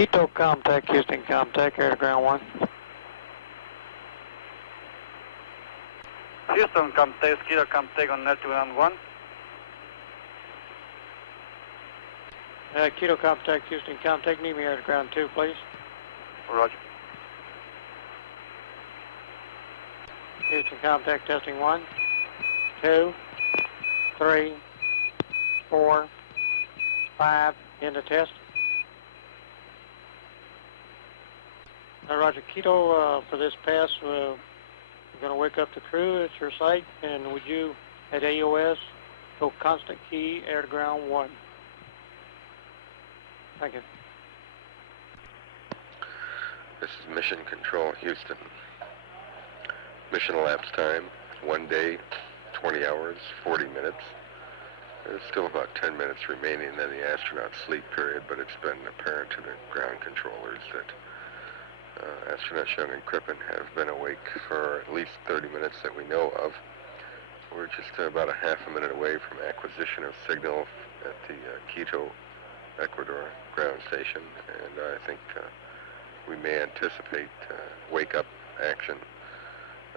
Quito contact, Houston contact, air to ground 1. Houston contact, Quito contact on air to ground 1. Quito contact, Houston contact, need me air to ground 2, please. Roger. Houston contact, testing 1, 2, 3, 4, 5, into test. Roger, Quito, for this pass, we're going to wake up the crew at your site, and would you, at AOS, go constant key, air to ground 1. Thank you. This is Mission Control, Houston. Mission elapsed time, 1 day, 20 hours, 40 minutes. There's still about 10 minutes remaining in the astronaut sleep period, but it's been apparent to the ground controllers that astronauts Young and Crippen have been awake for at least 30 minutes that we know of. We're just about a half a minute away from acquisition of signal at the Quito, Ecuador ground station, and I think we may anticipate wake-up action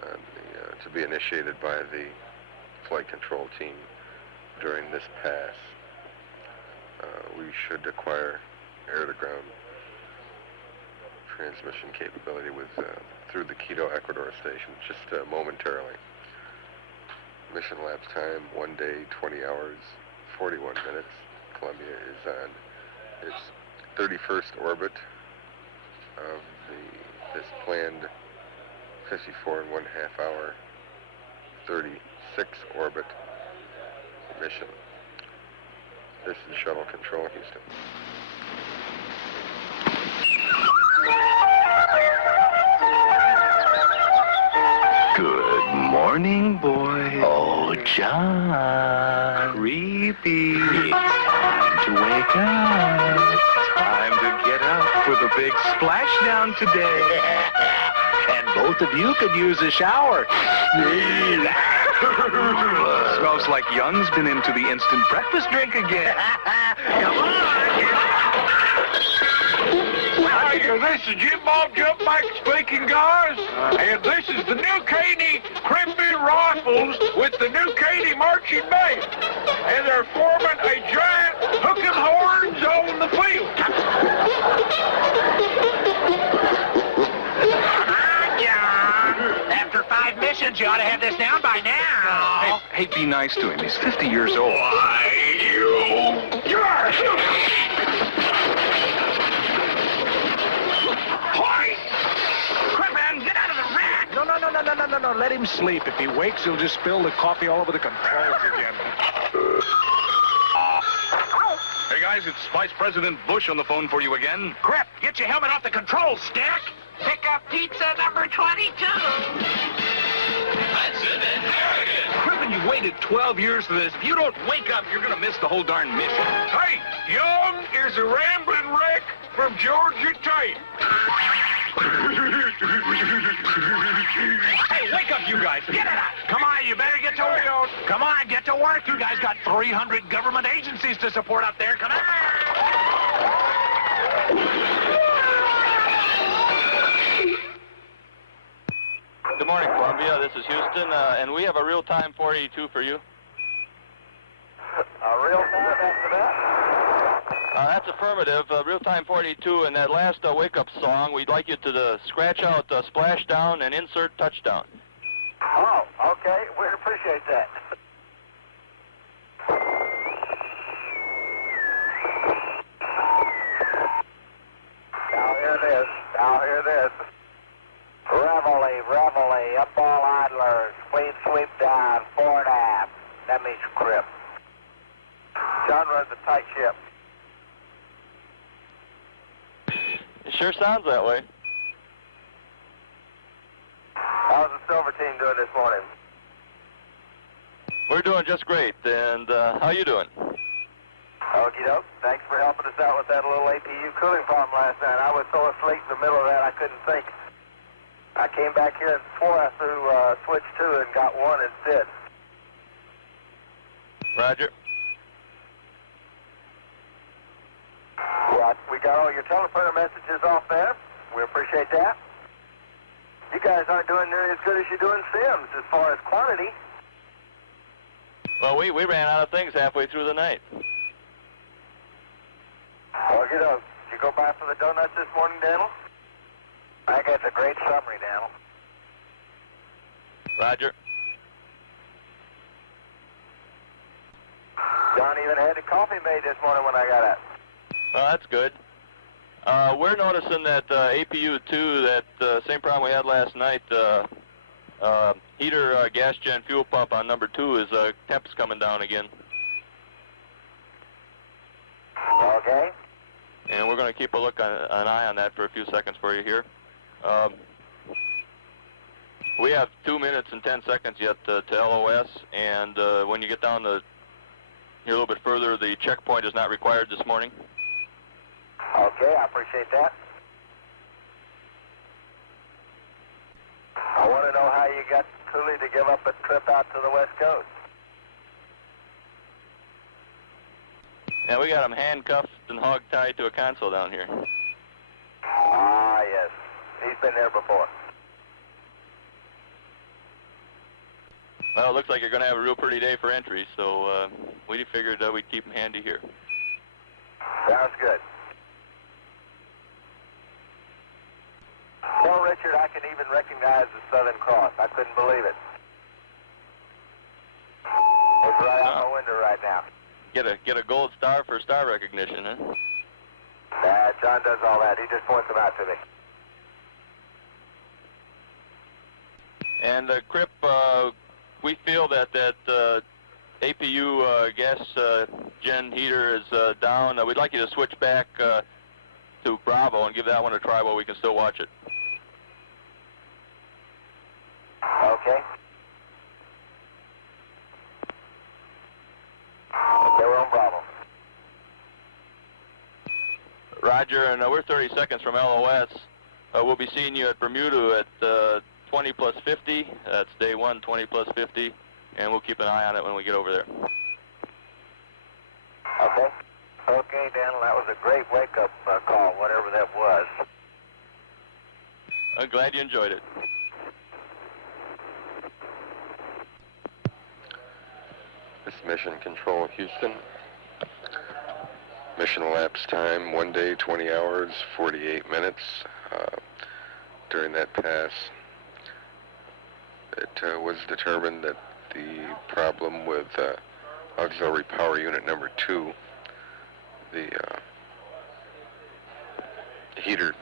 to be initiated by the flight control team during this pass. We should acquire air-to-ground transmission capability with through the Quito, Ecuador station just momentarily. Mission lapse time, 1 day, 20 hours, 41 minutes. Columbia is on its 31st orbit of this planned 54 1/2 hour, 36 orbit mission. This is Shuttle Control, Houston. Good morning, boy. Oh, John. Creepy. Time to wake up. Time to get up for the big splashdown today. And both of you could use a shower. Smells like Young's been into the instant breakfast drink again. Come on. This is Jim Bob Jumpback speaking, guys. And this is the new Katy Crippen Rifles with the new Katy marching band. And they're forming a giant hook and horns on the field. Come on, John. After 5 missions, you ought to have this down by now. Hey, be nice to him. He's 50 years old. Why, you... No, let him sleep. If he wakes, he'll just spill the coffee all over the controls again. Hey, guys, it's Vice President Bush on the phone for you again. Crip, get your helmet off the control stick. Pick up pizza number 22. That's an inheritance. Crippen, you waited 12 years for this. If you don't wake up, you're going to miss the whole darn mission. Hey, Young is a rambling wreck from Georgia Tech. Hey, wake up, you guys. Get it up. Come on, you better get to work. Come on, get to work. You guys got 300 government agencies to support up there. Come on. Good morning, Columbia. This is Houston, and we have a real-time 482 for you. A real-time after that? That's affirmative. Real-time 482, and that last wake-up song, we'd like you to scratch out splashdown and insert touchdown. Oh, okay. We appreciate that. Now hear this. Now hear this. Reveille, up all idlers. Clean sweep down, 4 1/2. That means Crip. John runs a tight ship. It sure sounds that way. How's the silver team doing this morning? We're doing just great, and how you doing? Okie doke. Thanks for helping us out with that little APU cooling problem last night. I was so asleep in the middle of that I couldn't think. I came back here and swore I threw switch 2 and got 1 instead. Roger. Well, we got all your telephone messages off there. We appreciate that. You guys aren't doing nearly as good as you do in Sims as far as quantity. Well, we ran out of things halfway through the night. Well, you know, did you go by for the donuts this morning, Daniel? I think that's a great summary, Daniel. Roger. John even had the coffee made this morning when I got up. Well, that's good. We're noticing that APU-2, that same problem we had last night, heater gas gen fuel pump on number 2 is temps coming down again. Okay. And we're going to keep an eye on that for a few seconds for you here. We have 2 minutes and 10 seconds yet to LOS, and when you get down here a little bit further, the checkpoint is not required this morning. Okay, I appreciate that. I want to know how you got Cooley to give up a trip out to the West Coast. And we got him handcuffed and hog-tied to a console down here. Ah, yes. He's been there before. Well, it looks like you're going to have a real pretty day for entry, so we figured we'd keep him handy here. Sounds good. Tell Richard I can even recognize the Southern Cross. I couldn't believe it. It's right out my window right now. Get a gold star for star recognition, huh? John does all that. He just points them out to me. And Crip, we feel that APU gas gen heater is down. We'd like you to switch back to Bravo and give that one a try while we can still watch it. Okay. Okay, we're on Bravo. Roger, and we're 30 seconds from LOS. We'll be seeing you at Bermuda at 20 plus 50. That's day 1, 20 plus 50, and we'll keep an eye on it when we get over there. Okay. Okay, Daniel, that was a great wake-up call, whatever that was. I'm glad you enjoyed it. This is Mission Control Houston. Mission elapse time, 1 day, 20 hours, 48 minutes. During that pass, it was determined that the problem with auxiliary power unit number 2, the heater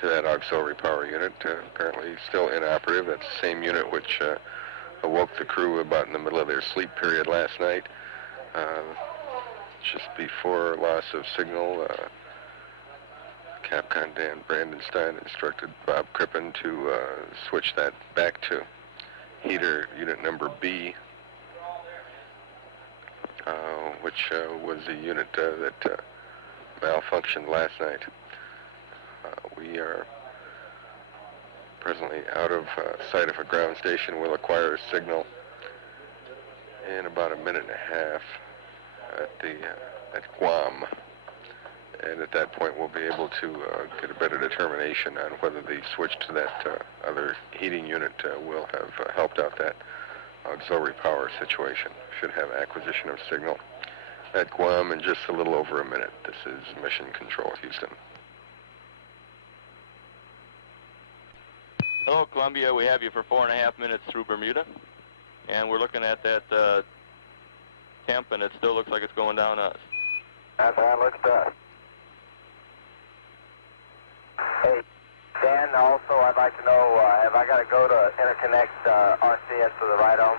to that auxiliary power unit, apparently still inoperative. That's the same unit which awoke the crew about in the middle of their sleep period last night. Just before loss of signal, Capcom Dan Brandenstein instructed Bob Crippen to switch that back to heater unit number B, which was the unit that malfunctioned last night. We are presently out of sight of a ground station. We'll acquire a signal in about a minute and a half at Guam, and at that point we'll be able to get a better determination on whether the switch to that other heating unit will have helped out that auxiliary power situation. Should have acquisition of signal at Guam in just a little over a minute. This is Mission Control Houston. Hello, Columbia. We have you for 4.5 minutes through Bermuda, and we're looking at that temp, and it still looks like it's going down us. That's how it looks to us. Hey, Dan, also I'd like to know, have I got to go to interconnect RCS to the right on?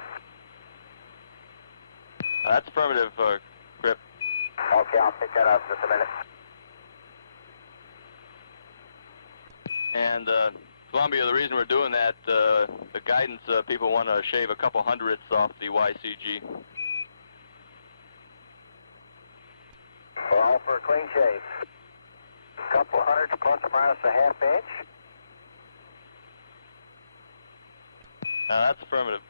That's affirmative, Crip. Okay, I'll pick that up in just a minute. And Columbia, the reason we're doing that, the guidance people want to shave a couple hundredths off the YCG. We're all for a clean shave. A couple hundredths plus or minus a half inch. That's affirmative.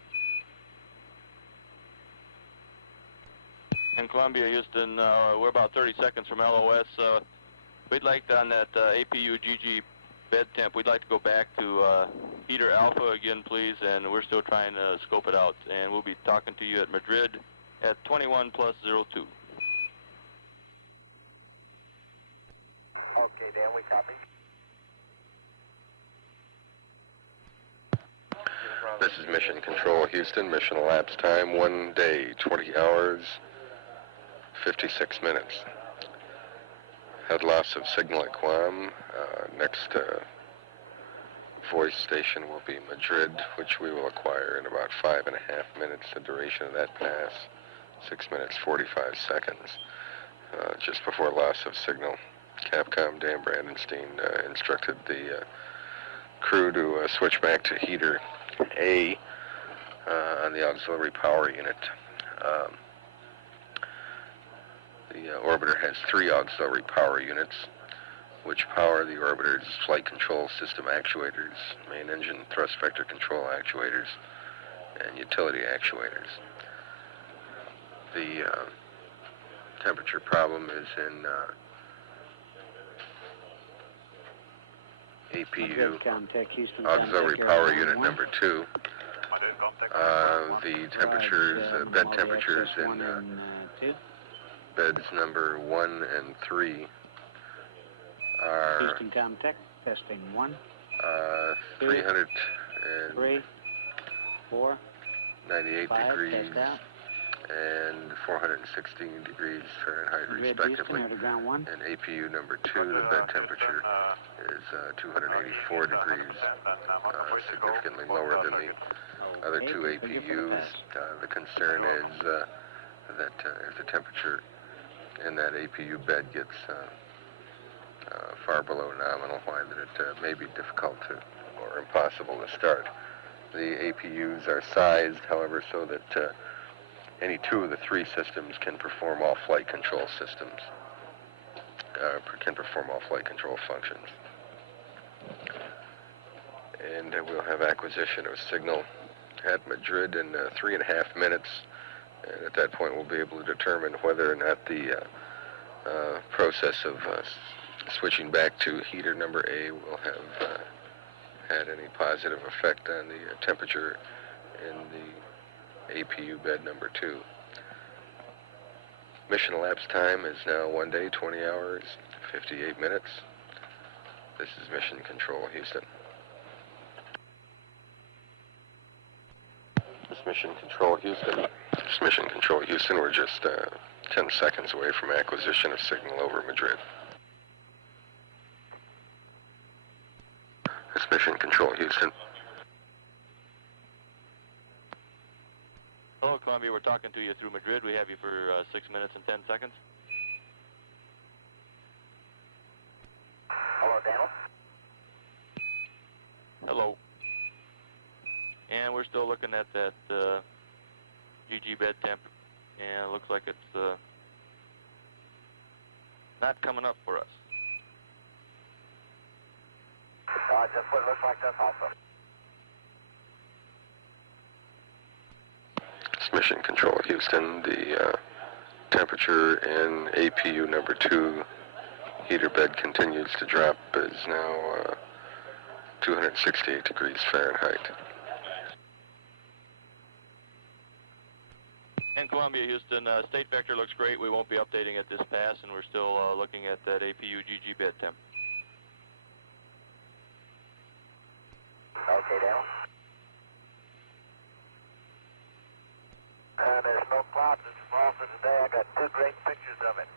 And Columbia, Houston, we're about 30 seconds from LOS. We'd like to, on that APU GG bed temp, we'd like to go back to heater alpha again, please, and we're still trying to scope it out. And we'll be talking to you at Madrid at 21 plus 02. Okay, Dan, we copy. This is Mission Control Houston. Mission elapsed time 1 day, 20 hours, 56 minutes. Had loss of signal at Guam. Next voice station will be Madrid, which we will acquire in about 5.5 minutes. The duration of that pass, 6 minutes, 45 seconds. Just before loss of signal, Capcom Dan Brandenstein instructed the crew to switch back to heater A on the auxiliary power unit. The orbiter has 3 auxiliary power units, which power the orbiter's flight control system actuators, main engine thrust vector control actuators, and utility actuators. The temperature problem is in APU auxiliary power unit number 2. The temperatures, bed temperatures in beds number 1 and 3 are Houston Town Tech, testing 1, 3, 4, 98 5, degrees test out. and 416 degrees Fahrenheit Madrid, respectively. Houston, ground 1. And APU number 2, the bed temperature is 284 degrees, significantly lower than the other 2 APUs. The concern is that if the temperature in that APU bed gets far below nominal, why that it may be difficult to or impossible to start. The APUs are sized, however, so that any 2 of the 3 systems can perform all flight control systems, can perform all flight control functions. And we'll have acquisition of signal at Madrid in 3.5 minutes. And at that point, we'll be able to determine whether or not the process of switching back to heater number A will have had any positive effect on the temperature in the APU bed number 2. Mission elapsed time is now 1 day, 20 hours, 58 minutes. This is Mission Control Houston. This Mission Control Houston. This Mission Control Houston. We're just 10 seconds away from acquisition of signal over Madrid. This Mission Control Houston. Hello, Columbia. We're talking to you through Madrid. We have you for 6 minutes and 10 seconds. Hello, Daniel. Hello. And we're still looking at that GG bed temp, and it looks like it's not coming up for us. Just what it looks like this also. It's Mission Control Houston. The temperature in APU number 2 heater bed continues to drop. Is now 268 degrees Fahrenheit. And Columbia, Houston, state vector looks great. We won't be updating at this pass, and we're still looking at that APU GG bed temp. Okay, Daniel. There's no clouds in Boston today. I got 2 great pictures of it.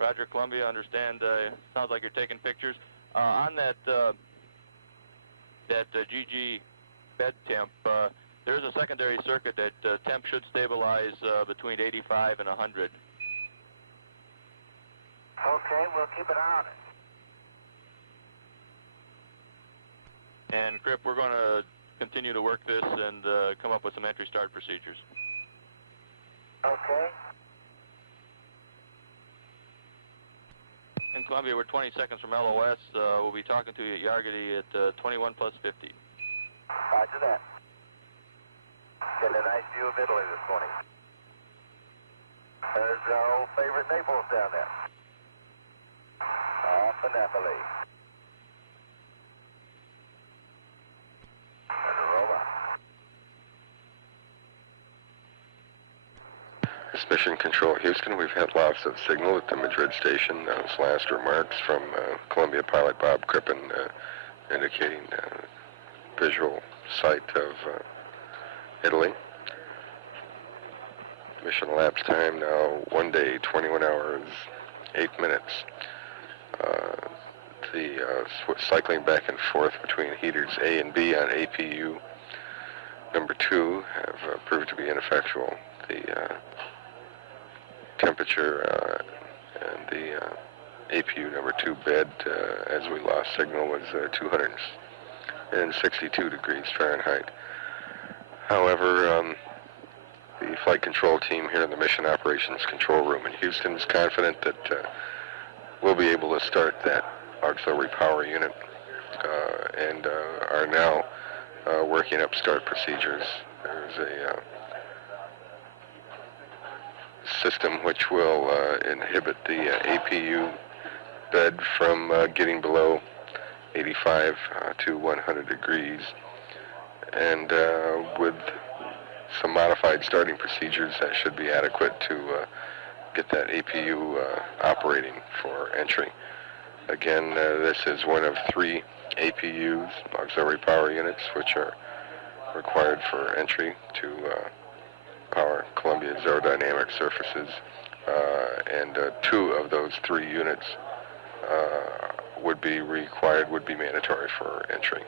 Roger, Columbia, understand. Sounds like you're taking pictures. On that GG bed temp, there's a secondary circuit that temp should stabilize between 85 and 100. Okay, we'll keep an eye on it. And Crip, we're going to continue to work this and come up with some entry start procedures. Okay. In Columbia, we're 20 seconds from LOS. We'll be talking to you at Yargity at 21 plus 50. Roger that. Getting a nice view of Italy this morning. There's our old favorite Naples down there. Off of Napoli. And Roma. This Mission Control Houston, we've had loss of signal at the Madrid station. Those last remarks from Columbia pilot Bob Crippen indicating visual sight of Italy. Mission elapsed time now 1 day, 21 hours, 8 minutes. Cycling back and forth between heaters A and B on APU number 2 have proved to be ineffectual. The temperature and the APU number 2 bed, as we lost signal, was 262 degrees Fahrenheit. However, the flight control team here in the Mission Operations Control Room in Houston is confident that we'll be able to start that auxiliary power unit and are now working up start procedures. There's a system which will inhibit the APU bed from getting below 85 to 100 degrees, and with some modified starting procedures that should be adequate to get that APU operating for entry. Again, this is one of 3 APUs, auxiliary power units, which are required for entry to power Columbia's aerodynamic surfaces, and 2 of those 3 units would be mandatory for entry.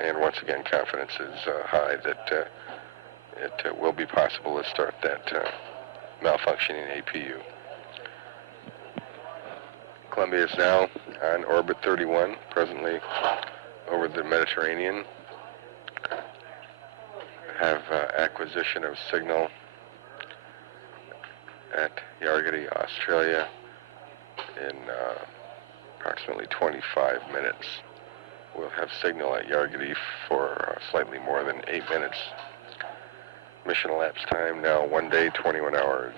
And once again, confidence is high that it will be possible to start that malfunctioning APU. Columbia is now on orbit 31, presently over the Mediterranean. Have acquisition of signal at Yargity, Australia in approximately 25 minutes. We'll have signal at Yargity for slightly more than 8 minutes. Mission elapsed time now 1 day, 21 hours,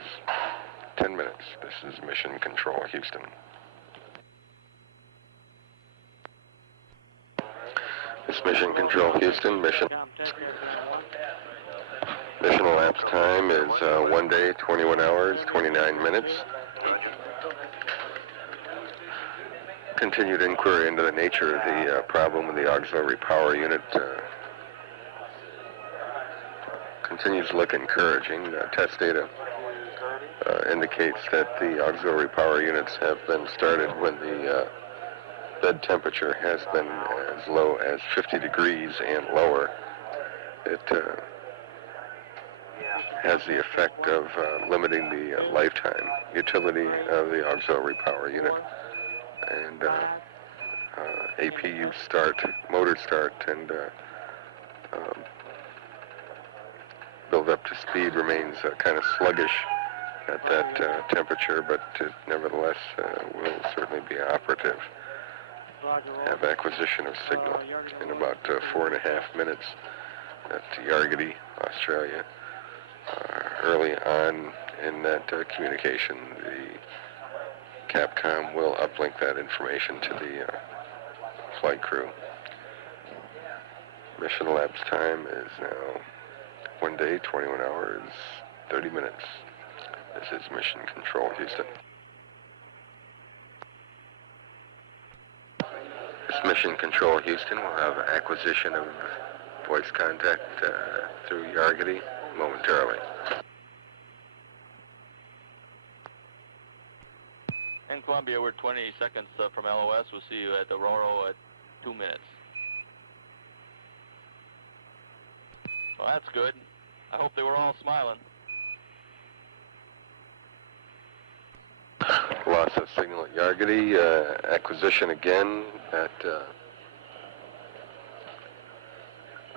10 minutes. This is Mission Control Houston. This Mission Control Houston, mission elapsed time is 1 day, 21 hours, 29 minutes. Continued inquiry into the nature of the problem with the auxiliary power unit continues to look encouraging. Test data indicates that the auxiliary power units have been started when the bed temperature has been as low as 50 degrees and lower. It has the effect of limiting the lifetime utility of the auxiliary power unit. And APU start, motor start, and build up to speed remains kind of sluggish at that temperature, but it nevertheless will certainly be operative. Have acquisition of signal in about 4.5 minutes at Yargity, Australia. Early on in that communication, the Capcom will uplink that information to the flight crew. Mission elapsed time is now 1 day, 21 hours, 30 minutes. This is Mission Control Houston. This Mission Control Houston will have acquisition of voice contact through Yargity momentarily. In Columbia, we're 20 seconds from LOS. We'll see you at Aurora at 2 minutes. Well, that's good. I hope they were all smiling. Loss of signal at Yargity, acquisition again at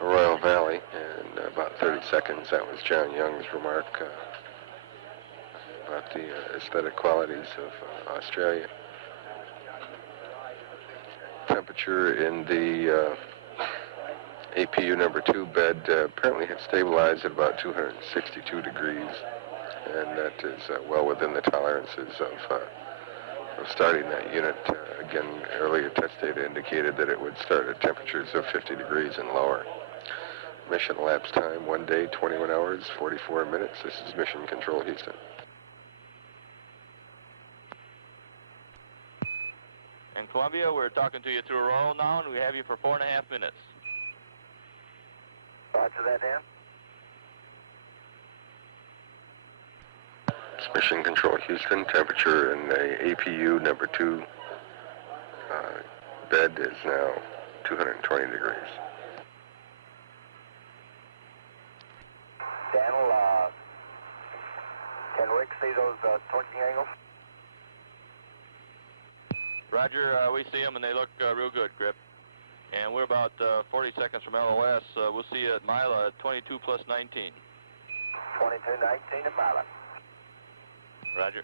Royal Valley, and about 30 seconds. That was John Young's remark about the aesthetic qualities of Australia. Temperature in the APU number 2 bed apparently had stabilized at about 262 degrees and that is well within the tolerances of starting that unit. Again, earlier test data indicated that it would start at temperatures of 50 degrees and lower. Mission elapsed time, 1 day, 21 hours, 44 minutes. This is Mission Control Houston. And Columbia, we're talking to you through roll now, and we have you for 4.5 minutes. Roger that, Dan. Mission Control Houston, temperature in the APU number 2 bed is now 220 degrees. Daniel, can Rick see those torquing angles? Roger, we see them, and they look real good, Grip. And we're about 40 seconds from LOS. We'll see you at Mila at 22 plus 19. 22:19 at Mila. Roger.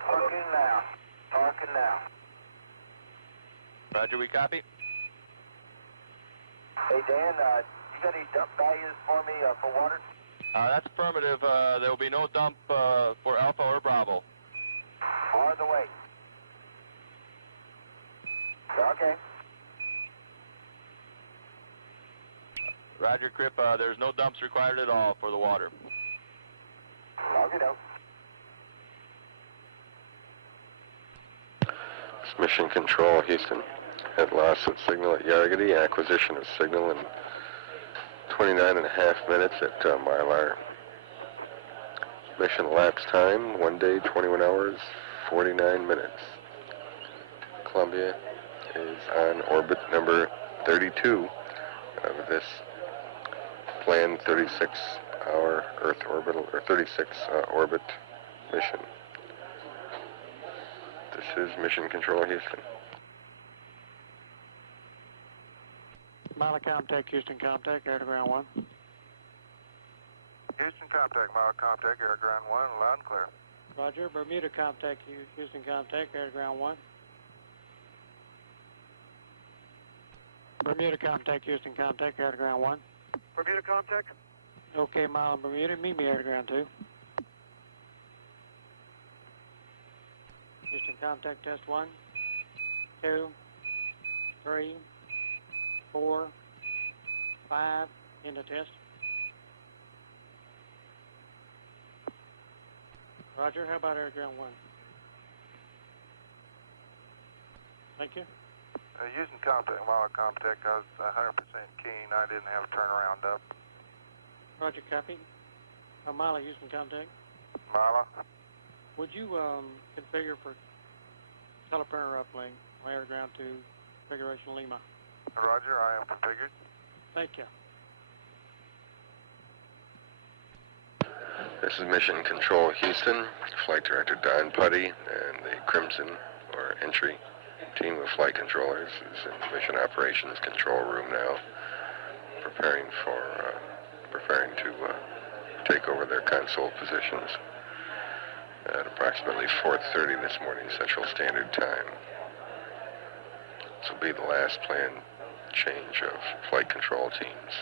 Torquing now. Torquing now. Roger, we copy. Hey, Dan, you got any dump values for me for water? That's affirmative. There will be no dump for Alpha or Bravo. On the way. Okay. Roger, Crip. There's no dumps required at all for the water. Log it out. Mission Control Houston. Had loss of signal at Yargity, acquisition of signal in 29.5 minutes at Mylar. Mission elapsed time, 1 day, 21 hours, 49 minutes. Columbia is on orbit number 32 of this planned 36-hour Earth orbital, or 36 orbit mission. This is Mission Control Houston. Mila contact, Houston contact, air to ground 1. Houston contact, Mila contact, air ground 1, loud and clear. Roger, Bermuda contact, Houston contact, air to ground 1. Bermuda contact, Houston contact, air to ground 1. Bermuda contact? Okay, Mile and Bermuda, meet me air to ground 2. Houston contact, test 1, 2, 3, 4, 5, in the test. Roger, how about air to ground 1? Thank you. Using contact, Mila contact, I was 100% keen. I didn't have a turnaround up. Roger, copy. Mila, Houston contact. Mila? Would you configure for teleprinter uplink, air to ground 2, configuration Lima? Roger, I am configured. Thank you. This is Mission Control Houston. Flight Director Don Putty and the Crimson, or entry, team of flight controllers is in Mission Operations Control Room now, preparing to take over their console positions at approximately 4:30 this morning Central Standard Time. This will be the last planned change of flight control teams.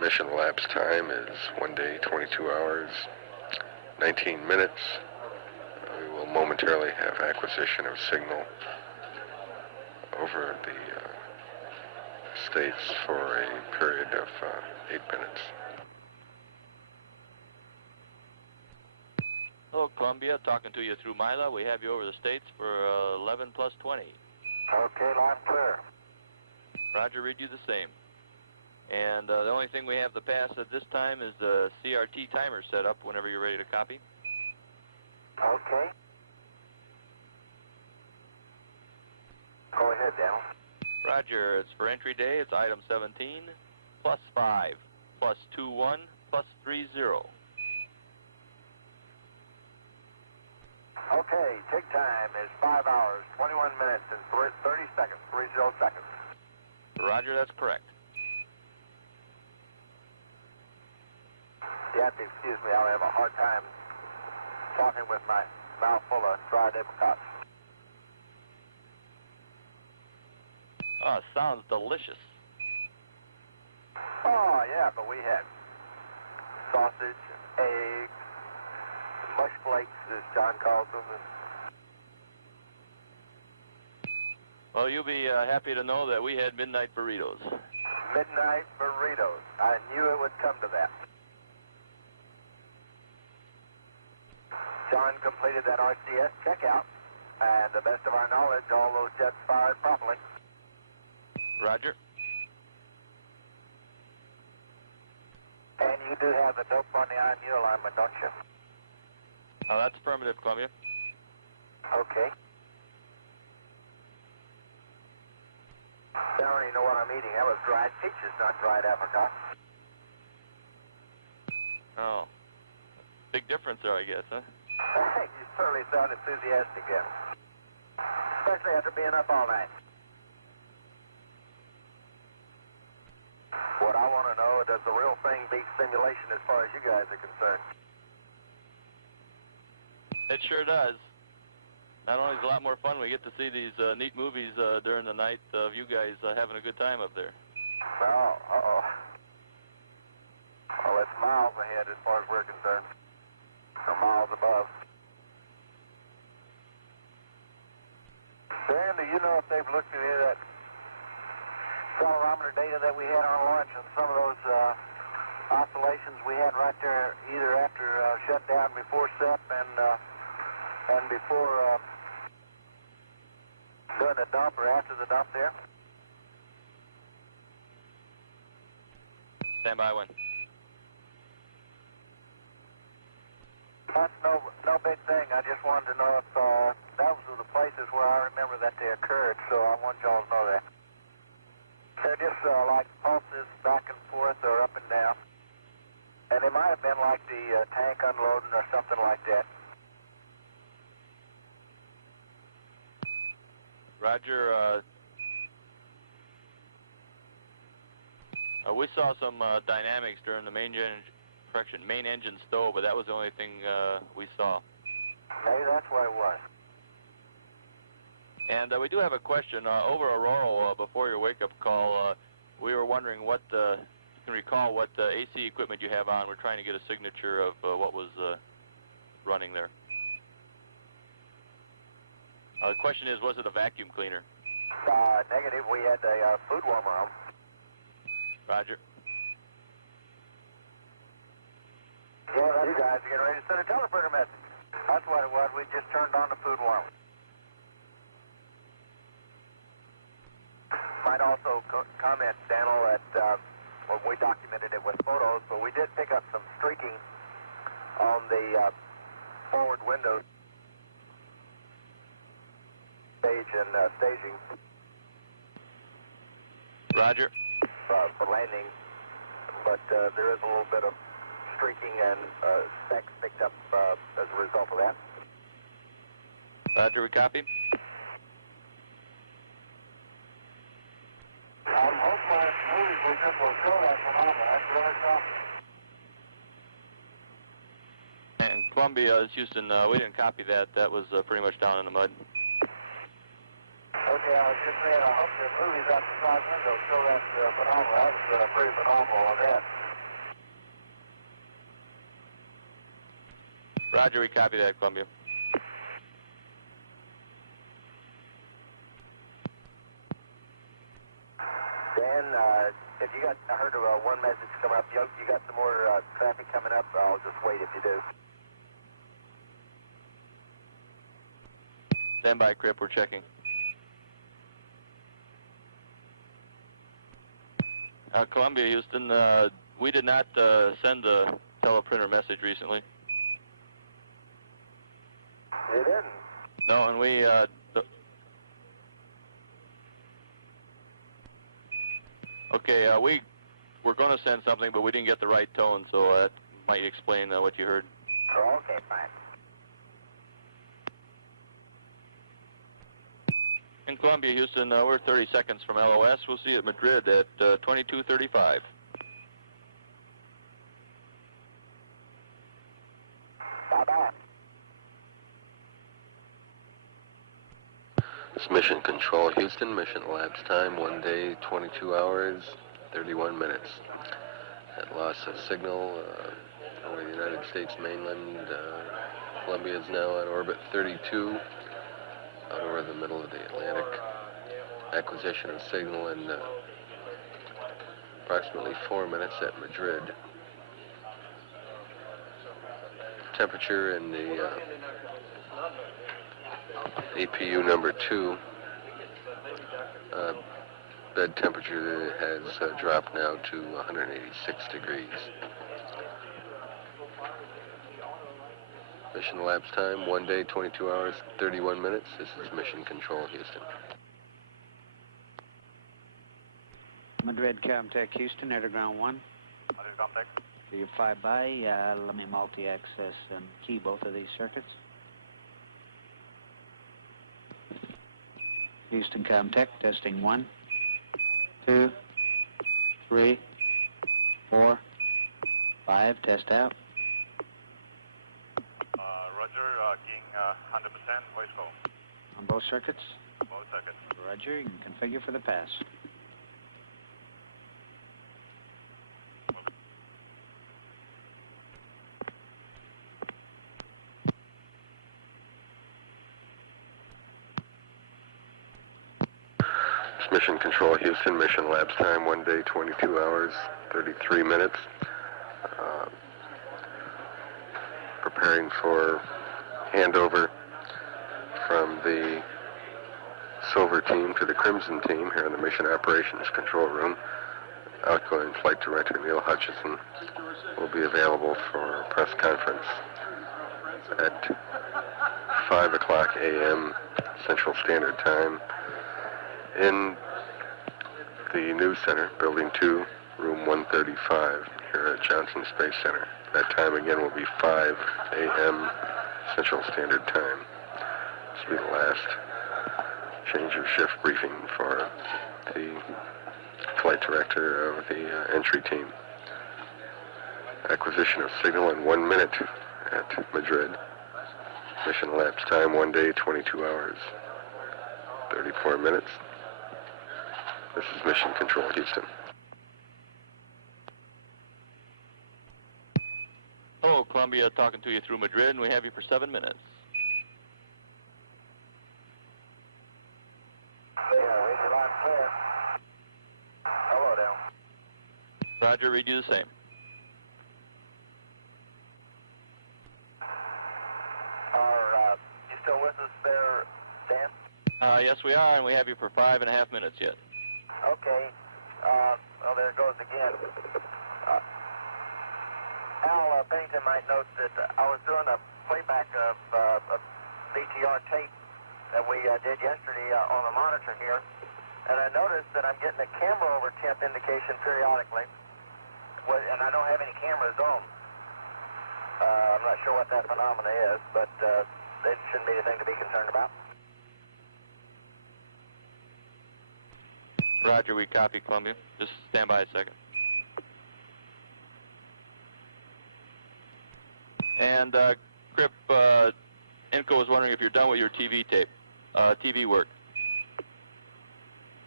Mission elapsed time is 1 day, 22 hours, 19 minutes. We will momentarily have acquisition of signal over the States for a period of 8 minutes. Hello, Columbia. Talking to you through Mila. We have you over the States for 11 plus 20. Okay, line clear. Roger, read you the same. And the only thing we have to pass at this time is the CRT timer set up whenever you're ready to copy. Okay. Go ahead, Daniel. Roger, it's for entry day. It's item 17, plus 5, plus 21, plus 30. Okay, tick time is 5 hours, 21 minutes, and 30 seconds, 30 seconds. Roger, that's correct. You have to excuse me, I'll have a hard time talking with my mouth full of dried apricots. Oh, sounds delicious. Oh, yeah, but we had sausage, eggs, mush flakes, as John calls them. Well, you'll be happy to know that we had midnight burritos. Midnight burritos. I knew it would come to that. John completed that STS checkout, and to the best of our knowledge, all those jets fired properly. Roger. And you do have the dope on the IMU alignment, don't you? Oh, that's affirmative, Columbia. Okay. I don't even know what I'm eating. That was dried peaches, not dried apricots. Oh. Big difference there, I guess, huh? You certainly sound enthusiastic again. Especially after being up all night. What I want to know, does the real thing beat simulation as far as you guys are concerned? It sure does. Not only is it a lot more fun, we get to see these neat movies during the night of you guys having a good time up there. Oh, uh-oh. Well, it's miles ahead as far as we're concerned. Or miles above. Dan, do you know if they've looked at any of that accelerometer data that we had on launch and some of those oscillations we had right there, either after shutdown, before SEP, and before during the dump or after the dump there? Stand by one. That's no big thing. I just wanted to know if those were the places where I remember that they occurred, so I want y'all to know that. They're just like pulses back and forth or up and down. And it might have been like the tank unloading or something like that. Roger. We saw some dynamics during the main engine stow, but that was the only thing we saw. Maybe that's what it was. And we do have a question. Over Aurora, before your wake-up call, we were wondering what, you can recall what AC equipment you have on. We're trying to get a signature of what was running there. The question is, was it a vacuum cleaner? Negative. We had a food warmer on. Roger. Yeah, you guys are getting ready to send a teleprompter message. That's what it was. We just turned on the food warmer. Might also comment, Daniel, that when we documented it with photos, but we did pick up some streaking on the forward windows. Stage and staging. Roger. For landing, but there is a little bit of streaking and specks picked up as a result of that. Roger, we copy. Hopefully movies will show that phenomena. That's really something. And Columbia, Houston, we didn't copy that. That was pretty much down in the mud. Okay, I was just saying, I hope the movies out the side window show that phenomenon. That was pretty phenomenal on that. Roger, we copy that, Columbia. Dan, if you got, I heard one message come up. You got some more traffic coming up. I'll just wait if you do. Stand by, Crip, we're checking. Columbia, Houston, we did not send a teleprinter message recently. You didn't? No, and we, okay, we were going to send something, but we didn't get the right tone, so that might explain what you heard. Oh, okay, fine. In Columbia, Houston, we're 30 seconds from LOS. We'll see you at Madrid at 22:35. Bye-bye. This Mission Control, Houston, mission elapsed time 1 day, 22 hours, 31 minutes. At loss of signal over the United States mainland, Columbia is now on orbit 32, out over the middle of the Atlantic. Acquisition of signal in approximately 4 minutes at Madrid. Temperature in the APU number 2. Bed temperature has dropped now to 186 degrees. Mission elapsed time, 1 day, 22 hours, 31 minutes. This is Mission Control, Houston. Madrid, Comtech, Houston, air to ground 1. Madrid, Comtech. So you're 5 by, let me multi-access and key both of these circuits. Houston, Comtech, testing 1, 2, 3, 4, 5, test out. Roger, keying 100%, voice call. On both circuits? Both circuits. Roger, you can configure for the pass. Mission Control, Houston. Mission elapsed time, 1 day, 22 hours, 33 minutes. Preparing for handover from the Silver team to the Crimson team here in the Mission Operations Control Room. Outgoing Flight Director Neil Hutchison will be available for a press conference at 5 o'clock a.m. Central Standard Time in the News Center, Building 2, Room 135, here at Johnson Space Center. That time again will be 5 a.m. Central Standard Time. This will be the last change of shift briefing for the flight director of the entry team. Acquisition of signal in 1 minute at Madrid. Mission elapsed time 1 day, 22 hours, 34 minutes. This is Mission Control, Houston. Hello, Columbia, talking to you through Madrid, and we have you for 7 minutes. Yeah, read your line clear. Hello down. Roger, read you the same. Are you still with us there, Dan? Yes, we are, and we have you for 5.5 minutes yet. Okay. Well, there it goes again. Al Pennington might note that I was doing a playback of a VTR tape that we did yesterday on the monitor here, and I noticed that I'm getting a camera over temp indication periodically, and I don't have any cameras on. I'm not sure what that phenomena is, but it shouldn't be anything to be concerned about. Roger, we copy, Columbia. Just stand by a second. And, Crip, Inco was wondering if you're done with your TV tape, TV work.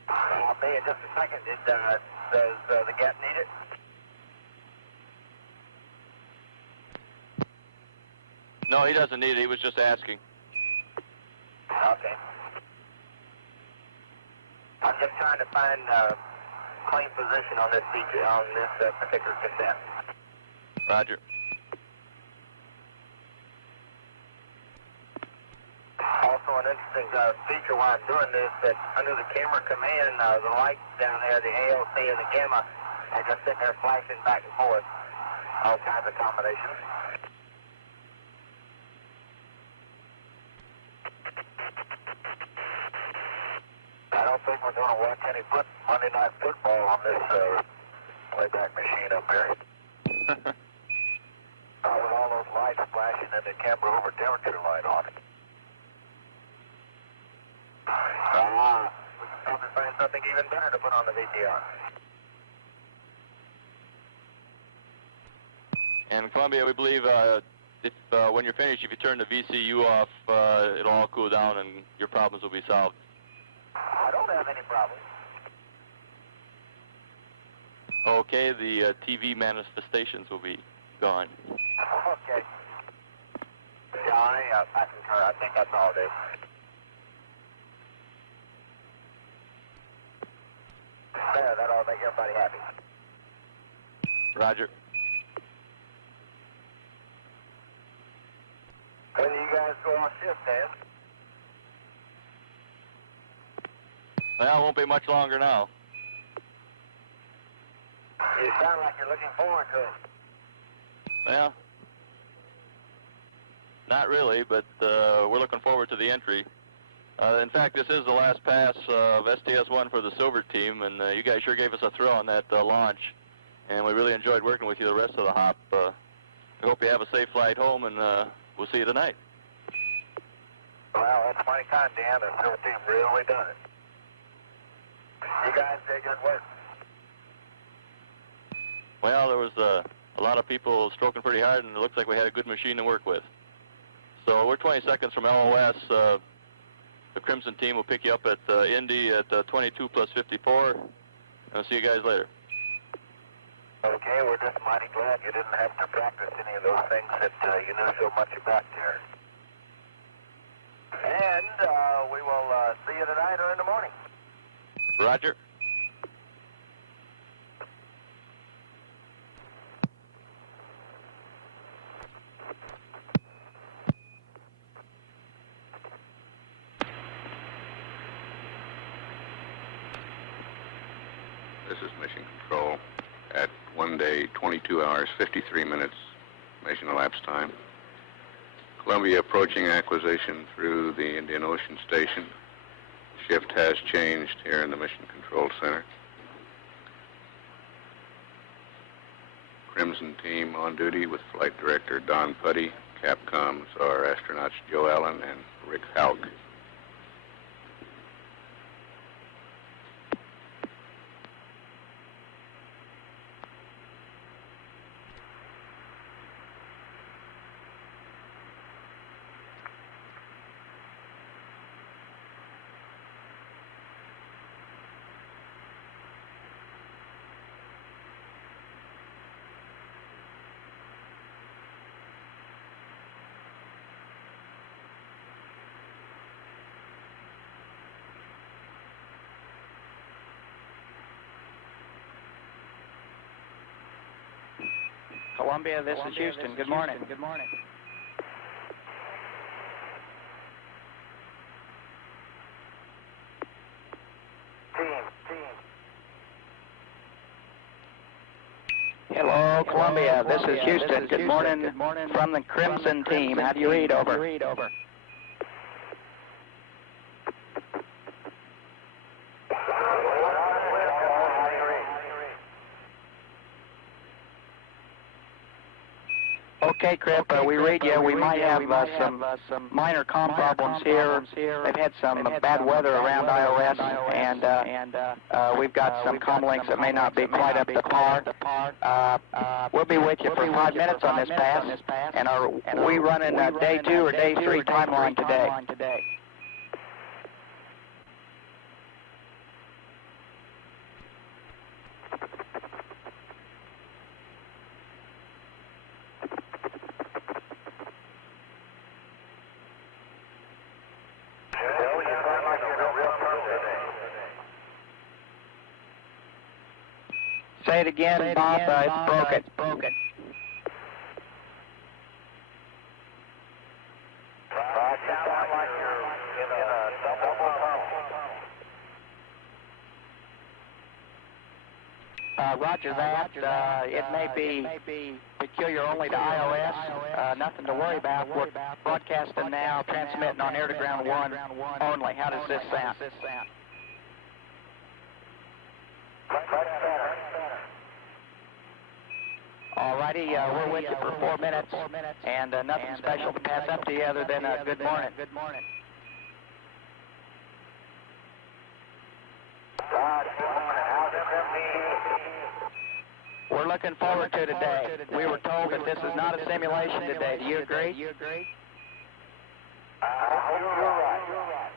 I'll be in just a second. Does the gap need it? No, he doesn't need it. He was just asking. Okay. I'm just trying to find clean position on this feature, on this particular cassette. Roger. Also, an interesting feature while I'm doing this, that under the camera command, the lights down there, the ALC and the gamma, are just sitting there flashing back and forth. All kinds of combinations. I don't think we're going to watch any Monday Night Football on this playback machine up there. With all those lights flashing and the camera over temperature light on it. We can probably find something even better to put on the VTR. And Columbia, we believe if when you're finished, if you turn the VCU off, it'll all cool down and your problems will be solved. I don't have any problems. Okay, the TV manifestations will be gone. Okay. Johnny, I concur. I think that's all it is. There, that'll make everybody happy. Roger. When do you guys go on shift, Dan? Well, it won't be much longer now. You sound like you're looking forward to it. Well, not really, but we're looking forward to the entry. In fact, this is the last pass of STS-1 for the silver team, and you guys sure gave us a thrill on that launch, and we really enjoyed working with you the rest of the hop. We hope you have a safe flight home, and we'll see you tonight. Well, that's mighty kind, Dan. The silver team really done it. You guys did good work. Well, there was a lot of people stroking pretty hard, and it looks like we had a good machine to work with. So we're 20 seconds from LOS. The Crimson team will pick you up at Indy at 22 plus 54. I'll see you guys later. Okay, we're just mighty glad you didn't have to practice any of those things that you knew so much about there. And we will see you tonight or in the morning. Roger. This is Mission Control at 1 day, 22 hours, 53 minutes mission elapsed time. Columbia approaching acquisition through the Indian Ocean Station. Shift has changed here in the Mission Control Center. Crimson team on duty with Flight Director Don Putty. Capcoms are astronauts Joe Allen and Rick Hauk. Columbia, this is Houston. Good morning. Good morning. Hello, Columbia. This is Houston. Good morning. Good morning. From the Crimson team. How do you read? Over. Okay, Crip, we read you. We might have some minor comm problems here. They've had some bad weather around iOS, and we've got some comm links that may not be quite up to par. We'll be with you for 5 minutes on this pass, and are we running day 2 or day 3 timeline today? Say it again, Bob. It's broken. Roger that. It may be peculiar only to iOS. Nothing to worry about. We're broadcasting now, transmitting on air-to-ground 1 only. How does this sound? Alrighty, we're with you for 4 minutes, and nothing special to pass up to you other than good morning. Good morning. We're looking forward to today. We were told that this is not a simulation today. Do you agree? I hope you're right.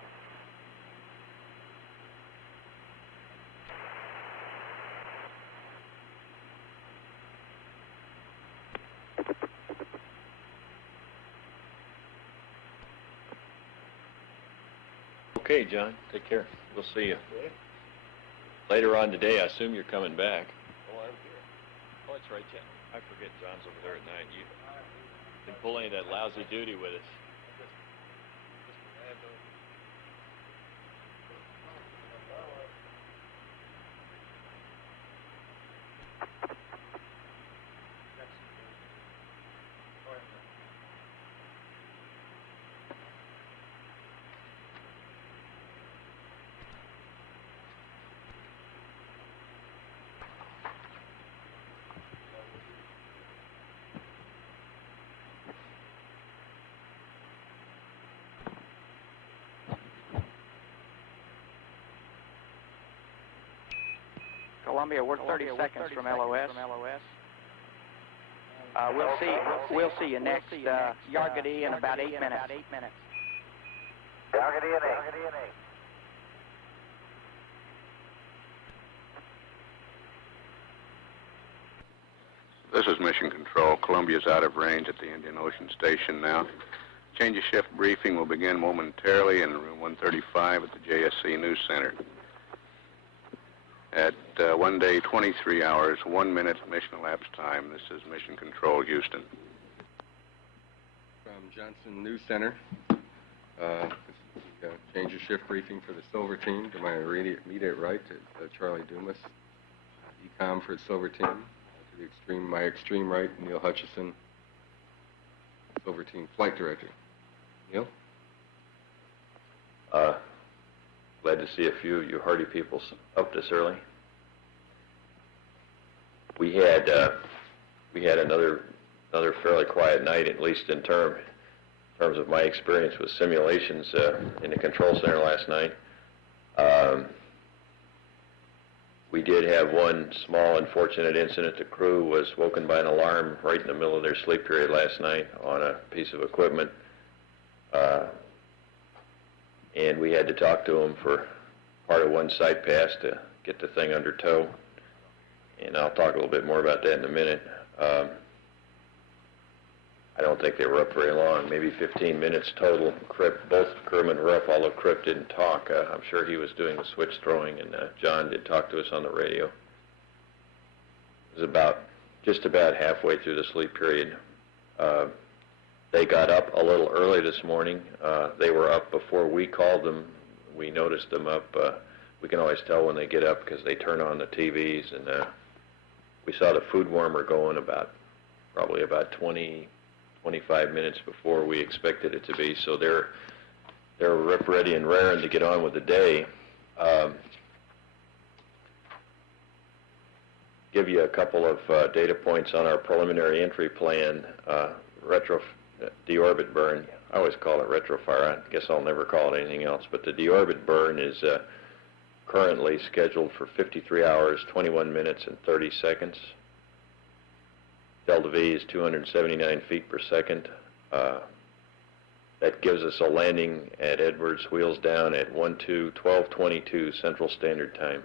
Okay, John. Take care. We'll see you. Later on today, I assume you're coming back. Oh, I'm here. Oh, that's right, John. I forget John's over there at night. You didn't pull any of that lousy duty with us. Columbia, we're 30 seconds from LOS. We'll see you next Yargady in about 8 minutes. Yargady in 8. This is Mission Control. Columbia's out of range at the Indian Ocean Station now. Change of shift briefing will begin momentarily in room 135 at the JSC News Center. At 1 day, 23 hours, 1 minute mission elapsed time. This is Mission Control, Houston. From Johnson News Center. Change of shift briefing for the Silver Team. To my immediate right, Charlie Dumas, ECOM for the Silver Team. To my extreme right, Neil Hutchison, Silver Team Flight Director. Neil? Glad to see a few of you hardy people up this early. We had another fairly quiet night, at least in terms of my experience with simulations in the control center last night. We did have one small unfortunate incident. The crew was woken by an alarm right in the middle of their sleep period last night on a piece of equipment. And we had to talk to them for part of one site pass to get the thing under tow. And I'll talk a little bit more about that in a minute. I don't think they were up very long, maybe 15 minutes total. Both crewmen were up, although Cripp didn't talk. I'm sure he was doing the switch throwing, and John did talk to us on the radio. It was just about halfway through the sleep period. They got up a little early this morning. They were up before we called them. We noticed them up. We can always tell when they get up because they turn on the TVs, and we saw the food warmer going probably about 25 minutes before we expected it to be. So they're rip ready and raring to get on with the day. Give you a couple of data points on our preliminary entry plan. Deorbit burn. I always call it retrofire. I guess I'll never call it anything else. But the deorbit burn is currently scheduled for 53 hours, 21 minutes, and 30 seconds. Delta V is 279 feet per second. That gives us a landing at Edwards, wheels down at 12:22 Central Standard Time,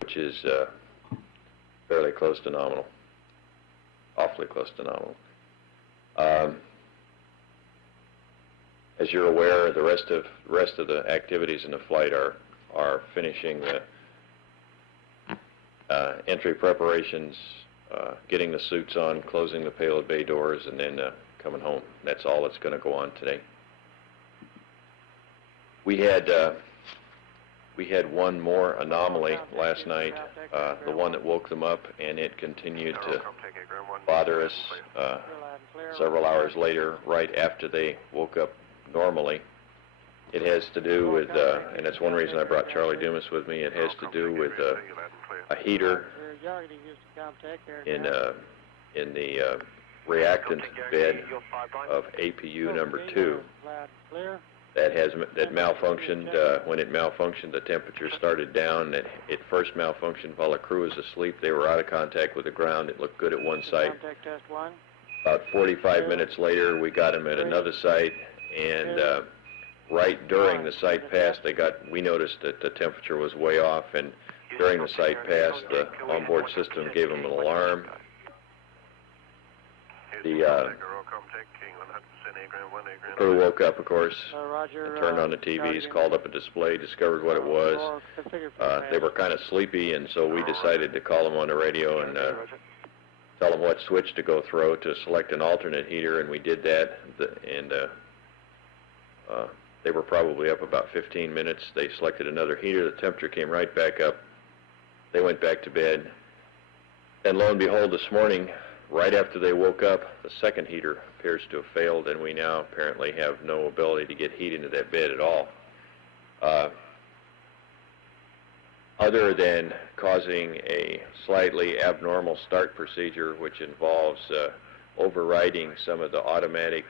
which is fairly close to nominal. Awfully close to nominal. As you're aware, the rest of the activities in the flight are finishing the entry preparations, getting the suits on, closing the payload bay doors, and then coming home. That's all that's going to go on today. We had one more anomaly last night, the one that woke them up, and it continued to bother us several hours later, right after they woke up normally. It has to do with, and that's one reason I brought Charlie Dumas with me, it has to do with a heater in the reactant bed of APU number 2 that malfunctioned. When it malfunctioned, the temperature started down. It first malfunctioned while the crew was asleep. They were out of contact with the ground. It looked good at one site. About 45 minutes later, we got them at another site, and right during the site pass, we noticed that the temperature was way off, and during the site pass, the onboard system gave them an Crew woke up, of course, Roger. turned on the TVs, called up a display, discovered what it was. They were kind of sleepy, and so we decided to call them on the radio and tell them what switch to go throw to select an alternate heater, and we did that. They were probably up about 15 minutes. They selected another heater. The temperature came right back up. They went back to bed. And lo and behold, this morning, right after they woke up, the second heater appears to have failed, and we now apparently have no ability to get heat into that bed at all. Other than causing a slightly abnormal start procedure, which involves overriding some of the automatic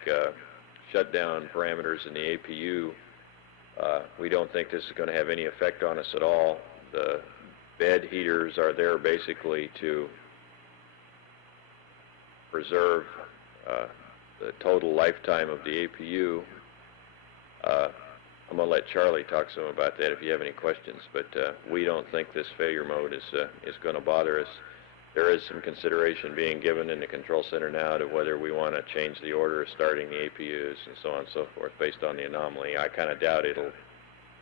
shutdown parameters in the APU, we don't think this is going to have any effect on us at all. The bed heaters are there basically to preserve the total lifetime of the APU. I'm going to let Charlie talk some about that if you have any questions, but we don't think this failure mode is going to bother us. There is some consideration being given in the control center now to whether we want to change the order of starting the APUs and so on and so forth based on the anomaly. I kind of doubt it'll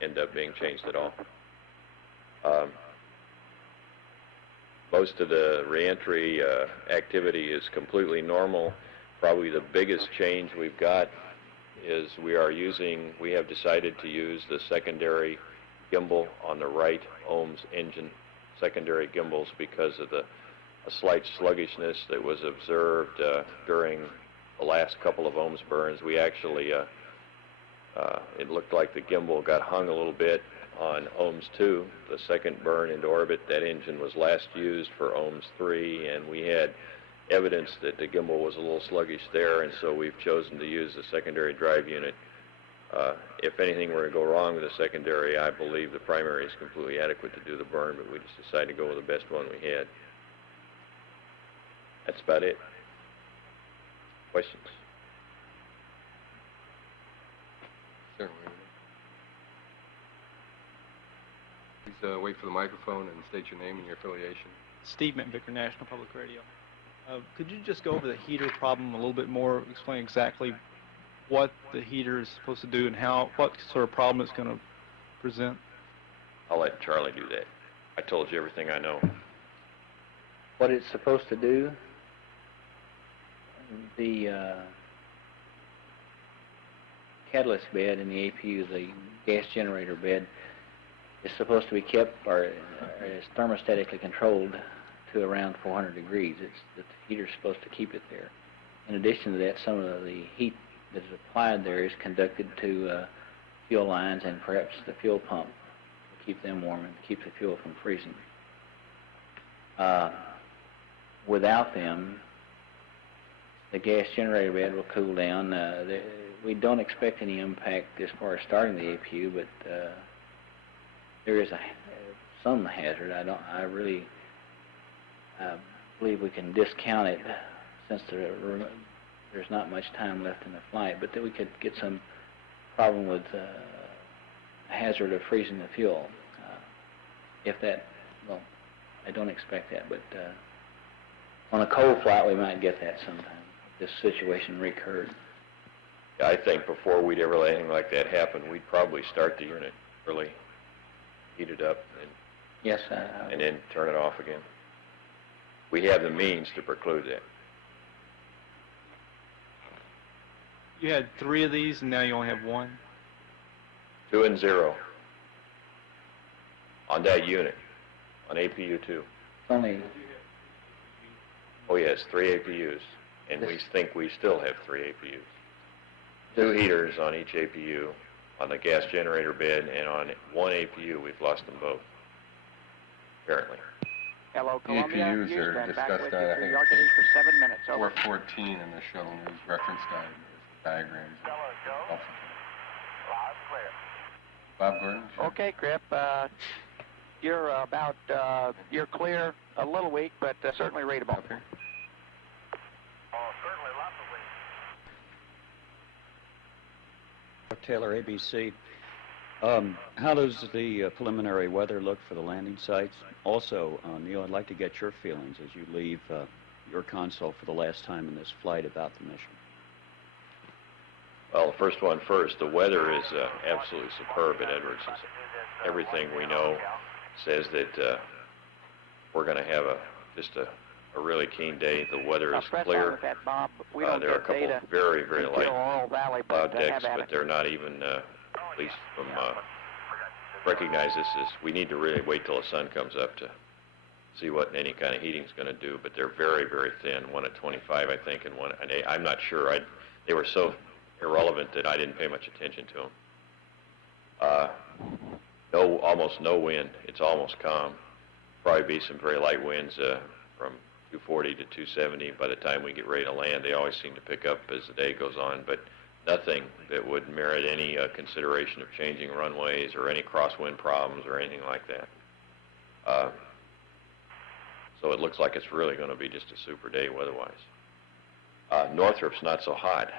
end up being changed at all. Most of the reentry activity is completely normal. Probably the biggest change we've got is we have decided to use the secondary gimbal on the right OMS engine, secondary gimbals, because of a slight sluggishness that was observed during the last couple of OMS burns. We actually, it looked like the gimbal got hung a little bit on OMS 2, the second burn into orbit. That engine was last used for OMS 3, and we had evidence that the gimbal was a little sluggish there, and so we've chosen to use the secondary drive unit. If anything were to go wrong with the secondary, I believe the primary is completely adequate to do the burn, but we just decided to go with the best one we had. That's about it. Questions? Certainly. Please wait for the microphone and state your name and your affiliation. Steve Vicker, National Public Radio. Could you just go over the heater problem a little bit more, explain exactly what the heater is supposed to do and what sort of problem it's going to present? I'll let Charlie do that. I told you everything I know. What it's supposed to do, the catalyst bed in the APU, the gas generator bed, is supposed to be kept or is thermostatically controlled to around 400 degrees. The heater's supposed to keep it there. In addition to that, some of the heat that is applied there is conducted to fuel lines and perhaps the fuel pump to keep them warm and keep the fuel from freezing. Without them, the gas generator bed will cool down. We don't expect any impact as far as starting the APU, but there is some hazard. I really believe we can discount it since there's not much time left in the flight, but that we could get some problem with a hazard of freezing the fuel. If that, well, I don't expect that, but on a cold flight we might get that sometime. This situation recurred. I think before we'd ever let anything like that happen, we'd probably start the unit early, heat it up, and then turn it off again. We have the means to preclude that. You had 3 of these, and now you only have 1? 2 and 0 on that unit, on APU 2. Only. Oh yes, 3 APUs, and we think we still have 3 APUs. 2 heaters on each APU, on the gas generator bed, and on 1 APU, we've lost them both, apparently. Hello, The Columbia. APUs are Houston, back discussed with on, you I for think, York for 7 minutes. Over. 414 in the shuttle news reference diagrams. Bob Gordon? Sure. Okay, Crip. You're clear. A little weak, but certainly readable. Okay. Taylor, ABC. How does the preliminary weather look for the landing sites? Also, Neil, I'd like to get your feelings as you leave your console for the last time in this flight about the mission. Well, the first one first. The weather is absolutely superb at Edwards. Everything we know says that we're going to have just a really keen day. The weather is clear. That, Bob. We don't there are a couple data very, very light cloud decks, but it. they're not even, at least from, recognize this as, we need to really wait till the sun comes up to see what any kind of heating's going to do, but they're very, very thin, one at 25, I think, and one at 8. I'm not sure. They were so irrelevant that I didn't pay much attention to them. Almost no wind. It's almost calm. Probably be some very light winds from 240 to 270 by the time we get ready to land. They always seem to pick up as the day goes on, but nothing that would merit any consideration of changing runways or any crosswind problems or anything like that. So it looks like it's really going to be just a super day weather-wise. Northrop's not so hot.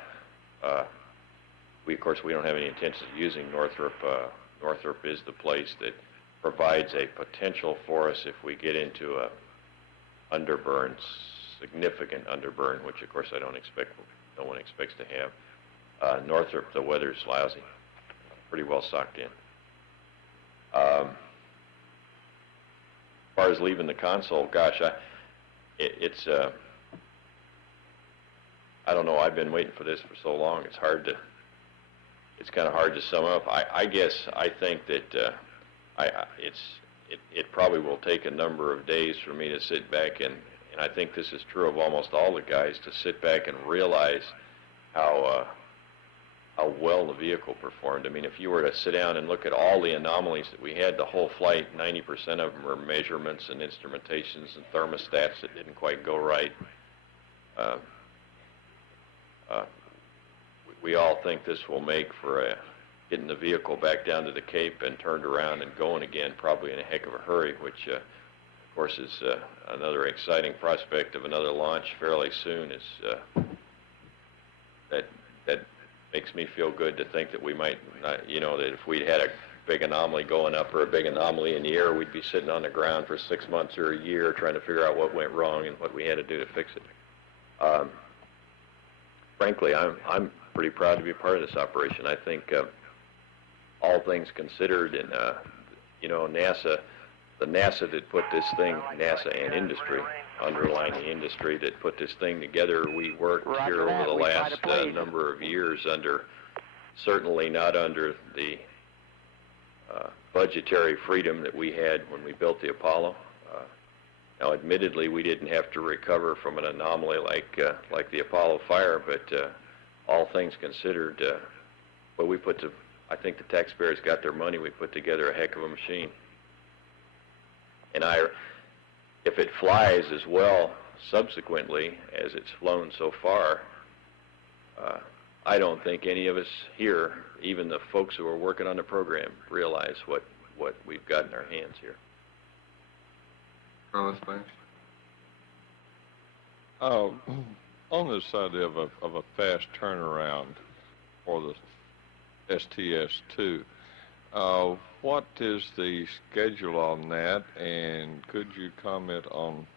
Of course, we don't have any intentions of using Northrop. Northrop is the place that provides a potential for us if we get into a underburn, significant underburn, which of course no one expects to have. Northrop, the weather's lousy, pretty well socked in. As far as leaving the console, gosh, it's I don't know. I've been waiting for this for so long. It's kind of hard to sum up. I guess I think that it probably will take a number of days for me to sit back and I think this is true of almost all the guys, to sit back and realize how well the vehicle performed. I mean, if you were to sit down and look at all the anomalies that we had the whole flight, 90% of them were measurements and instrumentations and thermostats that didn't quite go right. We all think this will make for getting the vehicle back down to the Cape and turned around and going again, probably in a heck of a hurry, which of course is another exciting prospect of another launch fairly soon. That makes me feel good to think that we might not, that if we'd had a big anomaly going up or a big anomaly in the air, we'd be sitting on the ground for 6 months or a year trying to figure out what went wrong and what we had to do to fix it. Frankly, I'm pretty proud to be a part of this operation. I think all things considered, and NASA, the NASA that put this thing, NASA and industry, underlying the industry that put this thing together, we worked here over the last number of years under, certainly not under the budgetary freedom that we had when we built the Apollo. Now, admittedly, we didn't have to recover from an anomaly like the Apollo fire, but all things considered, I think the taxpayers got their money. We put together a heck of a machine. And if it flies as well subsequently as it's flown so far, I don't think any of us here, even the folks who are working on the program, realize what we've got in our hands here. Carlos, Spanish? On this idea of a fast turnaround for the STS-2, what is the schedule on that, and could you comment on,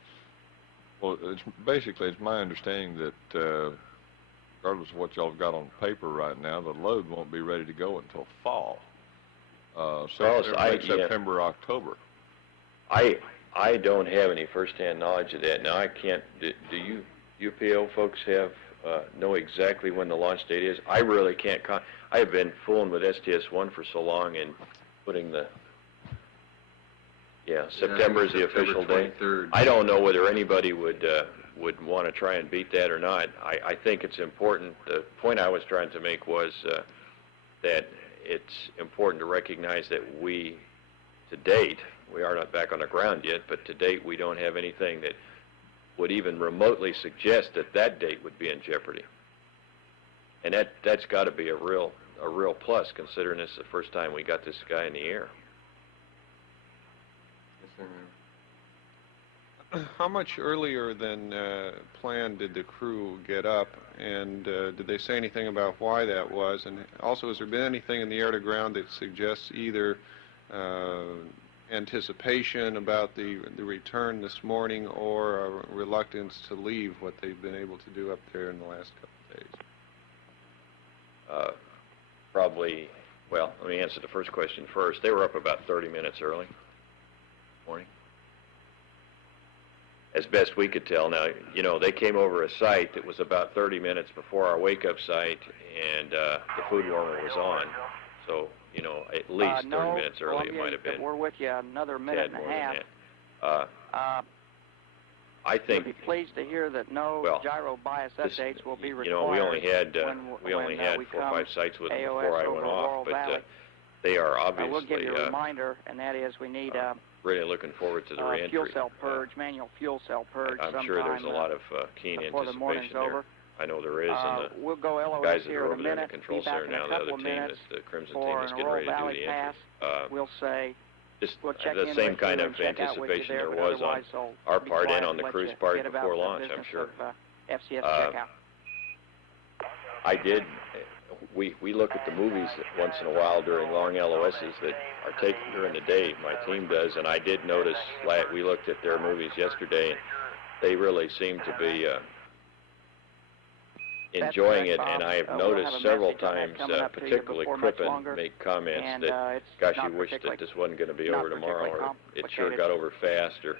well, it's my understanding that regardless of what y'all have got on paper right now, the load won't be ready to go until fall, September, October. I don't have any first-hand knowledge of that. Now, I can't, do you UPO folks know exactly when the launch date is? I really can't. I have been fooling with STS-1 for so long and putting September is the official date. I don't know whether anybody would want to try and beat that or not. I think it's important. The point I was trying to make was that it's important to recognize that to date, we are not back on the ground yet, but to date we don't have anything that would even remotely suggest that date would be in jeopardy. And that's got to be a real plus, considering this is the first time we got this guy in the air. Yes, sir, ma'am. How much earlier than planned did the crew get up, and did they say anything about why that was? And also, has there been anything in the air-to-ground that suggests either anticipation about the return this morning or a reluctance to leave what they've been able to do up there in the last couple of days? probably, well, let me answer the first question first. They were up about 30 minutes early morning, as best we could tell. Now, you know, they came over a site that was about 30 minutes before our wake-up site, and the food warmer was on. So, you know, at least 30 minutes early. It might have been. We're with you another minute and a half. I think. We'll be pleased to hear that no gyro bias updates will be required. You know, we only had 4 or 5 sites with them before I went off, but they are obviously. We'll give you a reminder, and that is we need really looking forward to the reentry. Fuel cell purge, manual fuel cell purge. I'm sure there's a lot of keen anticipation there. Over. I know there is, and the we'll go LOS guys that here are in over a there in the minute, control be back center in now, a the other couple of team, minutes the Crimson for team, is an getting Aurora ready to do Valley the pass. entry. We'll say Just we'll check the in same with kind you of and check out with you anticipation there, there but was on otherwise I'll our be part quiet and on the let cruise you part get about before the launch, I'm business sure. of, FCS checkout. I did. We look at the movies once in a while during long LOSs that are taken during the day. My team does, and I did notice. We looked at their movies yesterday, and they really seem to be enjoying it. And I have noticed several times, particularly Crippen, make comments that, "Gosh, you wish that this wasn't going to be over tomorrow, or it sure got over fast, or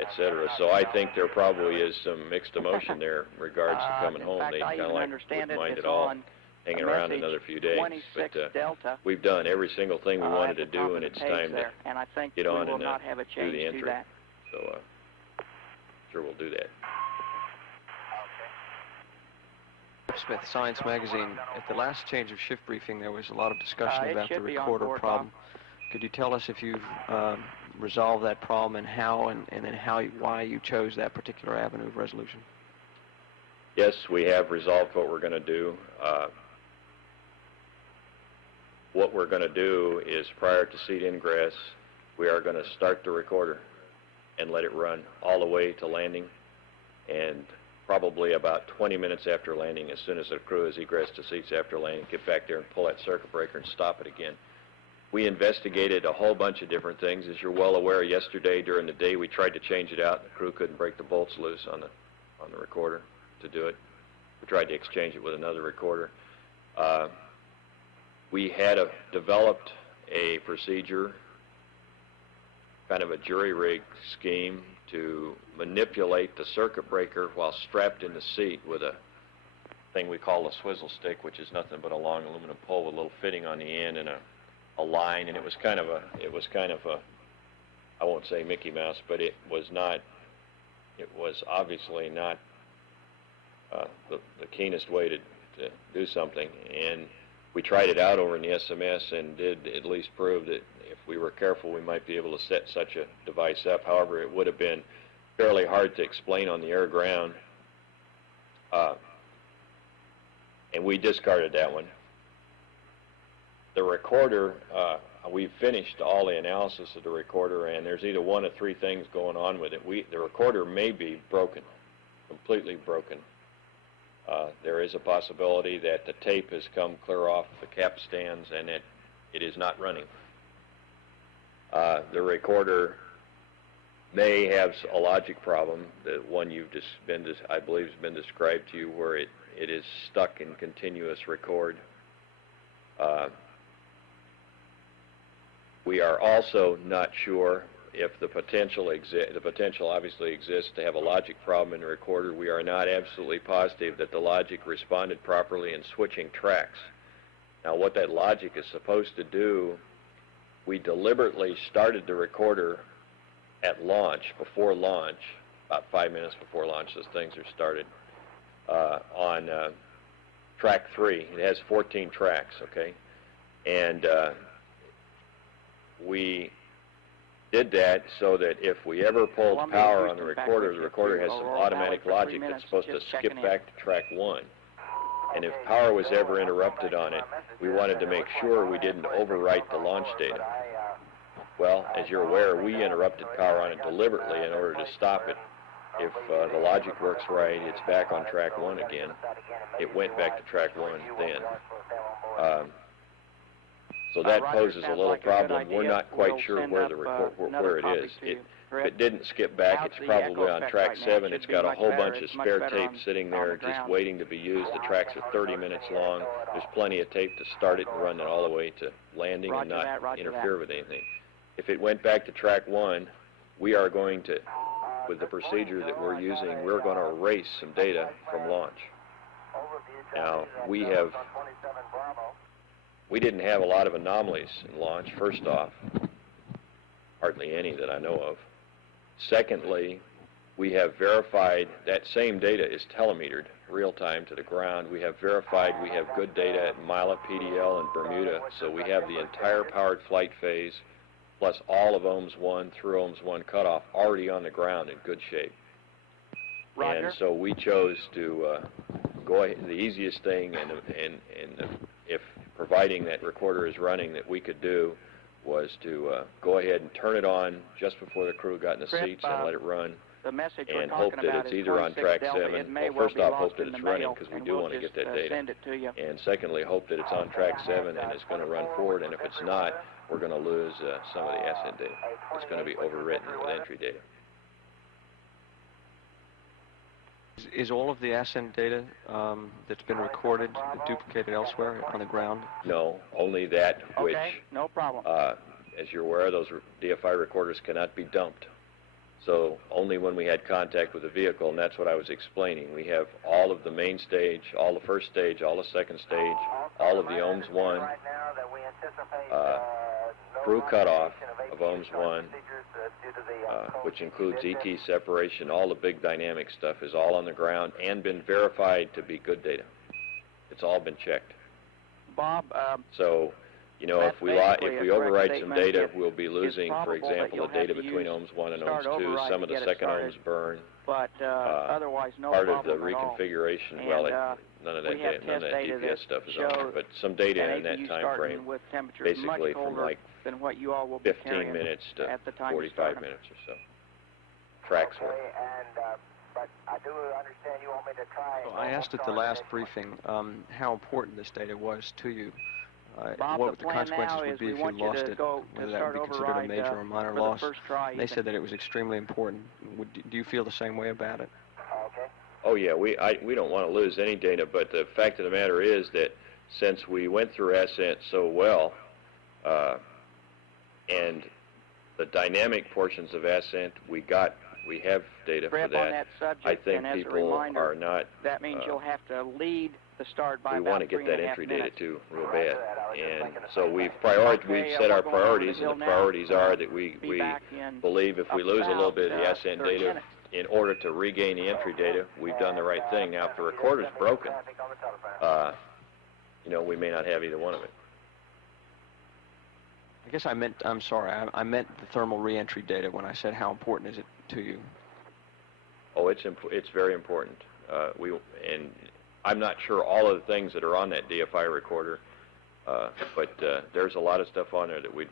etc." So I think there probably is some mixed emotion there in regards to coming home. They kind of like wouldn't mind at all hanging around another few days. But we've done every single thing we wanted to do, and it's time to get on and do the entry. So sure we'll do that. Smith, Science Magazine, at the last change of shift briefing, there was a lot of discussion about the recorder problem. Could you tell us if you've resolved that problem and how, and then why you chose that particular avenue of resolution? Yes, we have resolved what we're going to do. What we're going to do is, prior to seat ingress, we are going to start the recorder and let it run all the way to landing, and probably about 20 minutes after landing, as soon as the crew has egressed to seats after landing, get back there and pull that circuit breaker and stop it again. We investigated a whole bunch of different things. As you're well aware, yesterday during the day we tried to change it out. The crew couldn't break the bolts loose on the recorder to do it. We tried to exchange it with another recorder. We had developed a procedure, kind of a jury-rig scheme, to manipulate the circuit breaker while strapped in the seat with a thing we call a swizzle stick, which is nothing but a long aluminum pole with a little fitting on the end and a line. And it was kind of a, I won't say Mickey Mouse, but it was obviously not the keenest way to do something. And we tried it out over in the SMS and did at least prove that if we were careful, we might be able to set such a device up. However, it would have been fairly hard to explain on the air ground, and we discarded that one. The recorder, we've finished all the analysis of the recorder, and there's either one of three things going on with it. The recorder may be broken, completely broken. There is a possibility that the tape has come clear off the cap stands and it is not running. The recorder may have a logic problem, the one you've just I believe has been described to you, where it is stuck in continuous record. We are also not sure if the potential obviously exists to have a logic problem in the recorder. We are not absolutely positive that the logic responded properly in switching tracks. Now, what that logic is supposed to do, we deliberately started the recorder at launch, before launch, about 5 minutes before launch, those things are started, on track 3. It has 14 tracks, okay? And we did that so that if we ever pulled power on the recorder has some automatic logic that's supposed to skip back to track 1. And if power was ever interrupted on it, we wanted to make sure we didn't overwrite the launch data. Well, as you're aware, we interrupted power on it deliberately in order to stop it. If the logic works right, it's back on track 1 again. It went back to track 1 then. So that Roger, poses a sounds little like a good problem. We're idea. not quite We'll sure send where up, another where it copy is. to you. If it didn't skip back, How's it's the probably echo on effect track right now? 7. It It's should got be a much whole better. bunch of It's much spare better tape on- sitting on there the just ground. waiting to be used. The tracks are 30 minutes long. There's plenty of tape to start it and run it all the way to landing and Roger not that, interfere with anything. If it went back to track 1, we are going to, with the procedure that we're using, we're going to erase some data from launch. Now, we didn't have a lot of anomalies in launch, first off. Hardly any that I know of. Secondly, we have verified that same data is telemetered real-time to the ground. We have verified we have good data at Mila, PDL, and Bermuda, so we have the entire powered flight phase, plus all of OMS 1 through OMS 1 cutoff already on the ground in good shape. Roger. And so we chose to go ahead, the easiest thing, and if providing that recorder is running, that we could do was to go ahead and turn it on just before the crew got in the seats and let it run, The message we're and hope talking that about it's is either on 26 track Delta. 7. It may Well, well first be off, lost hope that in it's the running mail, because we and do we'll want to just, get that data. send it to you. And secondly, hope that it's on track 7 and it's going to run forward, and if it's not, we're going to lose some of the ascent data. It's going to be overwritten with entry data. Is all of the ascent data that's been recorded duplicated elsewhere on the ground? No, only that which, Okay, no problem. as you're aware, those DFI recorders cannot be dumped. So only when we had contact with the vehicle, and that's what I was explaining. We have all of the main stage, all the first stage, all the second stage, all of the OMS 1, crew cutoff of OMS 1, which includes ET separation, all the big dynamic stuff is all on the ground and been verified to be good data. It's all been checked. Bob, so, you know, if we overwrite some data, we'll be losing, for example, the data between OMS 1 and OMS 2. Some of the second OMS burn. But otherwise, no part of problem the at all. reconfiguration, And, well, none of that we have data, none of test that data DPS that stuff is on there, show but some data an in that APU time starting frame, with temperatures much basically from colder like than what you all will be 15 carrying minutes to at the time you 45 start 'em. minutes or so. Tracks work. But I do understand you want me to try. So I asked at the last briefing how important this data was to you. Bob, what the the plan consequences now would is be we if you want you lost to it, go to whether that start would be considered a override, major or minor for the loss. first try. They said that it was extremely important. Do you feel the same way about it? Oh yeah, we don't want to lose any data, but the fact of the matter is that since we went through ascent so well, and the dynamic portions of ascent we have data for On that. that subject, I think and as a people reminder, are not. That means you'll have to lead the start by We about want to get 3.5 that entry data minutes. too, real bad, and so we've set Okay, our we're going over priorities, the hill and the now. priorities are that we back in believe if we lose a little bit of the ascent 30 data, minutes. in order to regain the entry data, we've done the right thing. Now, if the recorder's broken, you know, we may not have either one of it. I guess I'm sorry, I meant the thermal reentry data when I said how important is it to you. Oh, it's very important. And I'm not sure all of the things that are on that DFI recorder, but there's a lot of stuff on there that we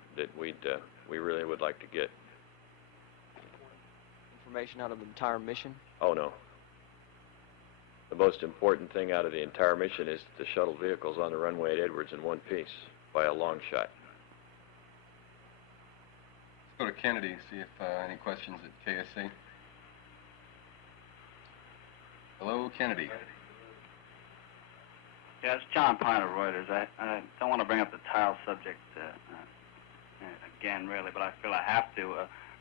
really would like to get. Information out of the entire mission? Oh no. The most important thing out of the entire mission is the shuttle vehicles on the runway at Edwards in one piece by a long shot. Let's go to Kennedy, see if any questions at KSC. Hello, Kennedy. Yeah, it's John Pine of Reuters. I don't want to bring up the tile subject again, really, but I feel I have to.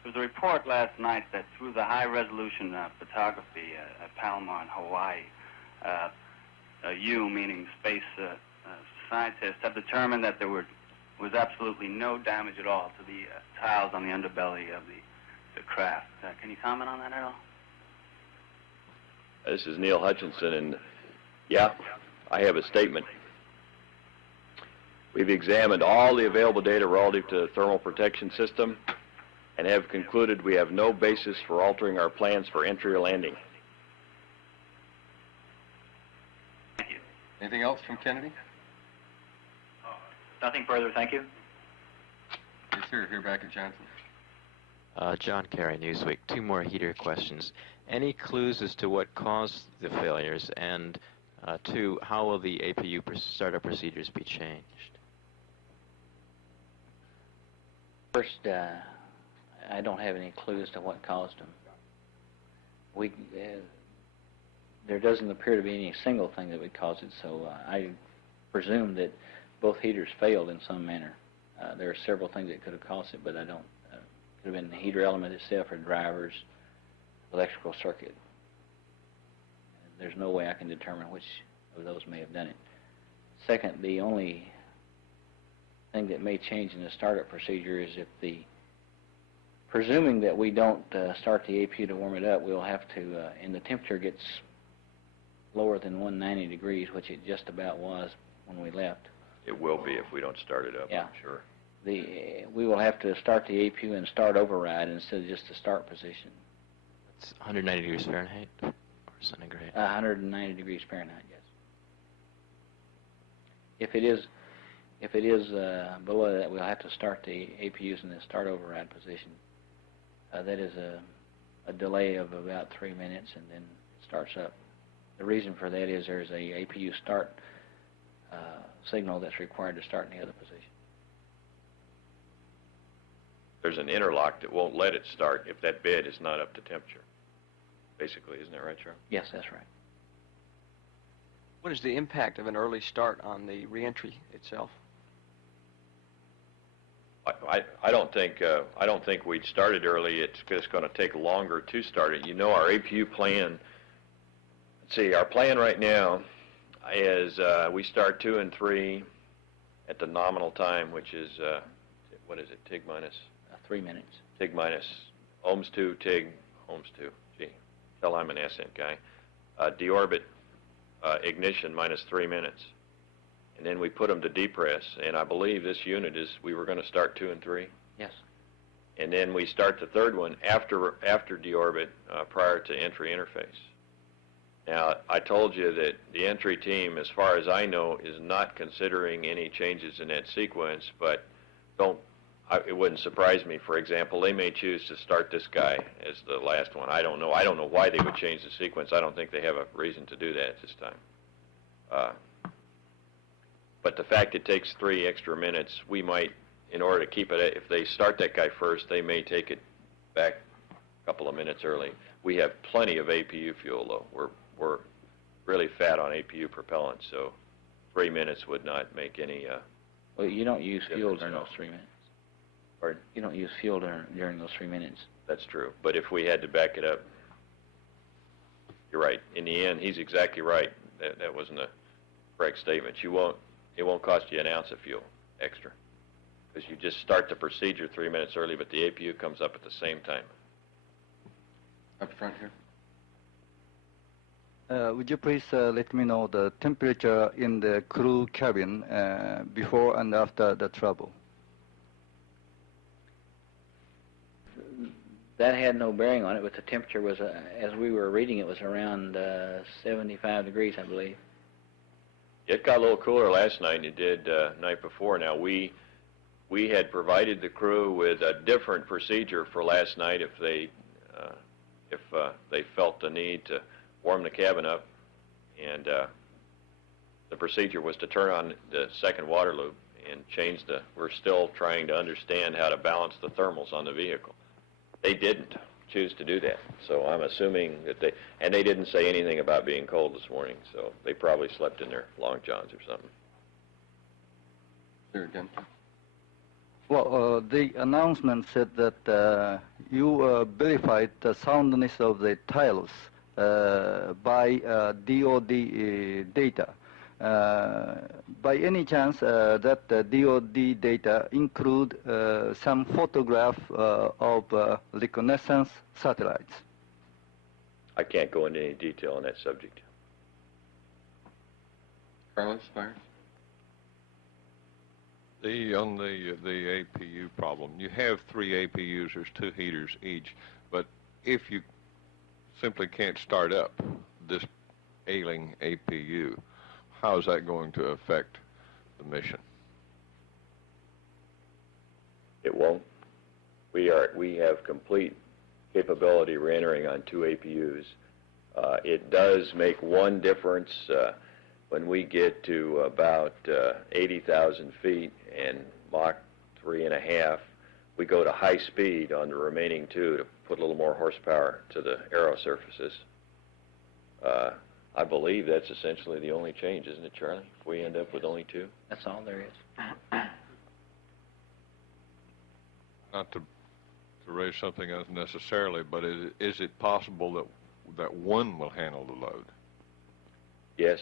There was a report last night that through the high-resolution photography at Palomar in Hawaii, you, meaning space scientists, have determined that there was absolutely no damage at all to the tiles on the underbelly of the craft. Can you comment on that at all? This is Neil Hutchinson, and yeah, I have a statement. We've examined all the available data relative to the thermal protection system and have concluded we have no basis for altering our plans for entry or landing. Thank you. Anything else from Kennedy? Nothing further, thank you. Yes, sir. Here back at Johnson. John Carey, Newsweek. Two more heater questions. Any clues as to what caused the failures? And two, how will the APU startup procedures be changed? First, I don't have any clue as to what caused them. There doesn't appear to be any single thing that would cause it, so I presume that both heaters failed in some manner. There are several things that could have caused it, but I don't. Could have been the heater element itself, or drivers, electrical circuit. There's no way I can determine which of those may have done it. Second, the only thing that may change in the startup procedure is if presuming that we don't start the APU to warm it up, we'll have to, and the temperature gets lower than 190 degrees, which it just about was when we left. It will be if we don't start it up, Yeah. I'm sure. We will have to start the APU and start override instead of just the start position. It's 190 degrees Fahrenheit or centigrade? 190 degrees Fahrenheit, yes. If it is below that, we'll have to start the APUs in the start override position. That is a delay of about 3 minutes, and then it starts up. The reason for that is there's a APU start signal that's required to start in the other position. There's an interlock that won't let it start if that bed is not up to temperature. Basically, isn't that right, Charles? Yes, that's right. What is the impact of an early start on the reentry itself? I don't think we'd started early. It's just going to take longer to start it. You know, our APU plan. Let's see, our plan right now is we start 2 and 3 at the nominal time, which is what is it? TIG minus 3 minutes. TIG minus ohms 2, TIG ohms 2. Gee, tell I'm an ascent guy. Deorbit ignition minus 3 minutes. And then we put them to depress, and I believe this unit we were going to start 2 and 3. Yes. And then we start the third one after deorbit prior to entry interface. Now, I told you that the entry team, as far as I know, is not considering any changes in that sequence, but it wouldn't surprise me. For example, they may choose to start this guy as the last one. I don't know. I don't know why they would change the sequence. I don't think they have a reason to do that at this time. But the fact it takes 3 extra minutes, we might, in order to keep it, if they start that guy first, they may take it back a couple of minutes early. We have plenty of APU fuel, though. We're really fat on APU propellant, so 3 minutes would not make any Well, you don't use fuel during those 3 minutes. Pardon? You don't use fuel during those 3 minutes. That's true. But if we had to back it up, you're right. In the end, he's exactly right. That wasn't a correct statement. It won't cost you an ounce of fuel extra, because you just start the procedure 3 minutes early, but the APU comes up at the same time. Up front here. Would you please let me know the temperature in the crew cabin before and after the travel? That had no bearing on it, but the temperature was, as we were reading, it was around 75 degrees, I believe. It got a little cooler last night than it did night before. Now, we had provided the crew with a different procedure for last night if they felt the need to warm the cabin up, and the procedure was to turn on the second water loop and change we're still trying to understand how to balance the thermals on the vehicle. They didn't choose to do that, so I'm assuming that they didn't say anything about being cold this morning, so they probably slept in their long johns or something. There again. Well, the announcement said that you verified the soundness of the tiles by DOD data. By any chance that the DOD data include some photograph of reconnaissance satellites? I can't go into any detail on that subject. Carlos, Myers? On the APU problem, you have 3 APUs, there's 2 heaters each, but if you simply can't start up this ailing APU, how is that going to affect the mission? It won't. We have complete capability reentering on 2 APUs. It does make one difference when we get to about 80,000 feet and Mach 3.5. we go to high speed on the remaining two to put a little more horsepower to the aero surfaces. I believe that's essentially the only change, isn't it, Charlie? If we end up with only two? That's all there is. Not to raise something unnecessarily, but is it possible that one will handle the load? Yes.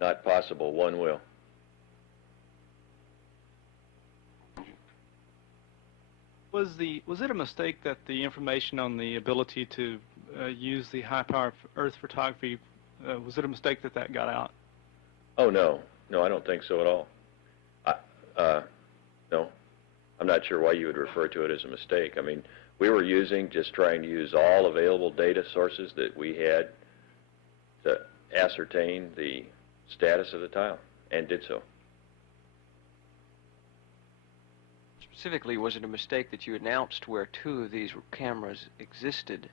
Not possible, one will. Was it a mistake that the information on the ability to use the high-power Earth photography, was it a mistake that got out? Oh, no. No, I don't think so at all. No. I'm not sure why you would refer to it as a mistake. I mean, we were just trying to use all available data sources that we had to ascertain the status of the tile, and did so. Specifically, was it a mistake that you announced where two of these cameras existed?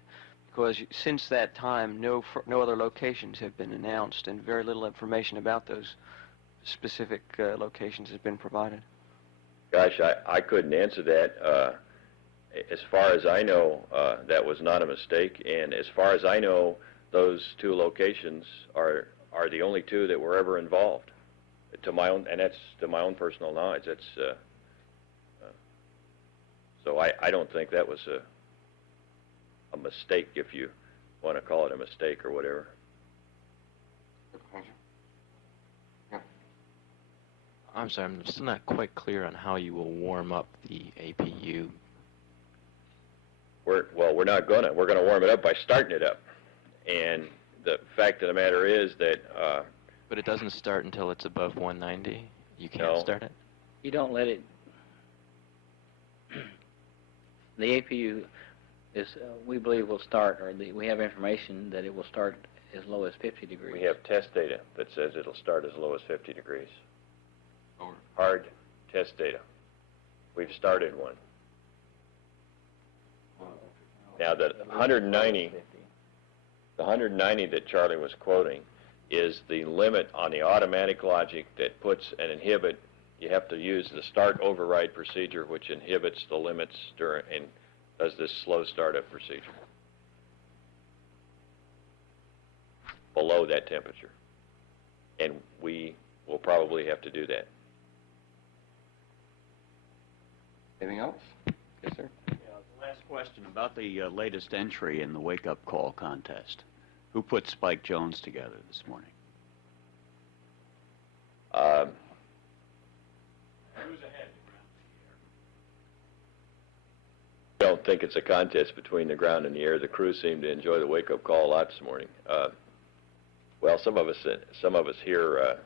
Because since that time, no other locations have been announced, and very little information about those specific locations has been provided. Gosh, I couldn't answer that. As far as I know, that was not a mistake, and as far as I know, those two locations are the only two that were ever involved. To my own, and that's to my own personal knowledge. That's so I don't think that was a mistake, if you want to call it a mistake or whatever. I'm sorry, I'm still not quite clear on how you will warm up the APU. We're not gonna. We're gonna warm it up by starting it up. And the fact of the matter is that... but it doesn't start until it's above 190? You can't start it? You don't let it... The APU is, we believe, will start, or we have information that it will start as low as 50 degrees. We have test data that says it'll start as low as 50 degrees. Hard test data. We've started one. Now, the 190 that Charlie was quoting is the limit on the automatic logic that puts an inhibit. You have to use the start override procedure, which inhibits the limits during and does this slow startup procedure below that temperature. And we will probably have to do that. Anything else? Yes, sir. Last question about the latest entry in the wake-up call contest. Who put Spike Jones together this morning? Who's ahead? I don't think it's a contest between the ground and the air. The crew seemed to enjoy the wake-up call a lot this morning. Well, some of us here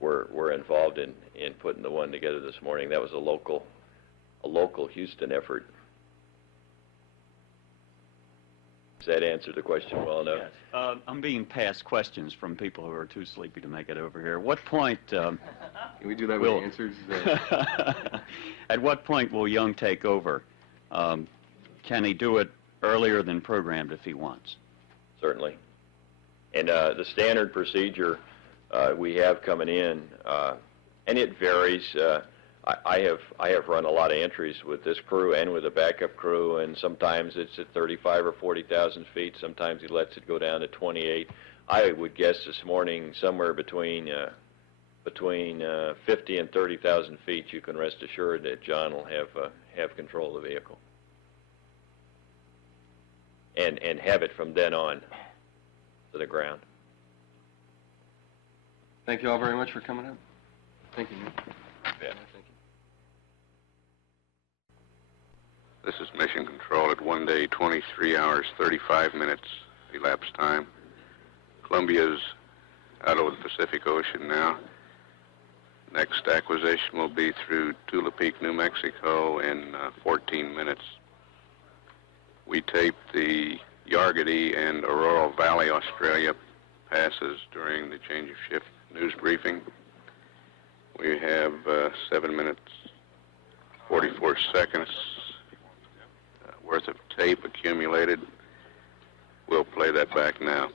were involved in putting the one together this morning. That was a local Houston effort. Does that answer the question well enough? Yes. I'm being passed questions from people who are too sleepy to make it over here. At what point... Can we do that with answers? At what point will Young take over? Can he do it earlier than programmed if he wants? Certainly. And the standard procedure we have coming in, and it varies. I have run a lot of entries with this crew and with a backup crew, and sometimes it's at 35 or 40,000 feet. Sometimes he lets it go down to 28. I would guess this morning somewhere between 50 and 30,000 feet. You can rest assured that John will have control of the vehicle and have it from then on to the ground. Thank you all very much for coming up. Thank you, Nick. Yeah. This is Mission Control at 1 day, 23 hours, 35 minutes elapsed time. Columbia's out over the Pacific Ocean now. Next acquisition will be through Tula Peak, New Mexico in 14 minutes. We taped the Yargady and Aurora Valley, Australia passes during the change of shift news briefing. We have 7 minutes, 44 seconds worth of tape accumulated. We'll play that back now.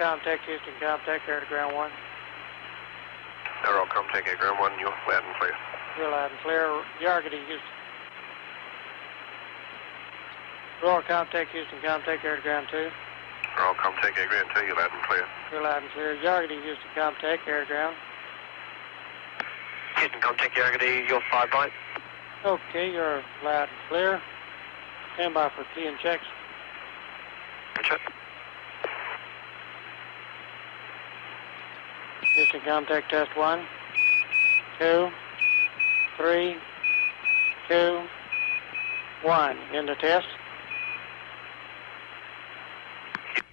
contact Houston, contact air to ground 1. Aero contact air ground 1, you're loud and clear. You're loud and clear. Yargity, Houston. Aurora contact Houston, contact air to ground 2. Aero contact air ground 2, you're loud and clear. You're loud and clear. Yargity, Houston, contact air to ground. Houston, contact Yargity, you're 5 byte. Okay, you're loud and clear. Stand by for key and checks. Check. Houston, contact test 1, 2, 3, 2, 1. In the test.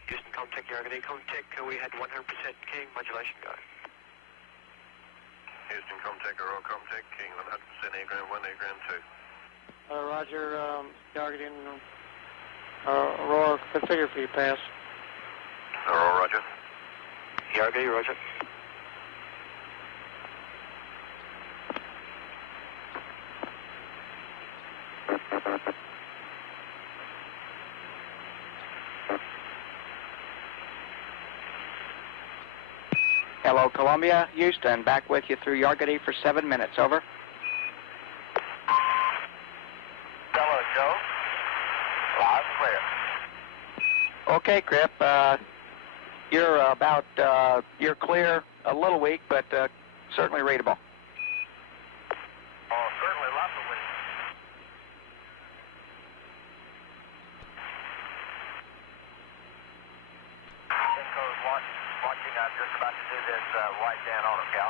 Houston, contact Yargity, contact, we had 100% King modulation, guys. Houston, contact Aero contact King 100% air ground 1, air ground 2. Roger, Yargity and Aurora, configure for you, pass. Aurora, roger. Yargity, roger. Hello, Columbia. Houston, back with you through Yargity for 7 minutes. Over. Hello, Joe. Loud and clear. Okay, Crip. You're clear. A little weak, but certainly readable. Oh, certainly lots of wind. Cinco's watching. I'm just about to do this right down on him, gal.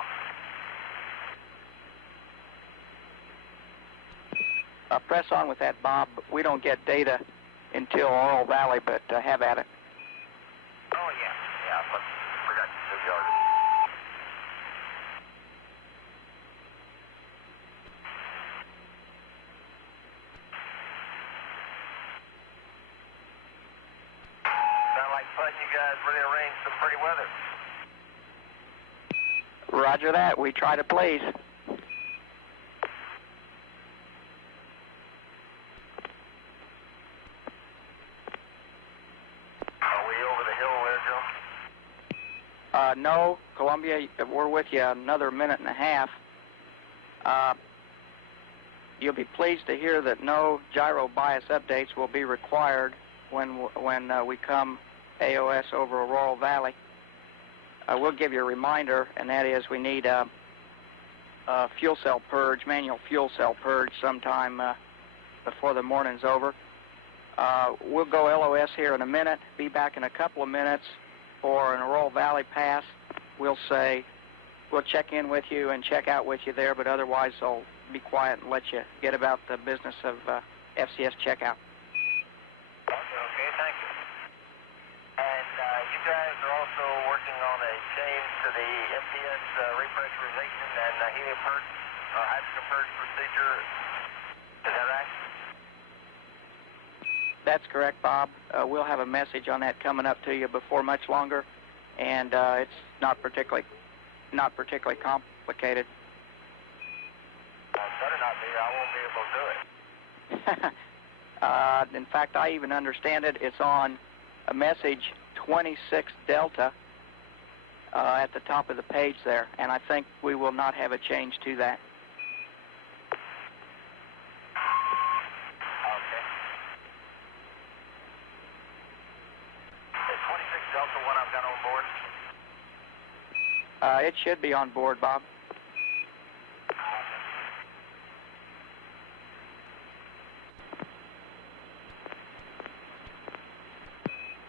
Press on with that, Bob. We don't get data until Oral Valley, but have at it. Oh, yeah, but forgot to do Yargity. Sound like fun. You guys really arranged some pretty weather. Roger that. We try to please. Are we over the hill there, Joe? No, Columbia, we're with you another minute and a half. You'll be pleased to hear that no gyro bias updates will be required when we come AOS over Aurora Valley. We'll give you a reminder, and that is we need a fuel cell purge, manual fuel cell purge sometime before the morning's over. We'll go LOS here in a minute, be back in a couple of minutes for an Aurora Valley pass. We'll check in with you and check out with you there, but otherwise I'll be quiet and let you get about the business of FCS checkout. Okay, thank you. And you guys are also working on a change to the STS repressurization and helium purge, or hydrogen purge procedure. Is that right? That's correct, Bob. We'll have a message on that coming up to you before much longer, and it's not particularly complicated. Better not be. I won't be able to do it. In fact, I even understand it. It's on a message 26 Delta at the top of the page there, and I think we will not have a change to that. Okay. Is 26 Delta one I've got on board? It should be on board, Bob.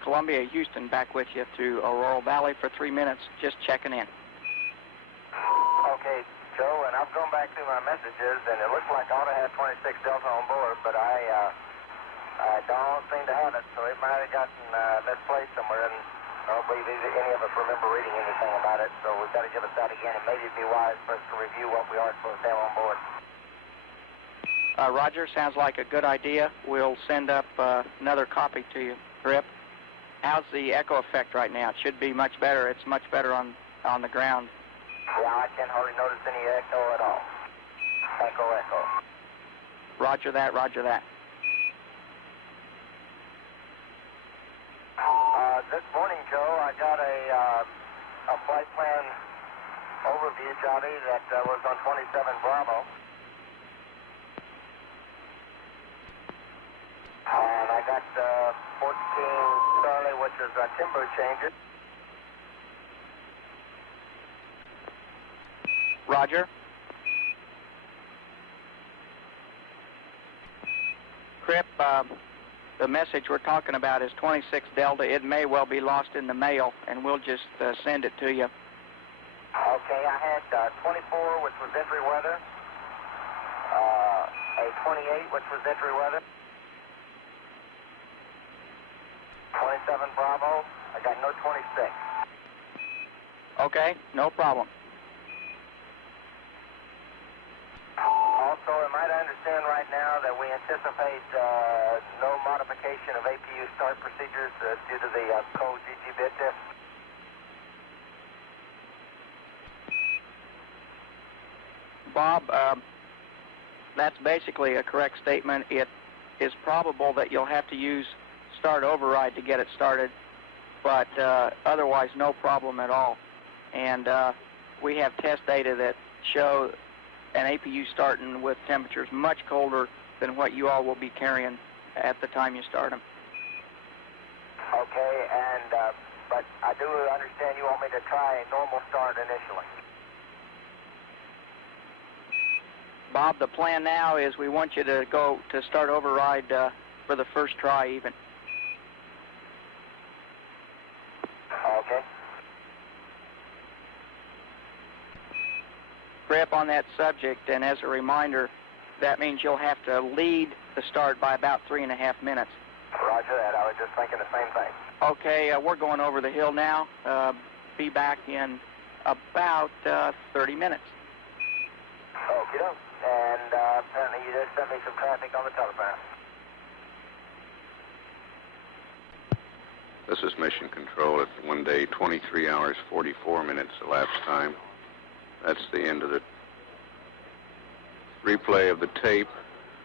Columbia, Houston, back with you through Aurora Valley for 3 minutes, just checking in. Okay, Joe, and I've gone back through my messages, and it looks like I ought to have 26 Delta on board, but I don't seem to have it, so it might have gotten misplaced somewhere, and I don't believe any of us remember reading anything about it, so we've got to give us that again, and maybe it'd be wise for us to review what we are supposed to have on board. Roger, sounds like a good idea. We'll send up another copy to you, Grip. How's the echo effect right now? It should be much better. It's much better on the ground. Yeah, I can't hardly notice any echo at all. Echo. Roger that, roger that. This morning, Joe, I got a flight plan overview, Johnny, that was on 27 Bravo. And I got 14 Charlie, which is timber changes. Roger. Crip, the message we're talking about is 26 Delta. It may well be lost in the mail, and we'll just send it to you. Okay, I had 24, which was entry weather. A 28, which was entry weather. 27 Bravo. I got no 26. Okay, no problem. Also, am I to understand right now that we anticipate no modification of APU start procedures due to the cold GG bid test? Bob, that's basically a correct statement. It is probable that you'll have to use start override to get it started, but otherwise no problem at all. And we have test data that show an APU starting with temperatures much colder than what you all will be carrying at the time you start them. Okay, and but I do understand you want me to try a normal start initially. Bob, the plan now is we want you to go to start override for the first try even. Okay. Grip on that subject, and as a reminder, that means you'll have to lead the start by about 3.5 minutes. Roger that. I was just thinking the same thing. Okay, we're going over the hill now. Be back in about 30 minutes. Okie doke. And apparently you just sent me some traffic on the telegraph. This is Mission Control at 1 day, 23 hours, 44 minutes elapsed time. That's the end of the replay of the tape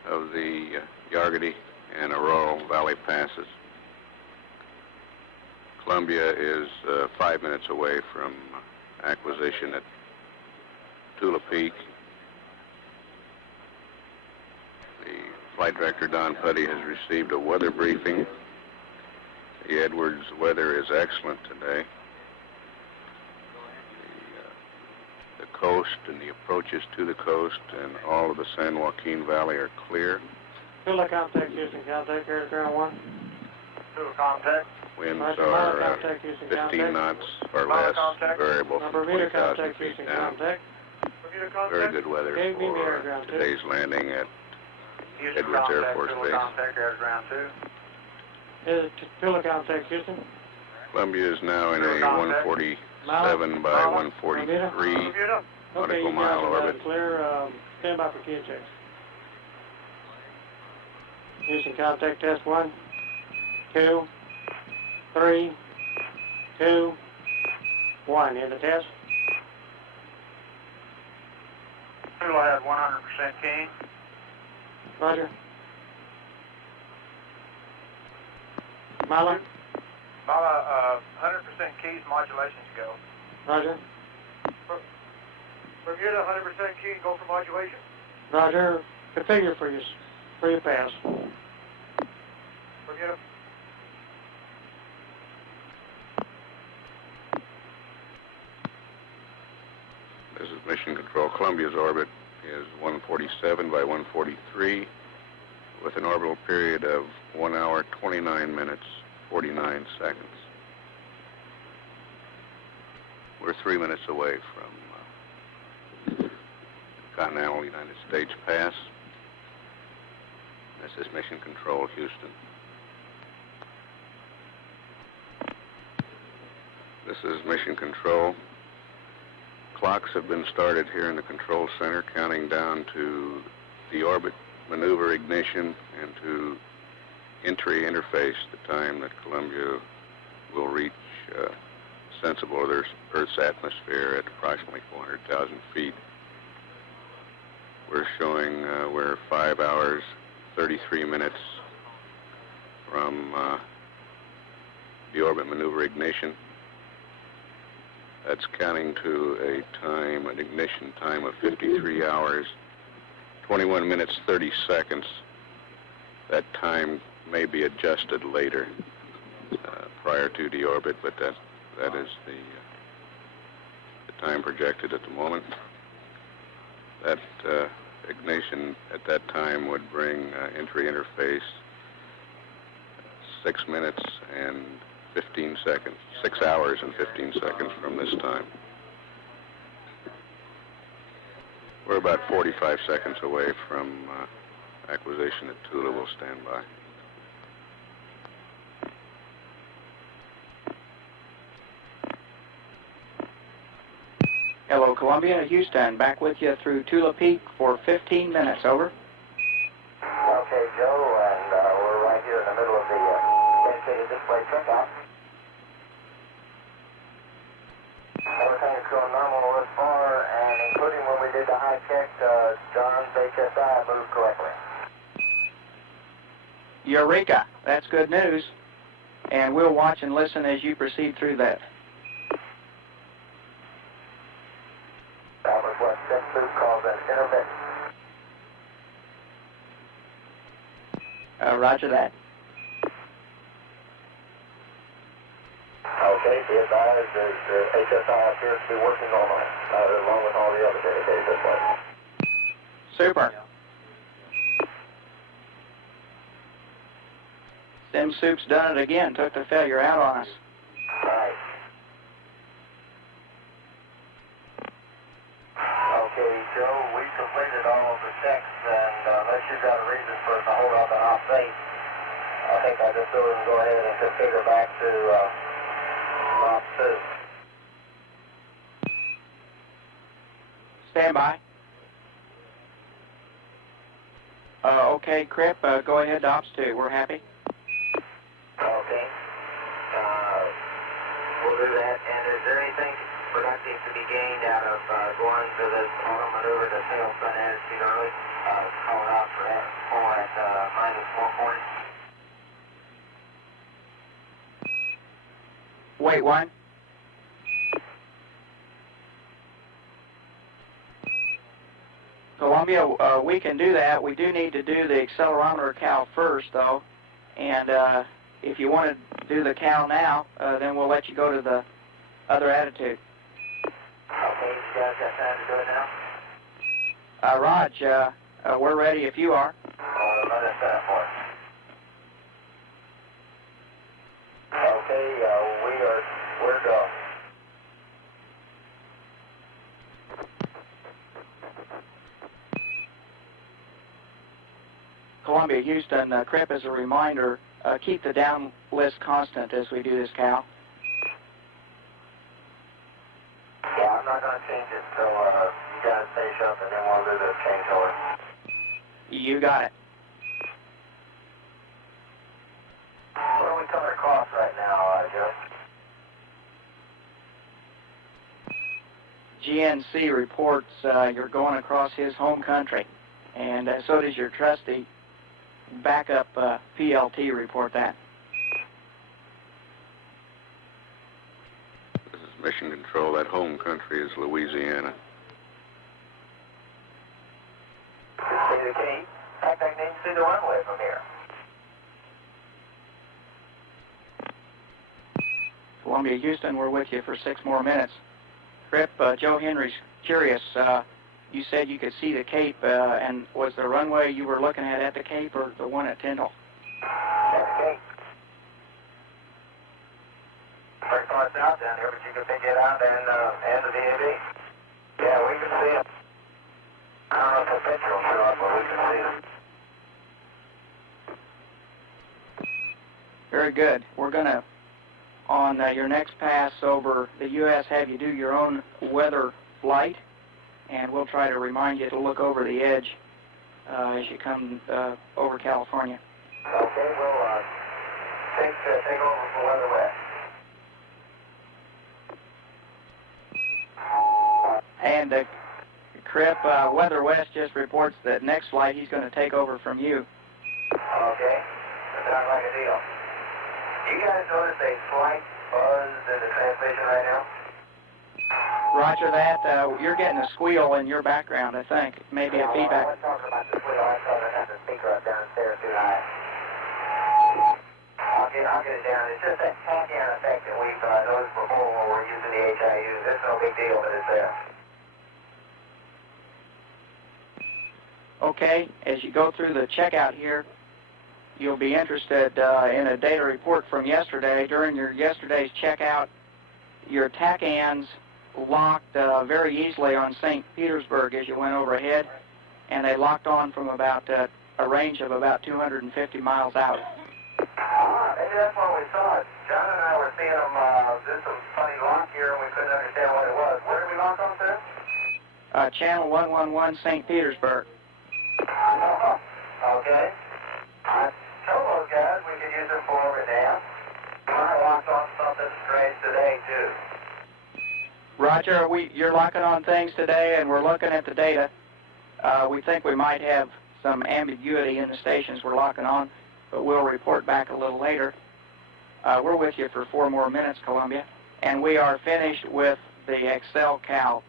of the Yargity and Aurora Valley passes. Columbia is 5 minutes away from acquisition at Tula Peak. The flight director, Don Putty, has received a weather briefing. The Edwards weather is excellent today. The coast and the approaches to the coast and all of the San Joaquin Valley are clear. Tula contact, Houston contact, Air Ground 1. Tula contact. Winds Roger, are contact, Houston 15 contact. knots or less, variable from Bermuda 20,000 contact, feet Houston down. contact. Very good weather Okay, meet me Air for Ground 2. today's landing at Houston Edwards Air contact, Force Tula Base. contact, Air Ground 2. Tula contact, Houston. Columbia is now in a 147 by 143 nautical mile orbit. Clear. Stand by for key checks. Houston contact test 1, 2, 3, 2, 1. In the test. Tula had 100% key. Roger. Mala. Mala, 100% keys, modulations go. Roger. Bermuda, 100% key, go for modulation. Roger. Configure for your pass. Bermuda. This is Mission Control. Columbia's orbit is 147 by 143 with an orbital period of 1 hour, 29 minutes, 49 seconds. We're 3 minutes away from the continental United States pass. This is Mission Control, Houston. This is Mission Control. Clocks have been started here in the control center, counting down to the orbit maneuver ignition and to entry interface, the time that Columbia will reach sensible of Earth's atmosphere at approximately 400,000 feet. We're showing we're 5 hours, 33 minutes from the orbit maneuver ignition. That's counting to an ignition time of 53 hours, 21 minutes, 30 seconds. That time may be adjusted later, prior to deorbit, but that is the time projected at the moment. That ignition at that time would bring entry interface 6 minutes and 15 seconds, 6 hours and 15 seconds from this time. We're about 45 seconds away from acquisition at Tula. We'll stand by. Hello, Columbia. Houston, back with you through Tula Peak for 15 minutes. Over. Okay, Joe, and we're right here in the middle of the dedicated display checkout. Everything is going normal thus far, and including when we did the high check, John's HSI moved correctly. Eureka! That's good news. And we'll watch and listen as you proceed through that. That was what Sim calls an intermittent. Roger that. Okay, be advised that the HSI appears to be working normally, along with all the other dedicated displays. Super. Sim Soup's done it again, took the failure out on us. Right. Okay, Joe, we completed all of the checks, and unless you've got a reason for us to hold up and off base, I think I just go ahead and configure back to Lot 2. Stand by. Okay, Crip, go ahead to Ops 2. We're happy. Okay. We'll do that. And is there anything productive to be gained out of going to this auto maneuver to sail sun attitude early? Calling out for that at minus 440. Wait, one. Columbia, we can do that. We do need to do the accelerometer cal first, though. And if you want to do the cal now, then we'll let you go to the other attitude. Okay, you guys got time to do it now? Raj, we're ready if you are. Let us set up for it. Okay, we're go. Columbia, Houston, Crip, as a reminder, keep the down list constant as we do this cal. Yeah, I'm not going to change it, so you guys finish up and then we'll do the changeover. You got it. What are we coming across right now, Joe? GNC reports you're going across his home country, and so does your trusty backup PLT report that. This is Mission Control. That home country is Louisiana. You see the key? In fact, I can even see the runway from here. Columbia, Houston, we're with you for 6 more minutes. Crip, Joe Henry's curious. You said you could see the Cape, and was the runway you were looking at the Cape or the one at Tyndall? That's Cape. Pretty far south down here, but you can pick it out and the DAV. Yeah, we can see it. I don't know if the picture will show up, but we can see it. Very good. We're going to, on your next pass over the U.S., have you do your own weather flight, and we'll try to remind you to look over the edge as you come over California. Okay, we'll take over for Weather West. And Crip, Weather West just reports that next flight he's going to take over from you. Okay, that sounds like a deal. You guys notice a slight buzz in the transmission right now? Roger that. You're getting a squeal in your background, I think. Maybe a feedback. I was talking about the squeal. I thought I had the speaker up downstairs too high. I'll get it down. It's just that tachyon effect that we've noticed before when we're using the HIUs. It's no big deal, but it's there. Okay, as you go through the checkout here, you'll be interested in a data report from yesterday. During your yesterday's checkout, your tachons locked very easily on St. Petersburg as you went overhead, and they locked on from about a range of about 250 miles out. Maybe that's when we saw it. John and I were seeing them do some funny lock here, and we couldn't understand what it was. Where did we lock on to? Channel 111, St. Petersburg. Okay. I told those guys we could use them for over dam. I locked on something strange today, too. Roger, you're locking on things today, and we're looking at the data. We think we might have some ambiguity in the stations we're locking on, but we'll report back a little later. We're with you for 4 more minutes, Columbia, and we are finished with the Excel Cal.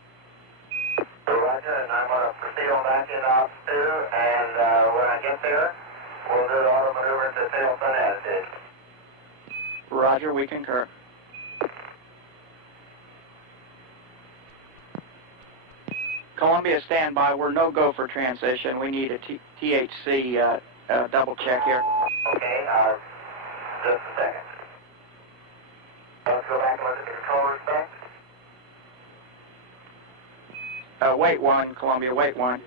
Roger, and I'm going to proceed on back in ops 2, and when I get there, we'll do the auto maneuver to sail sun as did. Roger, we concur. Columbia, stand by. We're no-go for transition. We need a THC double check here. Okay, just a second. Let's go back and look at the controller specs. Wait one, Columbia, wait one.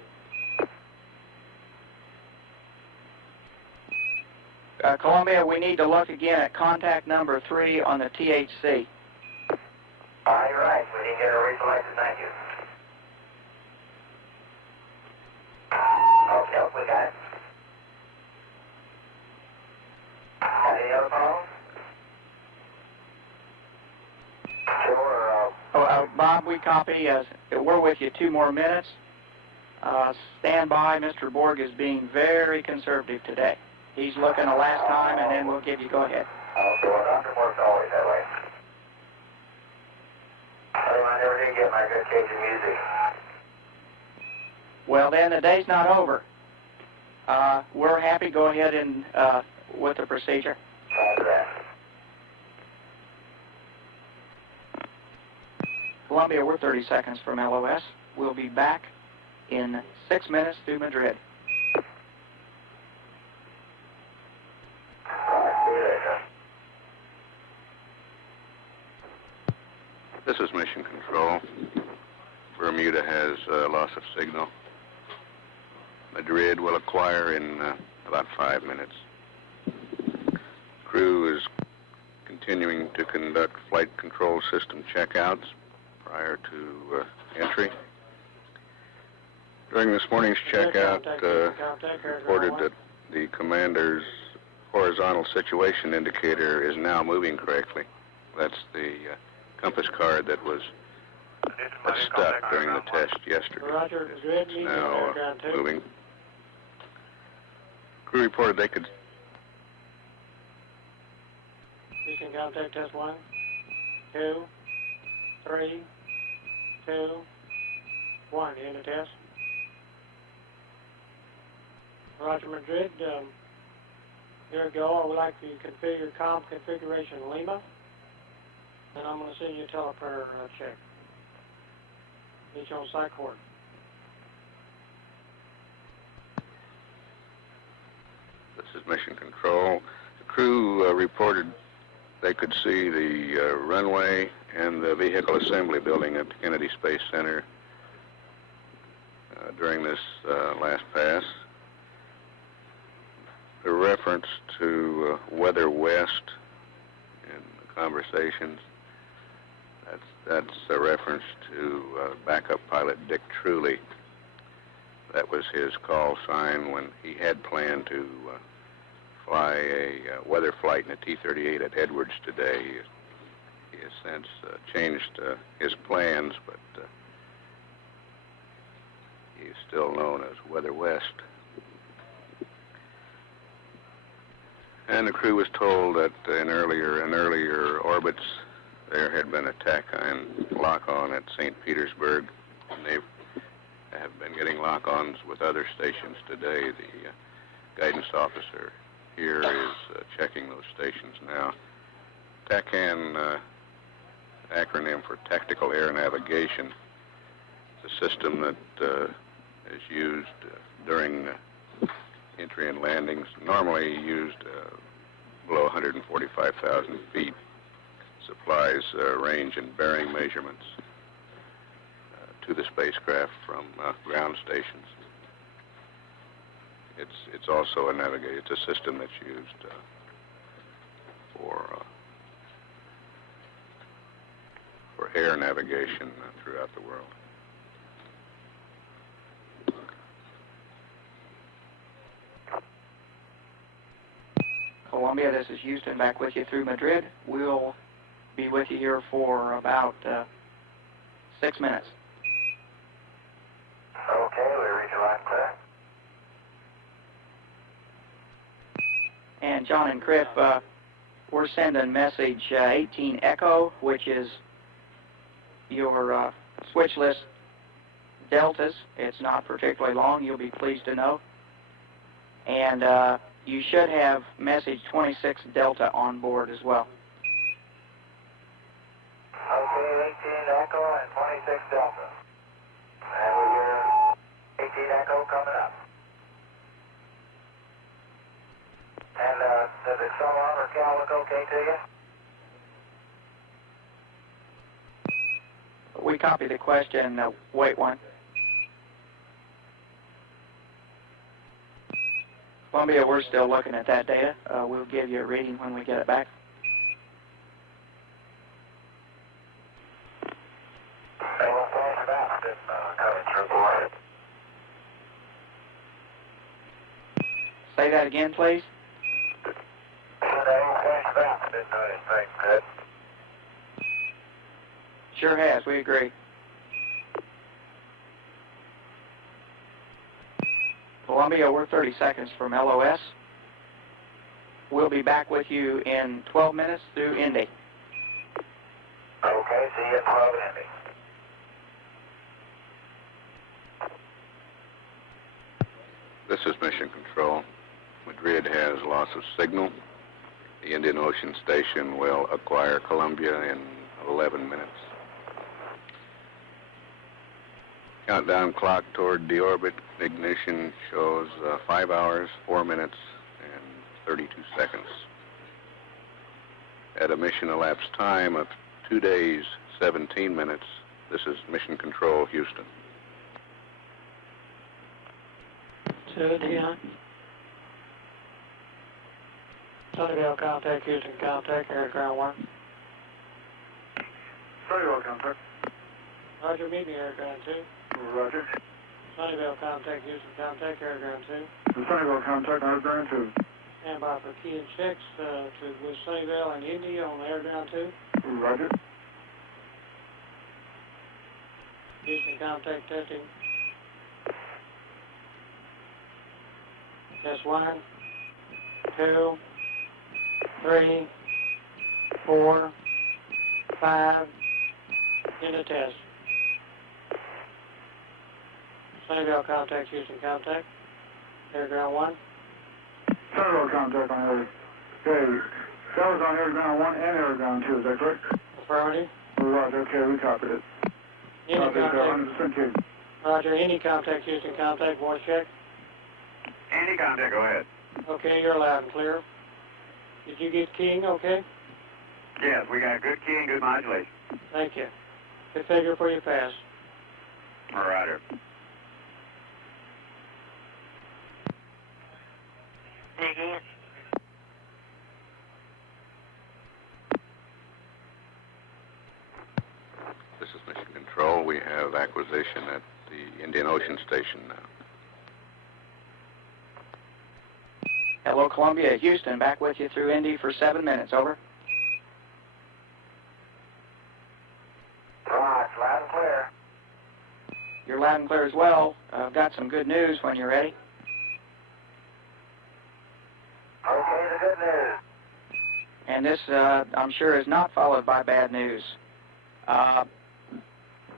Columbia, we need to look again at contact number 3 on the THC. You're right. We didn't get it reselected. Thank you. Okay, we got it. Got any other problems? Sure. Bob, we copy. We're with you 2 more minutes. Stand by. Mr. Borg is being very conservative today. He's looking the last time, and then we'll give you go ahead. Okay, well, Dr. Borg's always that way. I never did get my good Cajun music. Well, then the day's not over. We're happy. Go ahead and with the procedure. Roger that. Columbia, we're 30 seconds from LOS. We'll be back in 6 minutes to Madrid. This is Mission Control. Bermuda has loss of signal. Madrid will acquire in about 5 minutes. Crew is continuing to conduct flight control system checkouts prior to entry. During this morning's checkout, reported that the commander's horizontal situation indicator is now moving correctly. That's the compass card that was stuck during the test yesterday. Roger, It's now moving. Crew reported they could... Houston contact test 1, 2, 3, 2, 1. End of test. Roger, Madrid. Here we go. I would like to configure comp configuration Lima. And I'm going to send you a teleprayer check. Each on site court. This is Mission Control. The crew reported they could see the runway and the vehicle assembly building at the Kennedy Space Center during this last pass. The reference to Weather West in the conversations, that's a reference to backup pilot Dick Truly. That was his call sign when he had planned to fly a weather flight in a T-38 at Edwards today. He has since changed his plans, but he is still known as Weather West. And the crew was told that in earlier orbits there had been a TACAN lock-on at St. Petersburg, and they have been getting lock-ons with other stations today. The guidance officer here is checking those stations now. TACAN, acronym for Tactical Air Navigation, is a system that is used during entry and landings, normally used below 145,000 feet. Supplies range and bearing measurements to the spacecraft from ground stations. It's also it's a system that's used for air navigation throughout the world. Columbia, this is Houston, back with you through Madrid. We'll be with you here for about 6 minutes. Okay, we reach a line clear. And John and Cripp, we're sending message 18 Echo, which is your switch list deltas. It's not particularly long, you'll be pleased to know. And you should have message 26 Delta on board as well. Okay, 18 Echo and 26 Delta. And we hear 18 Echo coming up. And does the accelerometer cal look okay to you? We copy the question, wait one. Columbia, we're still looking at that data. We'll give you a reading when we get it back. They will flash fast and coming through board. Say that again, please. They will flash fast, didn't know anything good. Sure has, we agree. Columbia, we're 30 seconds from LOS. We'll be back with you in 12 minutes through Indy. Okay, see you at 12 Indy. This is Mission Control. Madrid has loss of signal. The Indian Ocean Station will acquire Columbia in 11 minutes. Countdown clock toward deorbit ignition shows 5 hours, 4 minutes, and 32 seconds. At a mission elapsed time of 2 days, 17 minutes, this is Mission Control, Houston. 2, Dion. Sunnyvale, contact Houston, contact Air Ground 1. Sunnyvale, contact. Roger, meet me, Air Ground 2. Roger. Sunnyvale, contact Houston, contact Air Ground 2. Sunnyvale, contact Air Ground 2. Stand by for key and checks with Sunnyvale and Indy on Air Ground 2. Roger. Houston, contact testing. Test 1, 2, 3, 4, 5, in the test. Sunnyvale, contact Houston, contact. Air Ground 1. Sunnyvale, contact on Air. Okay, that was on Air Ground 1 and Air Ground 2, is that correct? Affirmative. Roger, okay, we copied it. Any contact. 100% case. Roger, any contact Houston, contact, voice check. Any contact, go ahead. Okay, you're loud and clear. Did you get keying okay? Yes, we got good key and good modulation. Thank you. Configure for your pass. Roger. Again. This is Mission Control. We have acquisition at the Indian Ocean Station now. Hello, Columbia, Houston, back with you through Indy for 7 minutes, over. Right, loud and clear. You're loud and clear as well. I've got some good news when you're ready. Okay, the good news. and this, I'm sure, is not followed by bad news.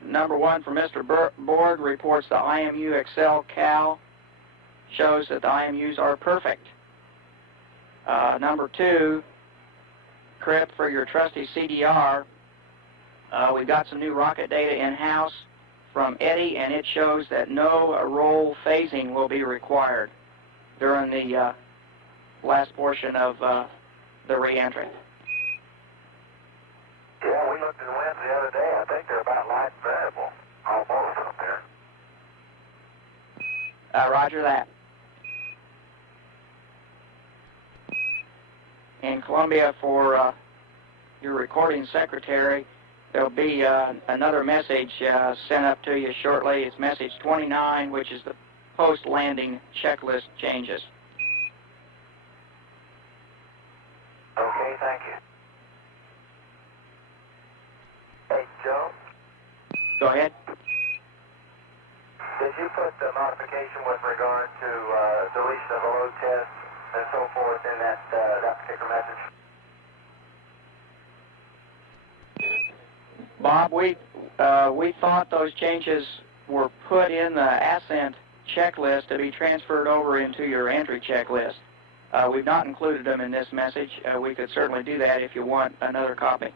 Number one from Mr. Board reports the IMU Excel Cal shows that the IMUs are perfect. Number two, Crip, for your trusty CDR, we've got some new rocket data in-house from Eddie, and it shows that no roll phasing will be required during the last portion of the re-entry. Yeah, we looked at the winds the other day. I think they're about light and variable, almost up there. Roger that. In Columbia, for your recording secretary, there'll be another message sent up to you shortly. It's message 29, which is the post-landing checklist changes. Okay, thank you. Hey, Joe? Go ahead. Did you put the modification with regard to deletion of a load test and so forth in that particular message? Bob, we thought those changes were put in the ascent checklist to be transferred over into your entry checklist. We've not included them in this message. We could certainly do that if you want another copy.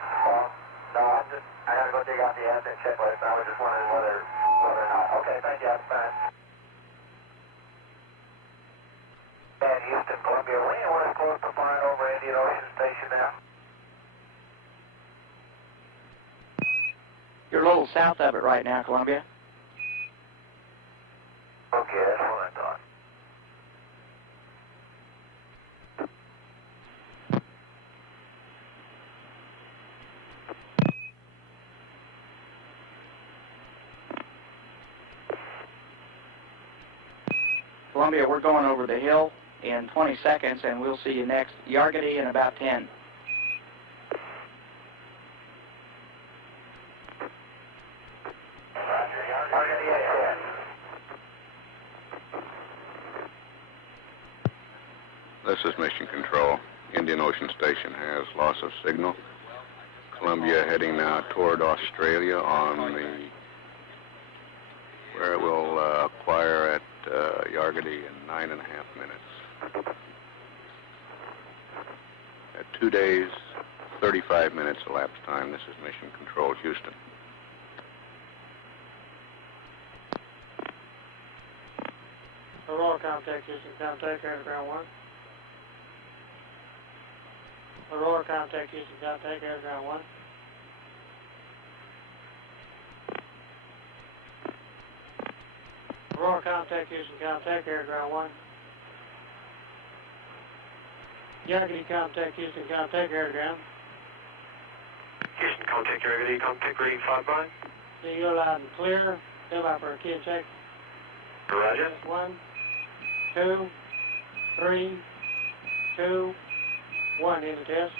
No, I gotta go dig out the ascent checklist. I was just wondering whether or not. Okay, thank you. That's fine. And Houston, Columbia, when is close to flying over Indian Ocean Station now? You're a little south of it right now, Columbia. Okay, that's what I thought. Columbia, we're going over the hill in 20 seconds, and we'll see you next Yargity in about 10. This is Mission Control. Indian Ocean Station has loss of signal. Columbia heading now toward Australia on the where it will acquire at Yargity in 9.5 minutes. At 2 days, 35 minutes elapsed time. This is Mission Control, Houston. Aurora contact, Houston contact, air to ground 1. Aurora contact, Houston contact, air to ground 1. Aurora contact, Houston contact, air to ground 1. Yargity contact, Houston contact, air to ground. Houston contact, Yargity, contact reading 5-5. See you loud and clear. Fill out for a kid check. Roger. 1, 2, 3, 2, 1 in the test.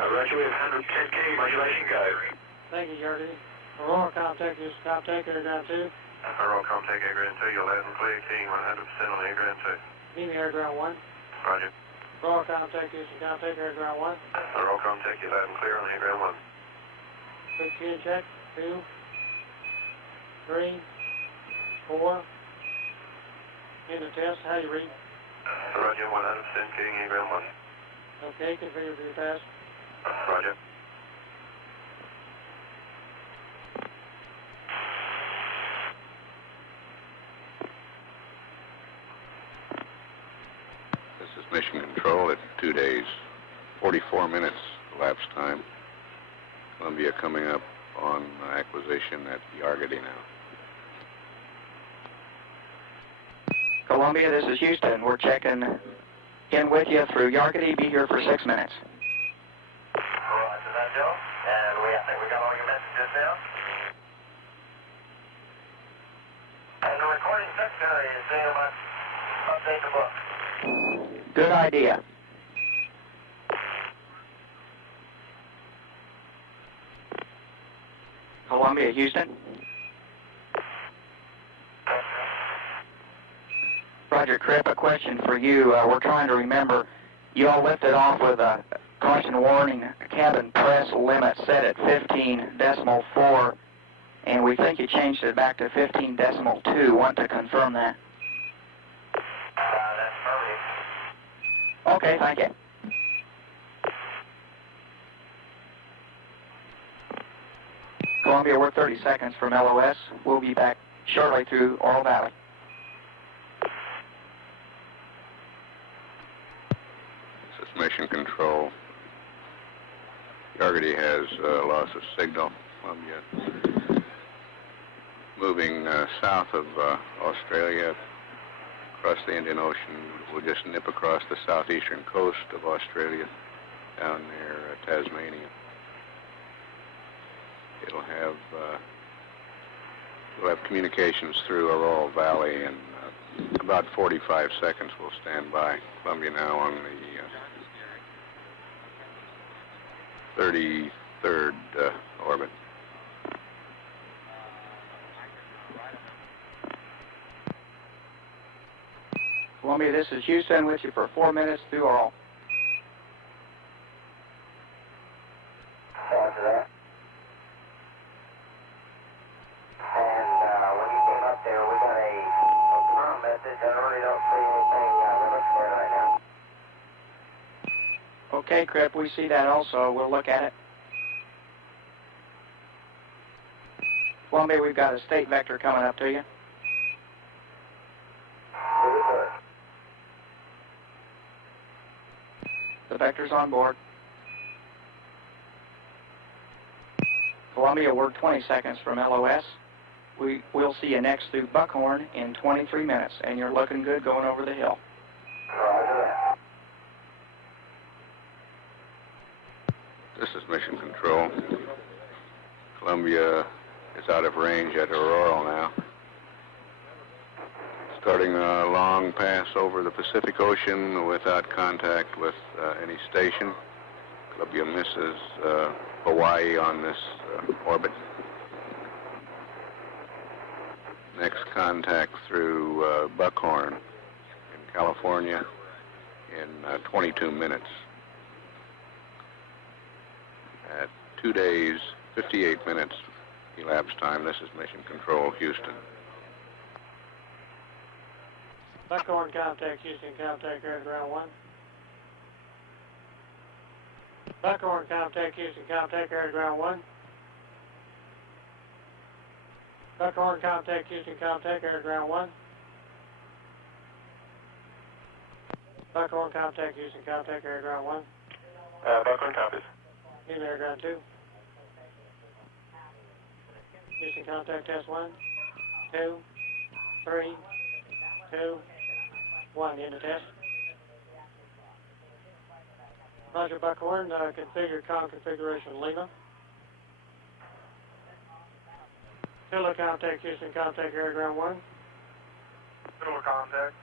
Roger, we have 110K modulation go. Thank you, Yargity. Aurora contact, Houston contact, air ground 2. Aurora contact, air ground 2, you're loud and clear, keying 100% on air ground 2. Need me air ground 1. Roger. Aurora contact, Houston contact, air ground 1. Aurora contact, you're loud and clear on air ground 1. Quick kid check. 2, 3, 4. In the test, how you read? Roger, 100% keying air ground 1. Okay, configure for your pass. Roger. This is Mission Control at 2 days, 44 minutes elapsed time. Columbia coming up on acquisition at Yargity now. Columbia, this is Houston. We're checking in with you through Yargity. Be here for 6 minutes. Roger that, Joe. And I think we got all your messages now. And the recording secretary is saying about update the book. Good idea. Columbia, Houston. Roger. Roger, Crip, a question for you. We're trying to remember, you all lifted off with a caution warning, cabin press limit set at 15.4, and we think you changed it back to 15.2. Want to confirm that? That's perfect. Okay, thank you. Columbia, we're 30 seconds from LOS. We'll be back shortly through Oro Valley. This is Mission Control. Gargity has loss of signal. Columbia moving south of Australia across the Indian Ocean. We'll just nip across the southeastern coast of Australia down near Tasmania. It'll have we'll have communications through Aurora Valley in about 45 seconds. We'll stand by. Columbia now on the 33rd orbit. Columbia, this is Houston with you for 4 minutes through Oro. Roger that. And when you came up there, we got a confirm message. I really don't see anything we're looking for right now. Okay, Crip, we see that also. We'll look at it. Columbia, we've got a state vector coming up to you. The vector's on board. Columbia, we're 20 seconds from LOS. We'll see you next through Buckhorn in 23 minutes, and you're looking good going over the hill. This is Mission Control. Columbia is out of range at Aurora now. Starting a long pass over the Pacific Ocean without contact with any station. Columbia misses Hawaii on this orbit. Next contact through Buckhorn in California in 22 minutes. At 2 days, 58 minutes elapsed time. This is Mission Control, Houston. Buckhorn contact, Houston contact, air to ground 1. Buckhorn contact, Houston contact, air to ground 1. Buckhorn contact, Houston contact, air to ground 1. Buckhorn contact, Houston contact, air to ground 1. Buckhorn copies. Houston air ground 2. Houston contact test 1, 2, 3, 2, 1, end of test. Roger, Buckhorn, configure com configuration Lima. Tiller contact, Houston contact, air ground 1. Tiller contact.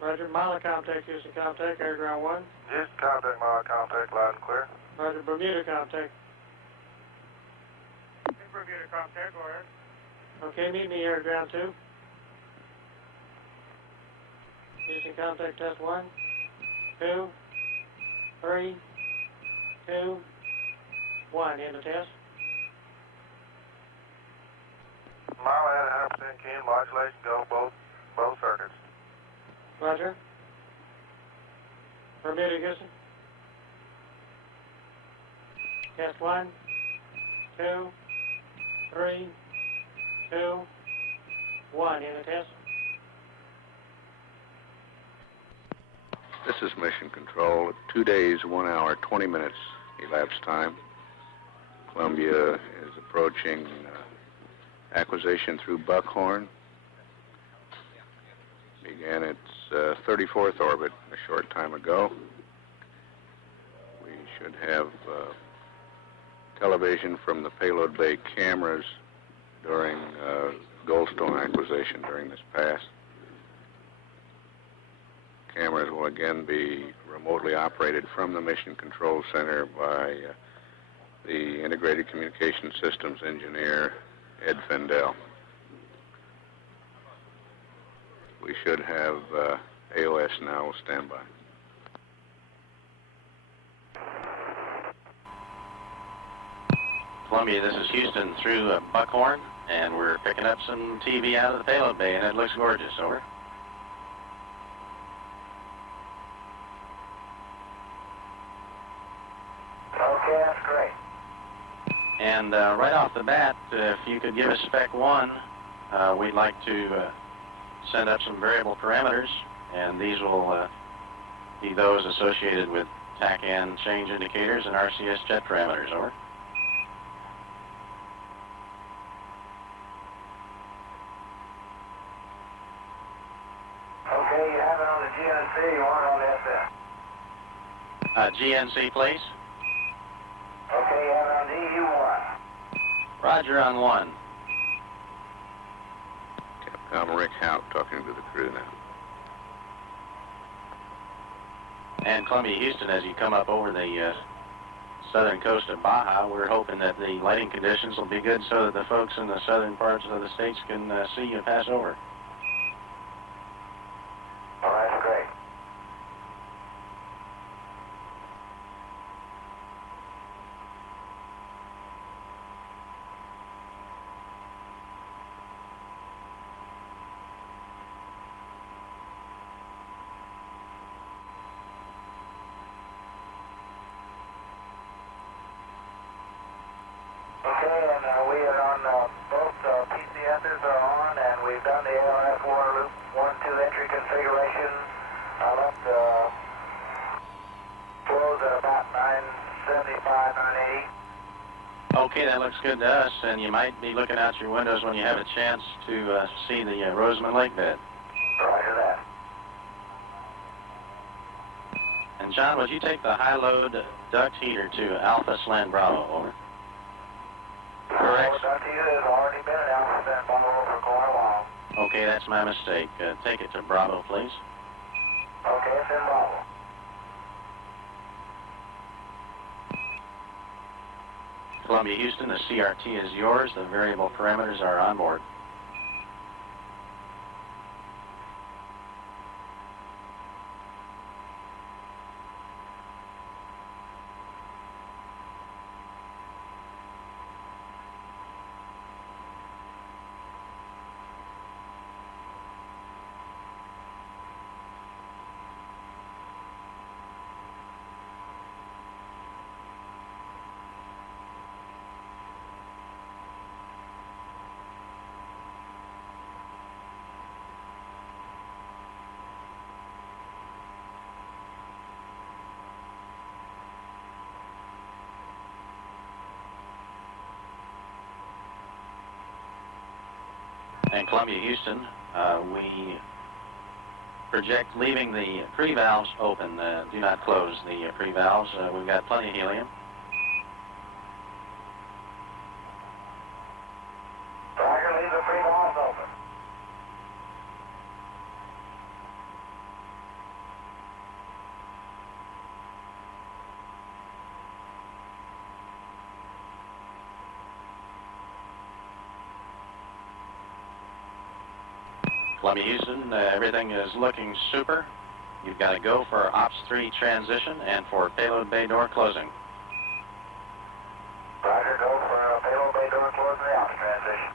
Roger, Mila contact, Houston contact, air ground 1. Houston contact, Mila contact, loud and clear. Roger, Bermuda contact. Bermuda contact, go ahead. Okay, meet me air ground 2. Houston contact test 1, 2, 3, 2, 1, end of test. Mile at 100% key modulation, go both circuits. Roger. Bermuda, Houston. Test 1, 2, 3, 2, 1, end of test. This is Mission Control. 2 days, 1 hour, 20 minutes elapsed time. Columbia is approaching acquisition through Buckhorn. Began its 34th orbit a short time ago. We should have television from the payload bay cameras during Goldstone acquisition during this pass. Cameras will again be remotely operated from the Mission Control Center by the Integrated Communication Systems engineer, Ed Fendel. We should have AOS now. Will stand by. Columbia, this is Houston through Buckhorn, and we're picking up some TV out of the payload bay, and it looks gorgeous. Over. Okay, that's great. And right off the bat, if you could give us Spec 1, we'd like to send up some variable parameters, and these will be those associated with TACAN change indicators and RCS jet parameters. Over. Okay, you have it on the GNC, you want it on the SM. GNC, please. Okay, you have it on the EU1. Roger on 1. I'm Rick Houck talking to the crew now. And Columbia, Houston, as you come up over the southern coast of Baja, we're hoping that the lighting conditions will be good so that the folks in the southern parts of the states can see you pass over. Oh, that's great. Okay, and we are on both PCSs are on, and we've done the ALF water loop 1-2 entry configuration. Left flows at about 975, 980. Okay, that looks good to us, and you might be looking out your windows when you have a chance to see the Rosamond Lake bed. Roger that. And John, would you take the high-load duct heater to Alpha Slan Bravo, over? Correct. Duct heater has already been at Alpha Slan Bravo for quite a while. Okay, that's my mistake. Take it to Bravo, please. Okay, it's in Bravo. Columbia, Houston, the CRT is yours. The variable parameters are on board. And Columbia, Houston, we project leaving the pre-valves open. Do not close the pre-valves. We've got plenty of helium. Roger, leave the pre-valves open. Columbia, Houston, everything is looking super. You've got to go for Ops 3 transition and for payload bay door closing. Roger, go for payload bay door closing the ops transition.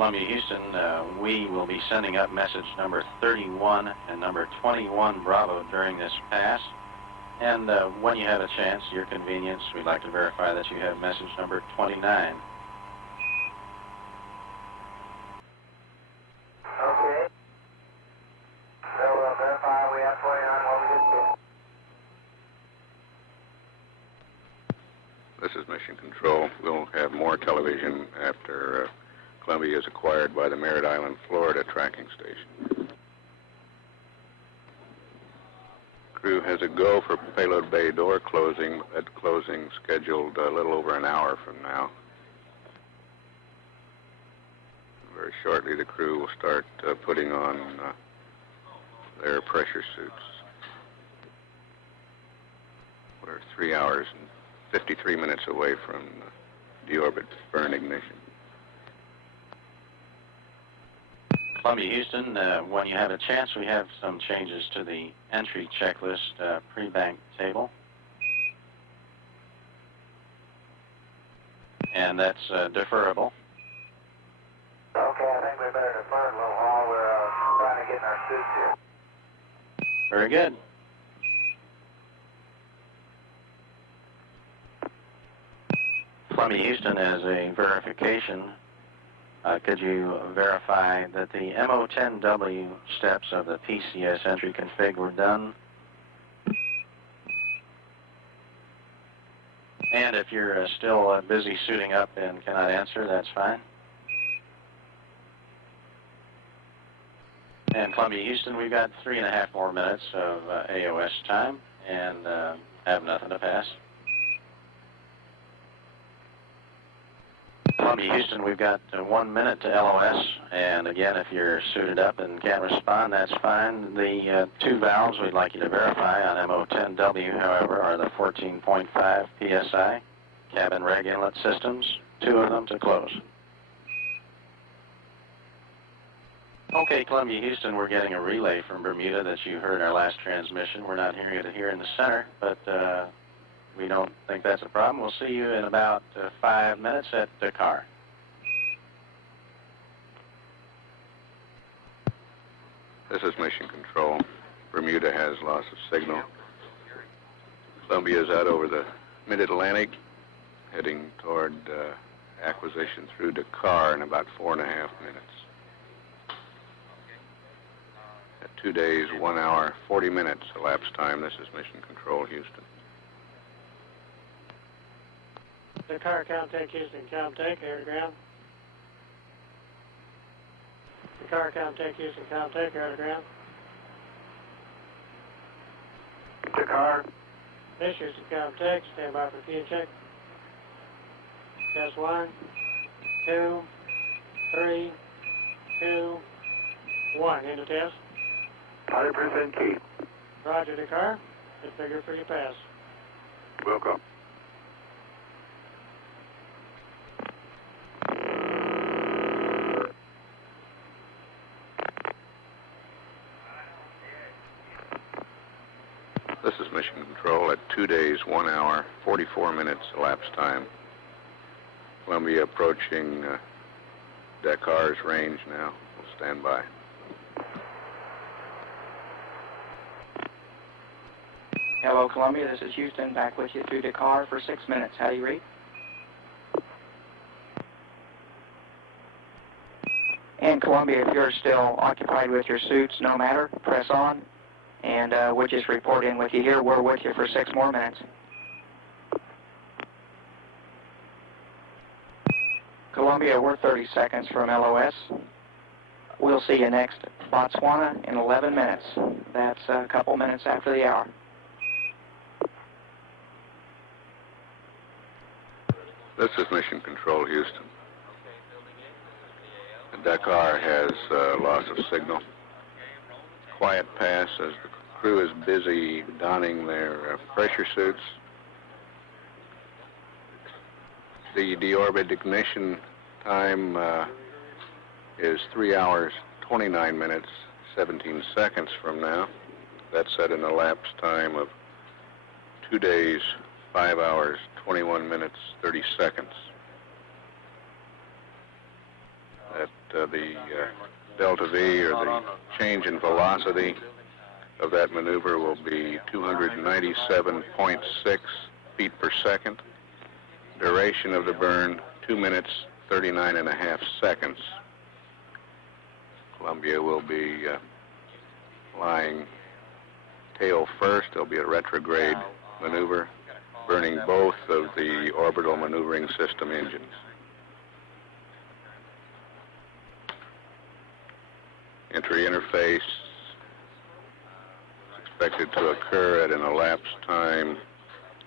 Columbia, Houston, we will be sending up message number 31 and number 21 Bravo during this pass. And when you have a chance, your convenience, we'd like to verify that you have message number 29. Okay. So we'll verify we have 29 what we just did. This is Mission Control. We'll have more television after Columbia is acquired by the Merritt Island, Florida tracking station. Crew has a go for payload bay door closing. That closing scheduled a little over an hour from now. Very shortly, the crew will start putting on their pressure suits. We're 3 hours and 53 minutes away from deorbit burn ignition. Columbia, Houston, when you have a chance, we have some changes to the entry checklist pre-bank table. And that's deferrable. Okay, I think we better defer it a little while. We're trying to get in our suits here. Very good. Columbia, Houston, as a verification, could you verify that the MO10W steps of the PCS entry config were done? And if you're still busy suiting up and cannot answer, that's fine. And Columbia, Houston, we've got 3.5 more minutes of AOS time and have nothing to pass. Columbia, Houston, we've got 1 minute to LOS, and again, if you're suited up and can't respond, that's fine. The two valves we'd like you to verify on MO10W, however, are the 14.5 PSI cabin reg inlet systems, 2 of them to close. Okay, Columbia, Houston, we're getting a relay from Bermuda that you heard our last transmission. We're not hearing it here in the center, but we don't think that's a problem. We'll see you in about 5 minutes at Dakar. This is Mission Control. Bermuda has loss of signal. Columbia is out over the mid-Atlantic, heading toward acquisition through Dakar in about 4.5 minutes. At 2 days, 1 hour, 40 minutes elapsed time. This is Mission Control, Houston. Dakar, Comtech, Houston, Comtech, air to ground. Dakar, Comtech, Houston, Comtech, air to ground. Dakar. This Houston, Comtech, stand by for fuel check. Test 1, 2, 3, 2, 1. Into test. 100% key. Roger, Dakar. Good figure for your pass. Welcome. This is Mission Control at 2 days, 1 hour, 44 minutes elapsed time. Columbia approaching Dakar's range now. We'll stand by. Hello, Columbia. This is Houston. Back with you through Dakar for 6 minutes. How do you read? And Columbia, if you're still occupied with your suits, no matter. Press on. And we'll just report in with you here. We're with you for 6 more minutes. Columbia, we're 30 seconds from LOS. We'll see you next Botswana in 11 minutes. That's a couple minutes after the hour. This is Mission Control, Houston. Dakar has loss of signal. Quiet pass as the crew is busy donning their pressure suits. The deorbit ignition time is 3 hours, 29 minutes, 17 seconds from now. That's at an elapsed time of 2 days, 5 hours, 21 minutes, 30 seconds. At the delta V, or the change in velocity of that maneuver, will be 297.6 feet per second. Duration of the burn, 2 minutes, 39.5 seconds. Columbia will be flying tail first. There'll be a retrograde maneuver, burning both of the orbital maneuvering system engines. Entry interface is expected to occur at an elapsed time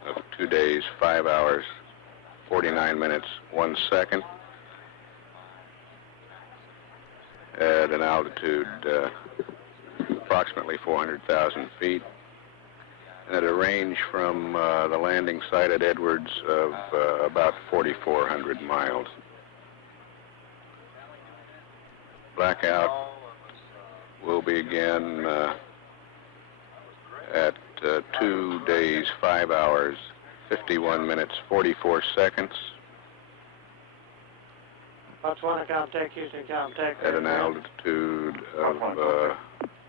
of 2 days, 5 hours, 49 minutes, 1 second, at an altitude approximately 400,000 feet, and at a range from the landing site at Edwards of about 4,400 miles. Blackout will begin at 2 days, 5 hours, 51 minutes, 44 seconds. Botswana, contact Houston, contact. At an altitude of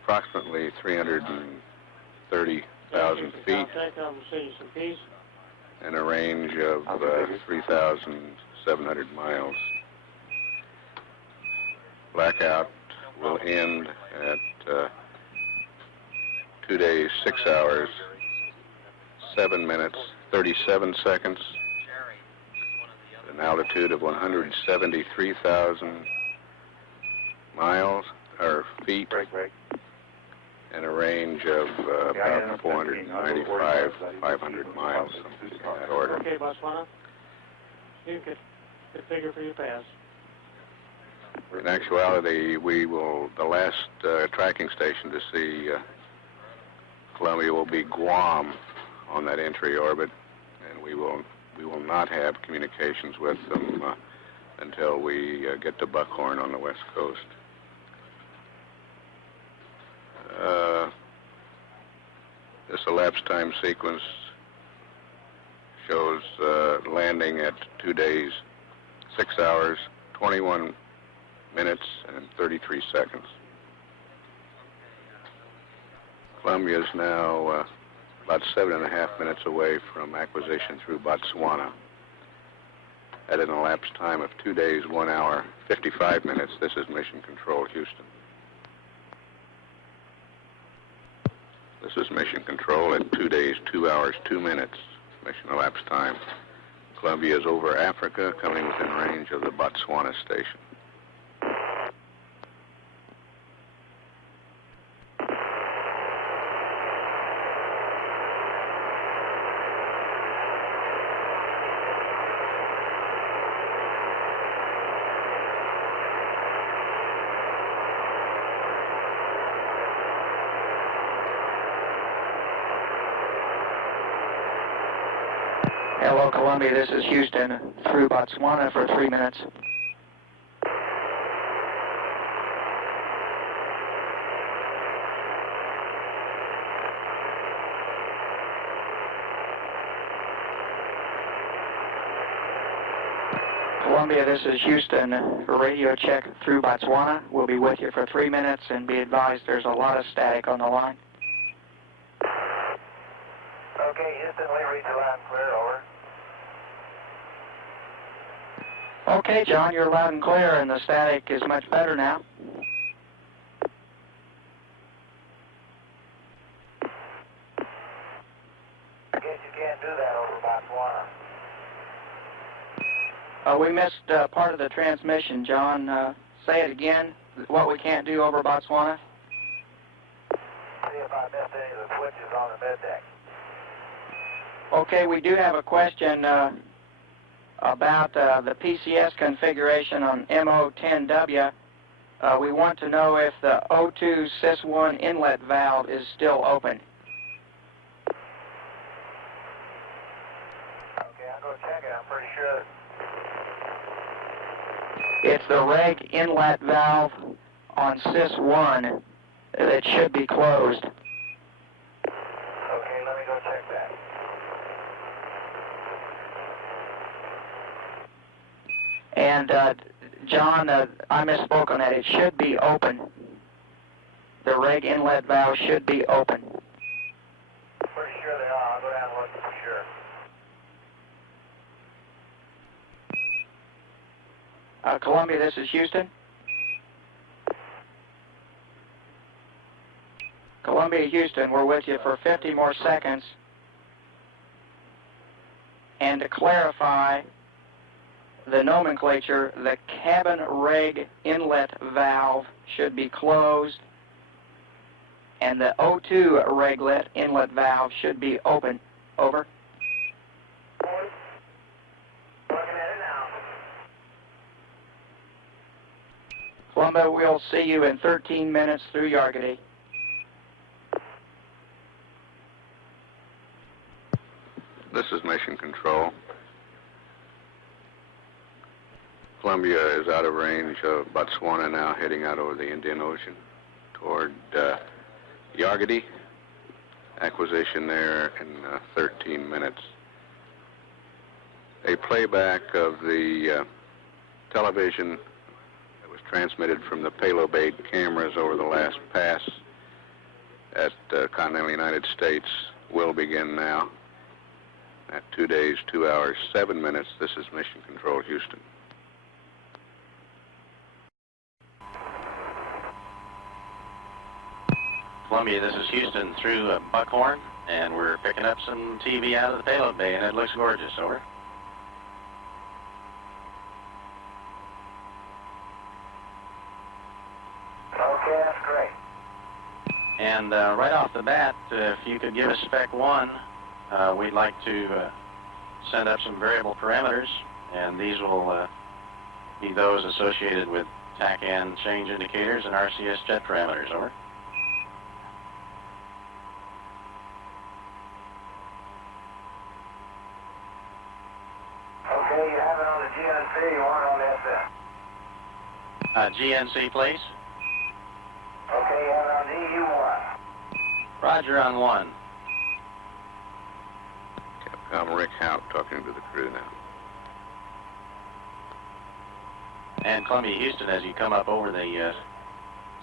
approximately 330,000 feet. Contact, I'm seeing some peace. And a range of 3,700 miles. Blackout will end at 2 days, 6 hours, 7 minutes, 37 seconds, at an altitude of 173,000 miles, or feet, and a range of about 495, 500 miles, something in that order. Okay, Botswana. You could configure for your pass. In actuality, the last tracking station to see Columbia will be Guam on that entry orbit, and we will not have communications with them until we get to Buckhorn on the west coast. This elapsed time sequence shows landing at 2 days, 6 hours, 21 minutes, and 33 seconds. Columbia is now about 7.5 minutes away from acquisition through Botswana. At an elapsed time of 2 days, 1 hour, 55 minutes, this is Mission Control, Houston. This is Mission Control at 2 days, 2 hours, 2 minutes, mission elapsed time. Columbia is over Africa, coming within range of the Botswana station. Hello, Columbia. This is Houston through Botswana for 3 minutes. Columbia, this is Houston. Radio check through Botswana. We'll be with you for 3 minutes, and be advised there's a lot of static on the line. Okay, Houston, we read you loud and clear, over. Okay, John, you're loud and clear, and the static is much better now. I guess you can't do that over Botswana. We missed part of the transmission, John. Say it again, what we can't do over Botswana. See if I missed any of the switches on the mid deck. Okay, we do have a question about the PCS configuration on MO10W. We want to know if the O2 Sys-1 inlet valve is still open. Okay, I'll go check it. I'm pretty sure. It's the reg inlet valve on Sys-1 that should be closed. Okay, let me go check that. And John, I misspoke on that. It should be open. The reg inlet valve should be open. Pretty sure they are. I'll go down and look for sure. Columbia, this is Houston. Columbia, Houston, we're with you for 50 more seconds. And to clarify the nomenclature, the cabin reg inlet valve should be closed, and the O2 reglet inlet valve should be open. Over. Columbia, we'll see you in 13 minutes through Yargady. This is Mission Control. Columbia is out of range of Botswana now, heading out over the Indian Ocean toward Yargady. Acquisition there in 13 minutes. A playback of the television that was transmitted from the payload bay cameras over the last pass at continental United States will begin now. At 2 days, 2 hours, 7 minutes, this is Mission Control, Houston. Columbia, this is Houston through Buckhorn, and we're picking up some TV out of the payload bay, and it looks gorgeous. Over. Okay, that's great. And right off the bat, if you could give us Spec 1, we'd like to send up some variable parameters, and these will be those associated with TACAN change indicators and RCS jet parameters. Over. Okay, you have it on the GNC, you want it on the SM. GNC, please. Okay, you have it on the EU1. Roger on 1. Capcom Rick Hout talking to the crew now. And Columbia, Houston, as you come up over the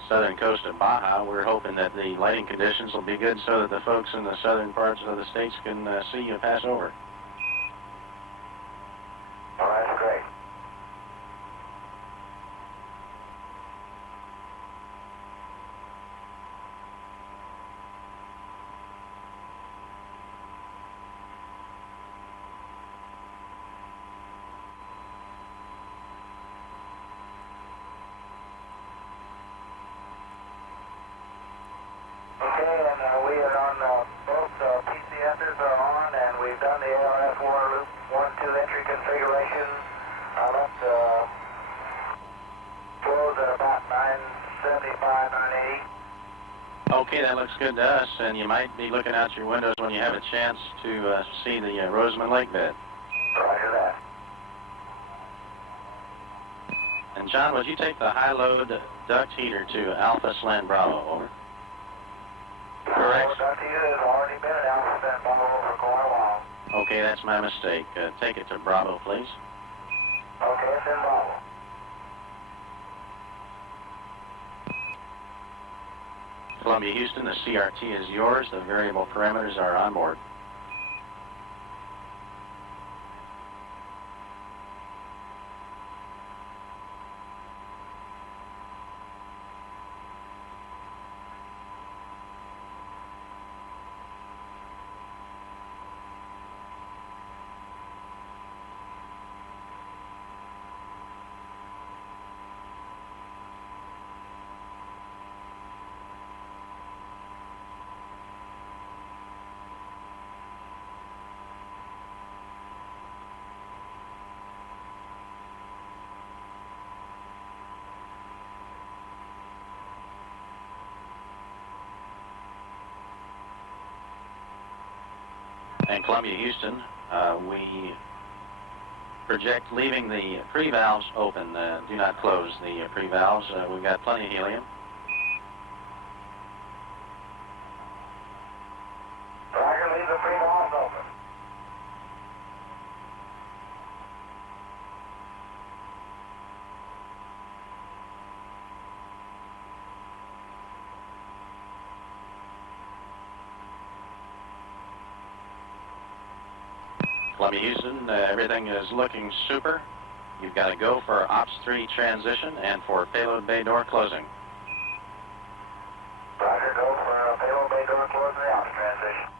southern coast of Baja, we're hoping that the lighting conditions will be good so that the folks in the southern parts of the states can see you pass over. Oh, that's great. Okay, and we are on both PCSs are on, and we've done the ARF water loop 1-2 entry configuration. Let's close at about 975, 980. Okay, that looks good to us, and you might be looking out your windows when you have a chance to see the Rosamond Lake bed. Roger that. And John, would you take the high-load duct heater to Alpha Slant Bravo, over? Correct. Duct heater has already been at Alpha Slant Bravo for quite a while. Okay, that's my mistake. Take it to Bravo, please. Okay, it's in Bravo. Columbia, Houston, the CRT is yours. The variable parameters are on board. And Columbia, Houston, we project leaving the pre-valves open. Do not close the pre-valves. We've got plenty of helium. Roger, leave the pre-valves open. Columbia Houston, everything is looking super. You've got to go for Ops 3 transition and for payload bay door closing. Roger, go for payload bay door closing the ops transition.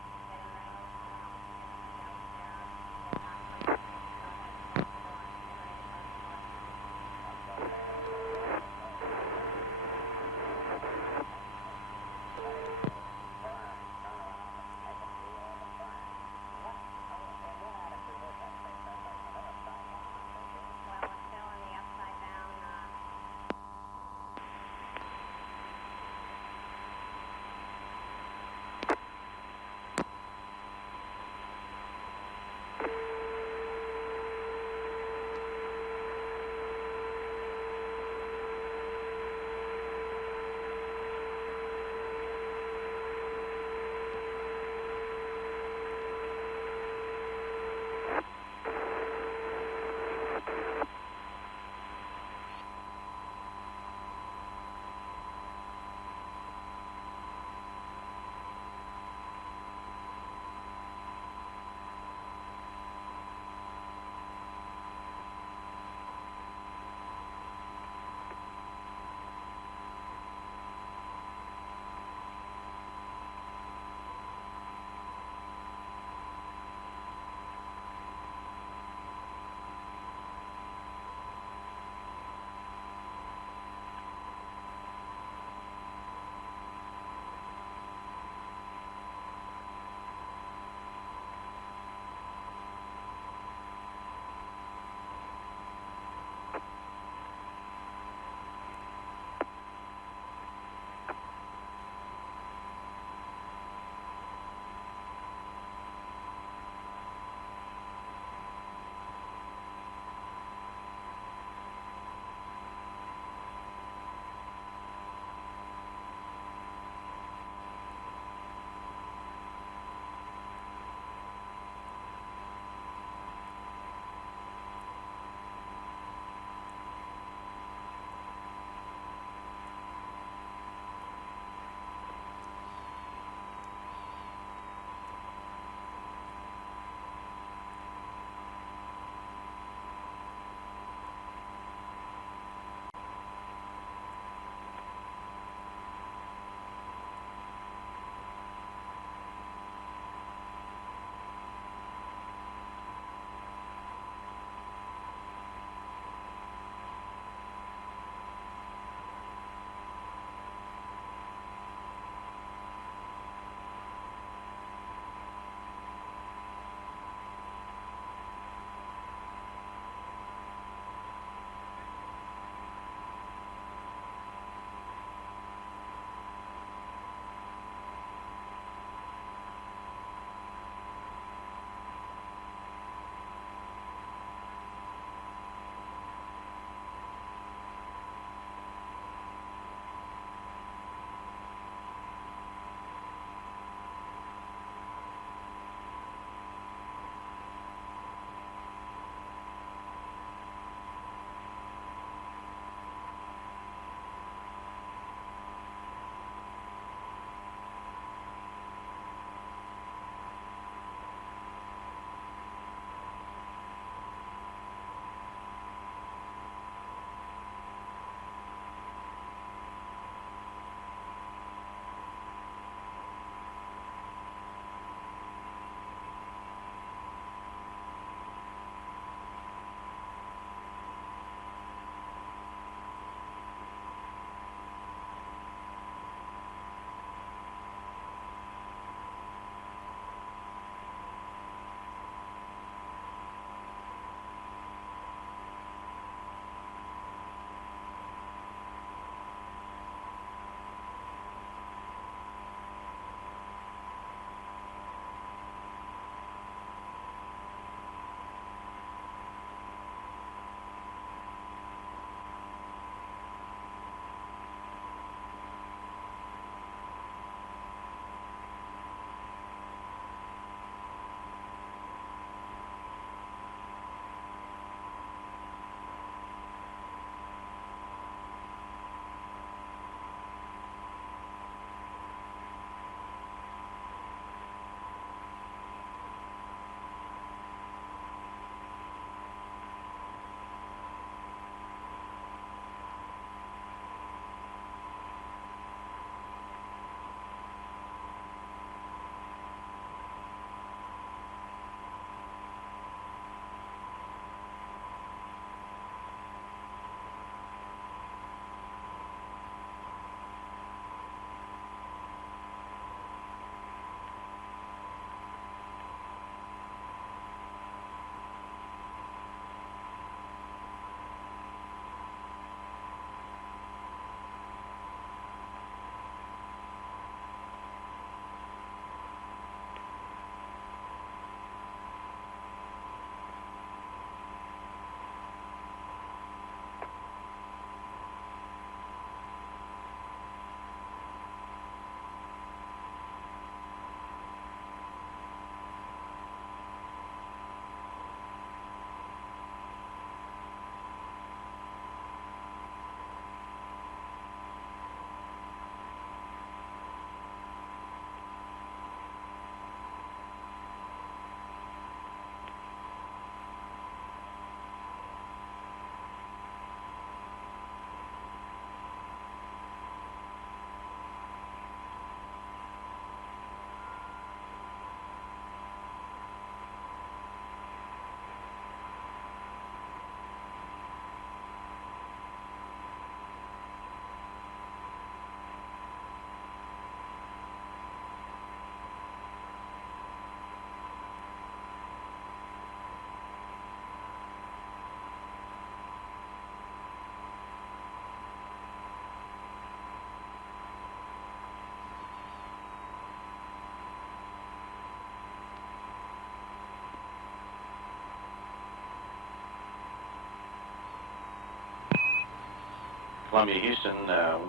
Columbia, Houston,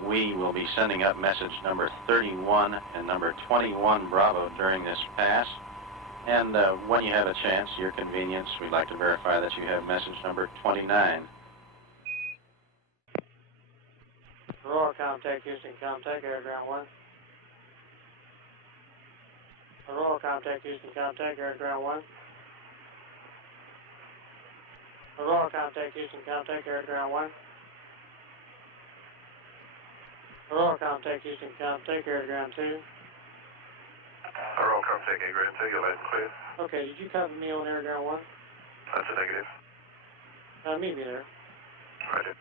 we will be sending up message number 31 and number 21 Bravo during this pass. And when you have a chance, your convenience, we'd like to verify that you have message number 29. Aurora, contact Houston, contact Air Ground 1. Aurora, contact Houston, contact Air Ground 1. Aurora, contact Houston, contact Air Ground 1. Aurora, contact Houston, contact Air Ground 2. Aurora, contact Air Ground 2, you're loud and clear. Okay, did you cover me on Air Ground 1? That's a negative. Meet me there. Roger.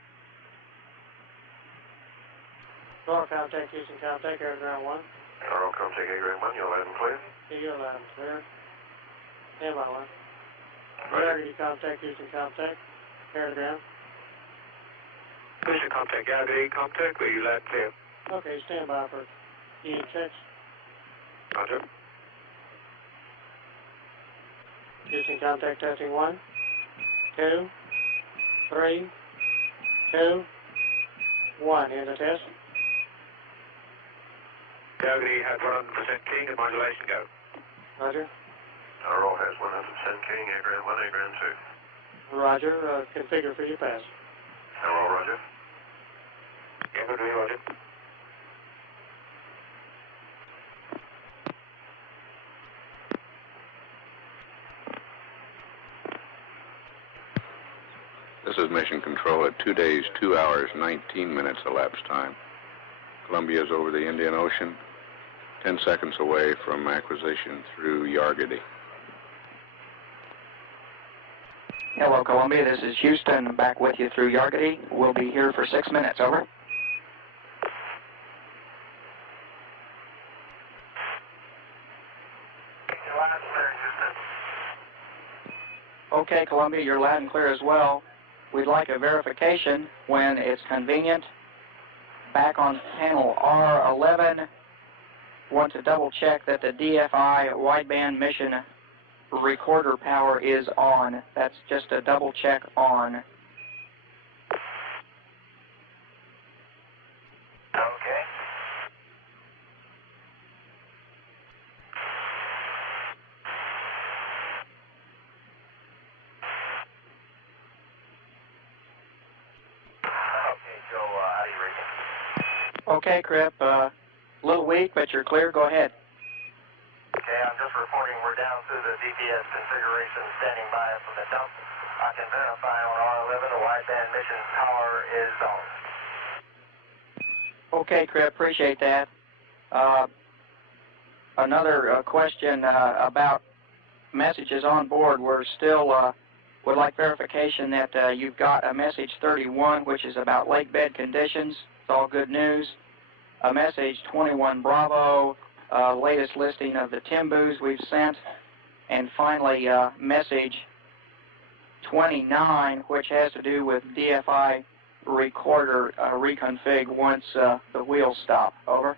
Aurora, contact Houston, contact Air Ground 1. Aurora, contact Air Ground 1, you're loud and clear. Yeah, you're loud and clear. Stand by 1. Roger. You contact Houston, contact Air Ground. Houston, contact Gallagher, contact, where you loud and clear. Okay, stand by for unit checks. Roger. Houston, contact testing 1, 2, 3, 2, 1. End of test. Gallagher has 100% king and modulation go. Roger. Aurora has 100% king, Air Ground 1, Air Ground 2. Roger. Configure for your pass. Aurora, roger. Yeah, good to be, roger. This is Mission Control at 2 days, 2 hours, 19 minutes elapsed time. Columbia is over the Indian Ocean, 10 seconds away from acquisition through Yargady. Hello, Columbia. This is Houston, back with you through Yargady. We'll be here for 6 minutes. Over. Okay, Columbia, you're loud and clear as well. We'd like a verification when it's convenient. Back on panel R11, want to double check that the DFI wideband mission recorder power is on. That's just a double check on. Okay. Okay, Crip, a little weak, but you're clear. Go ahead. Okay, I'm just reporting we're down through the DPS configuration, standing by from the dump. I can verify on R11 the wideband mission power is on. Okay, Crip, appreciate that. Another question about messages on board. We're still would like verification that you've got a message 31, which is about lake bed conditions. It's all good news. A message 21 Bravo, latest listing of the Timbus we've sent. And finally, message 29, which has to do with DFI recorder reconfig once the wheels stop. Over.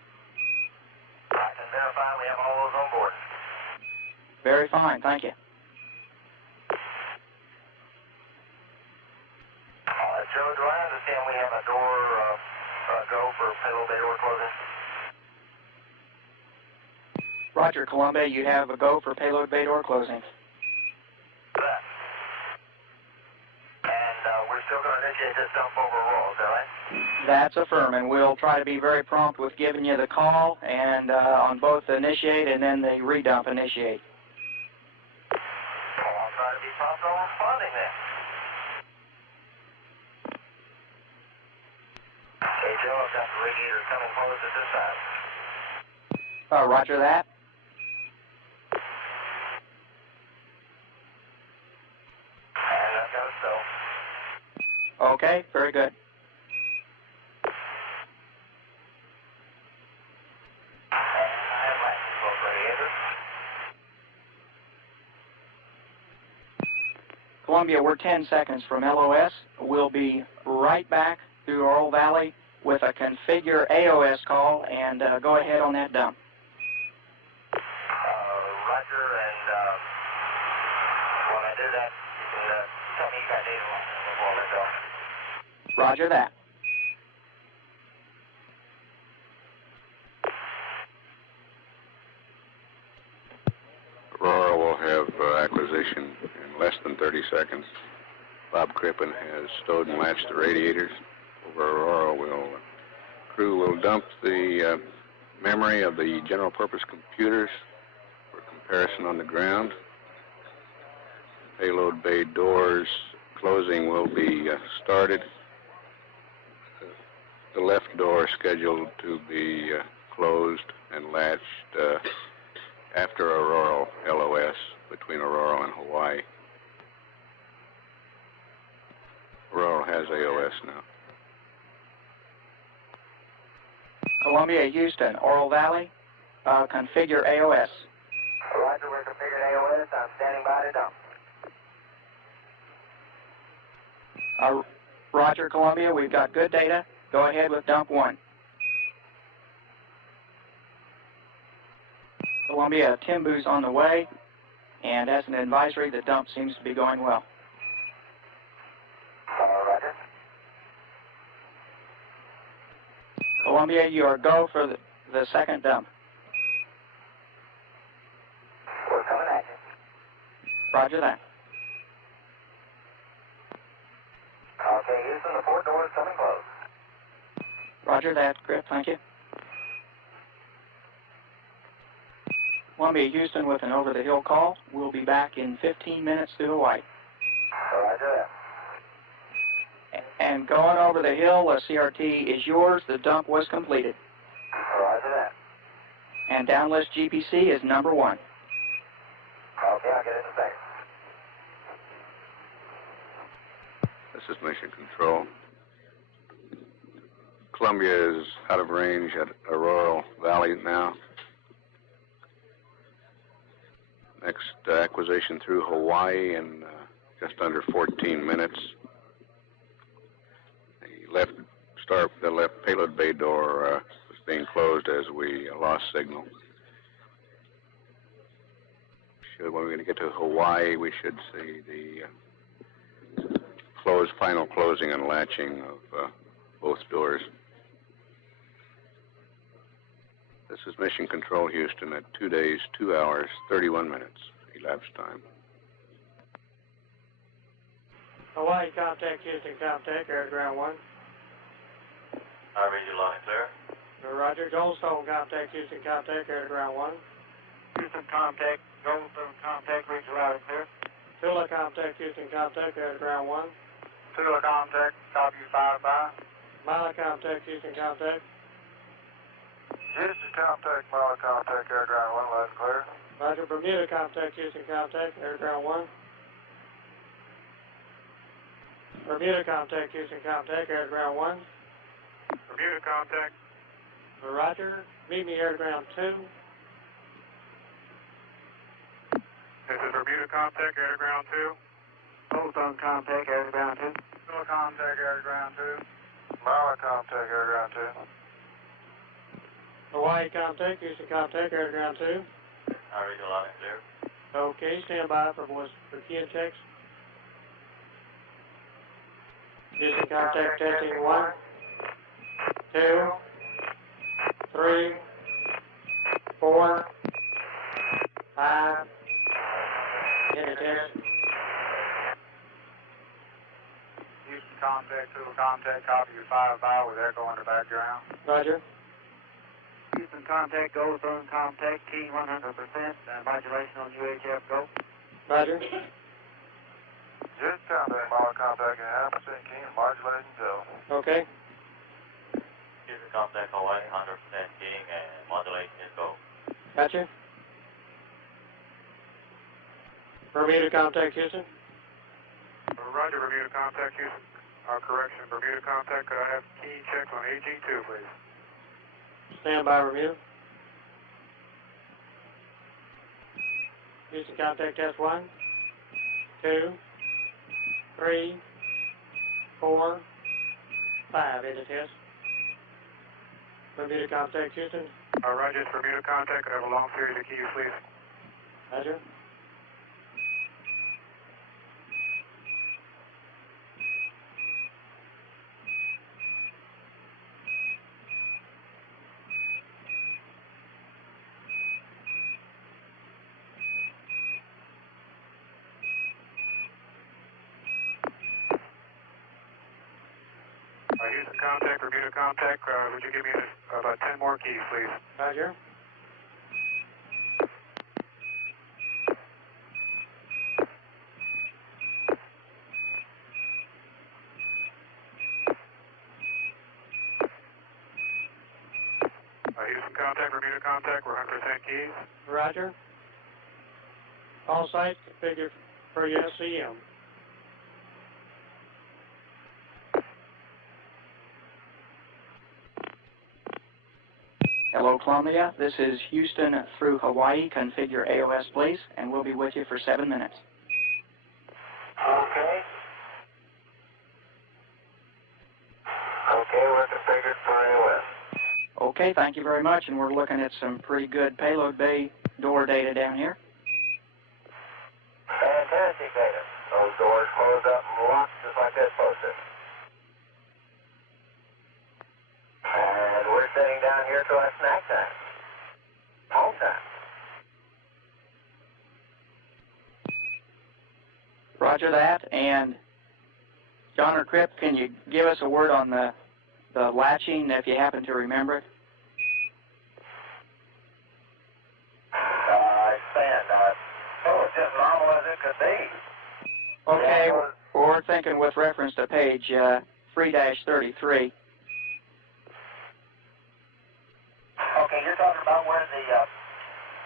I can verify we have all those on board. Very fine, thank you. Joe, do I understand we have a door go for payload bay door closing? Roger, Columbia, you have a go for payload bay door closing. That. And we're still going to initiate this dump overall, is that right? That's affirm, and we'll try to be very prompt with giving you the call and on both the initiate and then the redump initiate. Well, I'll try to be prompt on responding then. Okay, Joe, I've got the radiator coming close at this side. Roger that. And I've got a stow. Okay, very good. I have my both radiators. Columbia, we're 10 seconds from LOS. We'll be right back through Oral Valley with a configure AOS call, and go ahead on that dump. Roger, and when I do that, you can tell me you got data on it before I let go. Roger that. of acquisition in less than 30 seconds. Bob Crippen has stowed and latched the radiators. Over Aurora, crew will dump the memory of the general purpose computers for comparison on the ground. Payload bay doors closing will be started. The left door scheduled to be closed and latched after Aurora LOS between Aurora and Hawaii. Aurora has AOS now. Columbia, Houston, Oral Valley, configure AOS. Roger, we're configured AOS. I'm standing by to dump. Roger, Columbia, we've got good data. Go ahead with dump 1. Columbia, Timbu's on the way, and as an advisory, the dump seems to be going well. Roger. Columbia, you are go for the second dump. We're coming at you. Roger that. Okay, Houston, the port door is coming close. Roger that, Griff, thank you. Columbia, Houston with an over-the-hill call. We'll be back in 15 minutes to Hawaii. Roger that. And going over the hill, a CRT is yours. The dump was completed. Roger that. And downlist GPC is number 1. Okay, I'll get it in a second. This is Mission Control. Columbia is out of range at Aurora Valley now. Next acquisition through Hawaii in just under 14 minutes. The left payload bay door was being closed as we lost signal. When we're going to get to Hawaii, we should see the final closing and latching of both doors. This is Mission Control Houston at 2 days, 2 hours, 31 minutes elapsed time. Hawaii, contact Houston, contact Air Ground 1. I read you loud and clear. Roger, Goldstone, contact Houston, contact Air Ground 1. Houston, contact. Goldstone, contact. Read you loud and clear. Tula, contact Houston, contact Air Ground 1. Tula, contact. Copy you 5-5. Mila, contact Houston, contact. Houston, contact. Mila, contact. Air Ground 1, loud and clear. Roger, Bermuda, contact Houston, contact Air Ground 1. Bermuda, contact Houston, contact Air Ground 1. Bermuda, contact. Roger, meet me Air Ground 2. This is Bermuda, contact. Air Ground 2. Goldstone, contact. Air Ground 2. Tula, contact. Air Ground 2. Mila, contact. Air Ground 2. Hawaii, contact Houston, contact Air Ground 2. I read you loud and clear. Okay, stand by for key and checks. Houston, contact testing 1, 2, 3, 4, 5. Hit a test. Houston, contact. Tula, contact. Copy you 5-5 with echo in the background. Roger. Houston, contact. Goldstone, contact. Key 100%. Modulation on UHF, go. Roger. Just contact. Mila, contact. And 100% key and modulating, go. Okay. Houston, contact Hawaii, 100% keying and modulation is go. Gotcha. Bermuda, contact Houston. Roger, Bermuda, contact Houston. Correction, Bermuda, contact. Could I have key checks on AG2, please? Stand by, Bermuda. Houston, contact test 1, 2, 3, 4, 5. Into test. Bermuda, contact Houston. Roger, it's Bermuda, contact. Could I have a long series of keys, please? Roger. contact, Bermuda contact. Would you give me about 10 more keys, please? Roger. Houston contact, Bermuda contact. We're 100% keys. Roger. All sites configured for your SCM. Hello, Columbia. This is Houston through Hawaii. Configure AOS, please, and we'll be with you for 7 minutes. Okay. Okay, we're configured for AOS. Okay, thank you very much, and we're looking at some pretty good payload bay door data down here. Fantastic data. Those doors close up and lock just like they're supposed to. And we're sitting down here till our snack time. Home time. Roger that. And John or Crip, can you give us a word on the latching if you happen to remember it? Oh, it's just normal as it could be. Okay, we're thinking with reference to page 3-33. Okay, you're talking about where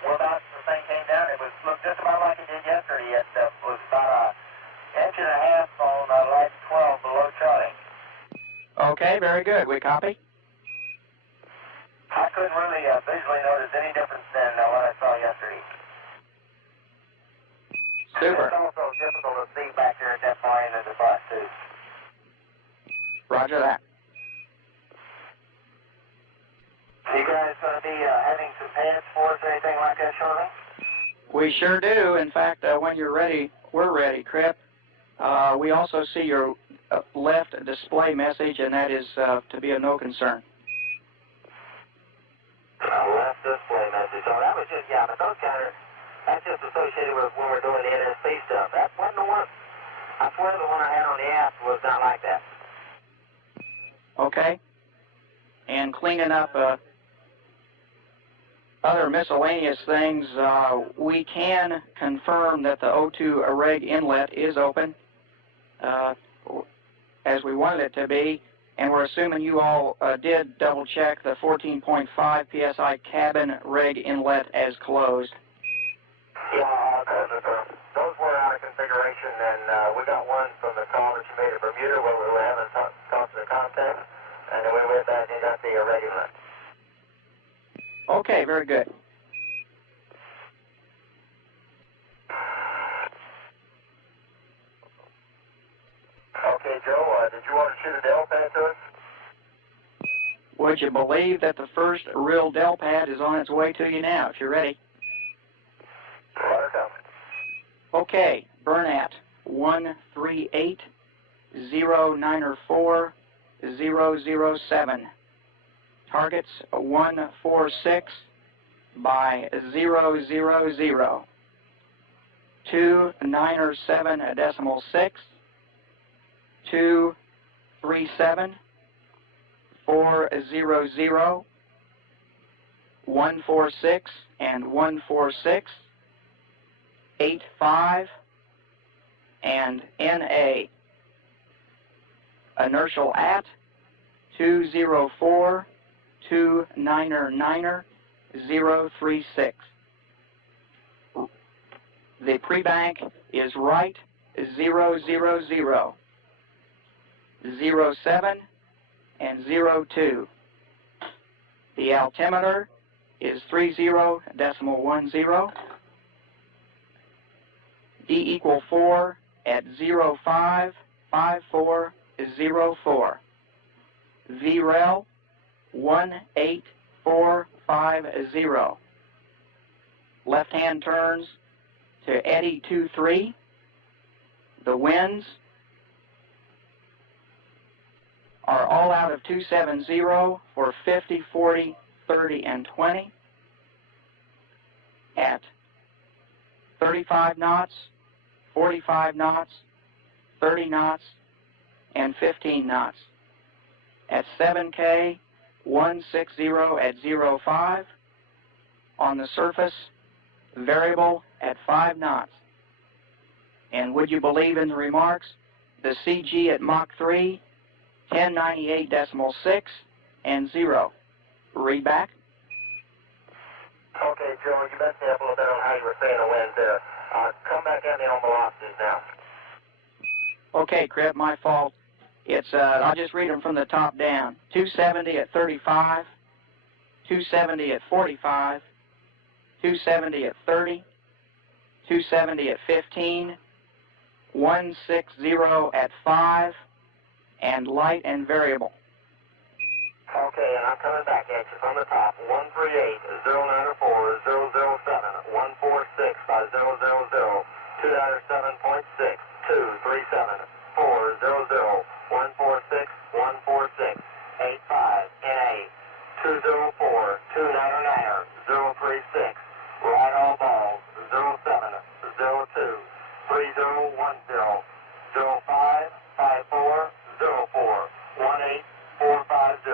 whereabouts the thing came down. It looked just about like it did yesterday. It was about an inch and a half on light 12 below Charlie. Okay, very good. We copy? I couldn't really visually notice any difference than what I saw yesterday. Super. It's also difficult to see back there at that far end of the bus, too. Roger that. You guys going to be having some pads for us or anything like that shortly? We sure do. In fact, when you're ready, we're ready, Crip. We also see your left display message, and that is to be of no concern. Left display message. Oh, that was just, yeah, but those that's just associated with when we're doing the interspace stuff. That wasn't the one. I swear the one I had on the app was not like that. Okay. And cleaning up other miscellaneous things, we can confirm that the O2 reg inlet is open, as we wanted it to be, and we're assuming you all did double check the 14.5 psi cabin reg inlet as closed. Yeah, those were out of configuration, and we got one from the call that you made at Bermuda where we were having talked to the contact, and then we went back and got the regular. Okay, very good. Okay, Joe, did you want to shoot a Dell pad to us? Would you believe that the first real Dell pad is on its way to you now, if you're ready? Okay, Burnat 138-094-007. Targets 146 by 000. 297.6. 237 400 146 and 146 85 and NA. Inertial at 204 299 036. The pre-bank is right 000, 07 and 02. The altimeter is 30.10. D = 4 at 055404. VREL 18450. Left-hand turns to eddy 23. The winds are all out of 270 for 50, 40, 30, and 20 at 35 knots, 45 knots, 30 knots, and 15 knots. at 7K, 160 at 05. On the surface, variable at 5 knots. And would you believe in the remarks? The CG at Mach 3, 1098.6 and 0. Read back. Okay, Joe, you messed me up a little bit on how you were saying the winds there. Come back at me on velocities now. Okay, Crip, my fault. It's, I'll just read them from the top down. 270 at 35, 270 at 45, 270 at 30, 270 at 15, 160 at 5, and light and variable. Okay, and I'm coming back at you from the top. 138, 094, 007, 146, 5000, 297.6, 237, 400, 146, 146, 85, NA, 204, 299, 036, right all balls, 07, 02, 3010, 05, 54, 04, 18, 450,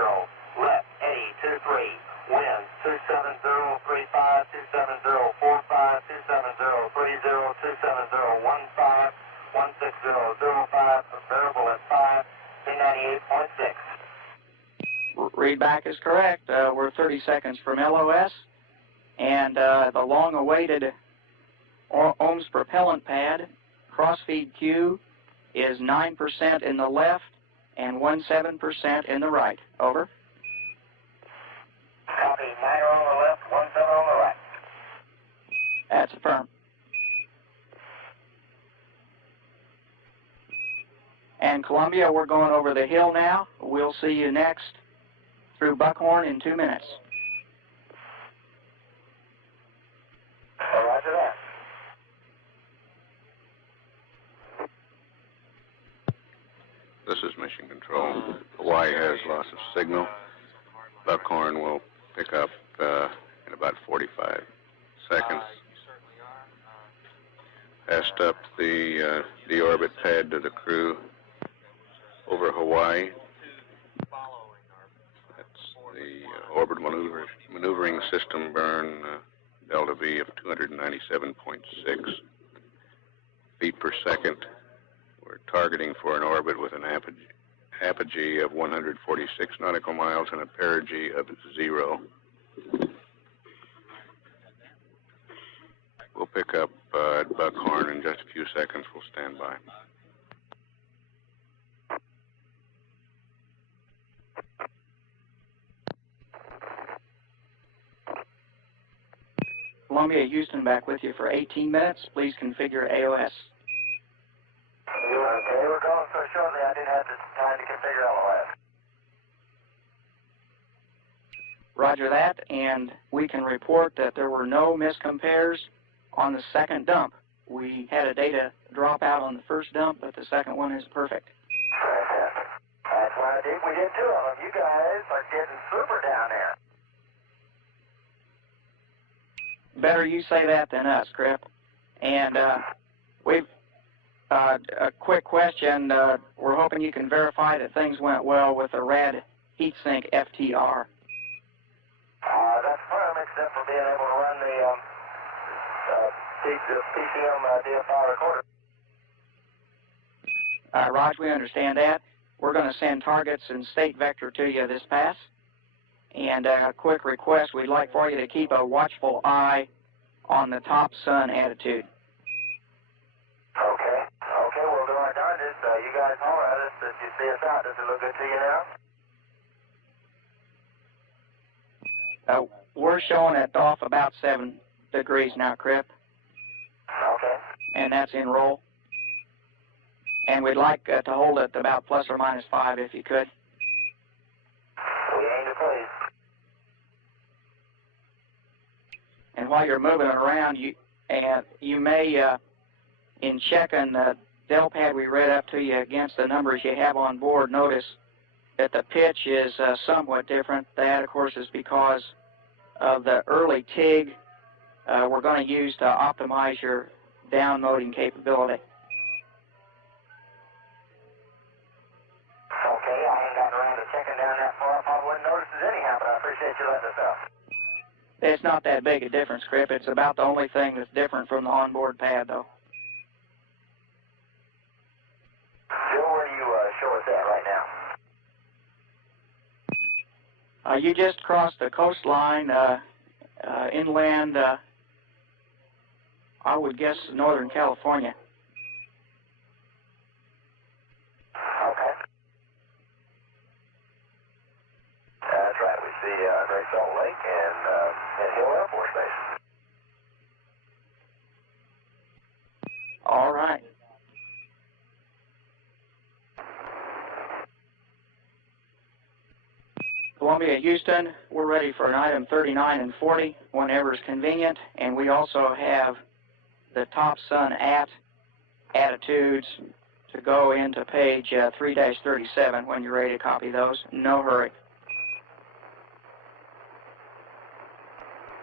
left, Eddie, 23, winds, 27035, 27045, 27030, 27015, 16005, variable at 5, 1098.6. Read back is correct. We're 30 seconds from LOS, and the long-awaited OMS propellant pad, crossfeed Q, is 9% in the left and 17% in the right. Over. Copy, 9 on the left, 17 on the right. That's affirmed. And Columbia, we're going over the hill now. We'll see you next through Buckhorn in 2 minutes. Roger that. This is Mission Control. Hawaii has loss of signal. Buckhorn will pick up in about 45 seconds. Passed up the deorbit pad to the crew over Hawaii. That's the orbit maneuvering system burn delta V of 297.6 feet per second. We're targeting for an orbit with an apogee of 146 nautical miles and a perigee of 0. We'll pick up at Buckhorn in just a few seconds. We'll stand by. Columbia, Houston back with you for 18 minutes. Please configure AOS. Okay, we're going so shortly I didn't have time to configure LOS. Roger that, and we can report that there were no miscompares on the second dump. We had a data drop out on the first dump, but the second one is perfect. That's why we did 2 of them. You guys are getting super down there. Better you say that than us, Crip. And we've a quick question. We're hoping you can verify that things went well with the rad heatsink FTR. That's firm, except for being able to run the PCM DFR recorder. Raj, we understand that. We're going to send targets and state vector to you this pass. And a quick request, we'd like for you to keep a watchful eye on the top sun attitude. Okay, we'll do our darndest. You guys holler at us if you see us out. Does it look good to you now? We're showing it off about 7 degrees now, Crip. Okay. And that's in roll. And we'd like to hold it about plus or minus 5 if you could. We aim to please. And while you're moving it around, you may, in checking the del pad we read up to you against the numbers you have on board, notice that the pitch is somewhat different. That, of course, is because of the early TIG we're going to use to optimize your downloading capability. Okay, I haven't gotten around to checking down It's not that big a difference, Crip. It's about the only thing that's different from the onboard pad, though. Joe, where do you show us at right now? You just crossed the coastline inland, I would guess Northern California. Okay. That's right. We see Great Salt Lake and Hill Air Force Base. All right. Columbia, Houston, we're ready for an item 39 and 40 whenever it's convenient, and we also have the top sun at attitudes to go into page 3-37 when you're ready to copy those. No hurry.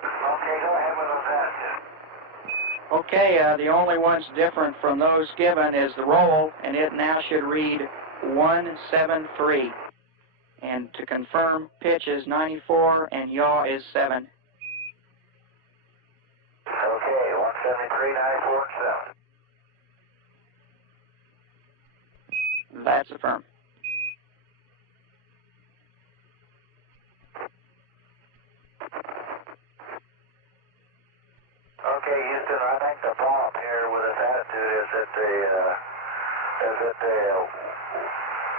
Okay, go ahead with those attitudes. Okay, the only ones different from those given is the roll, and it now should read 173. And to confirm, pitch is 94 and yaw is 7. Okay, 173, 94, and 7. That's affirmed. Okay, Houston, I think the problem here with this attitude is that the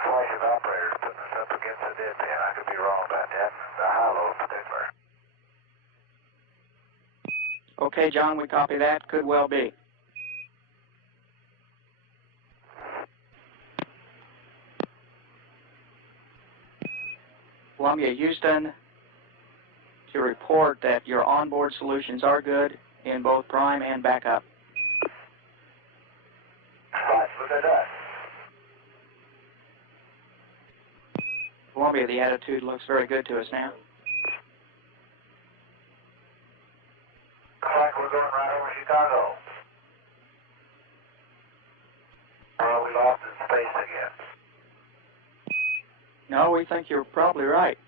flashing operator is putting us up against the dead pin. I could be wrong about that. The high-low in particular. Okay, John, we copy that. Could well be. Columbia, Houston, to report that your onboard solutions are good in both prime and backup. Right, look at that. Columbia, the attitude looks very good to us now. Looks like we're going right over Chicago. We lost in space again. No, we think you're probably right.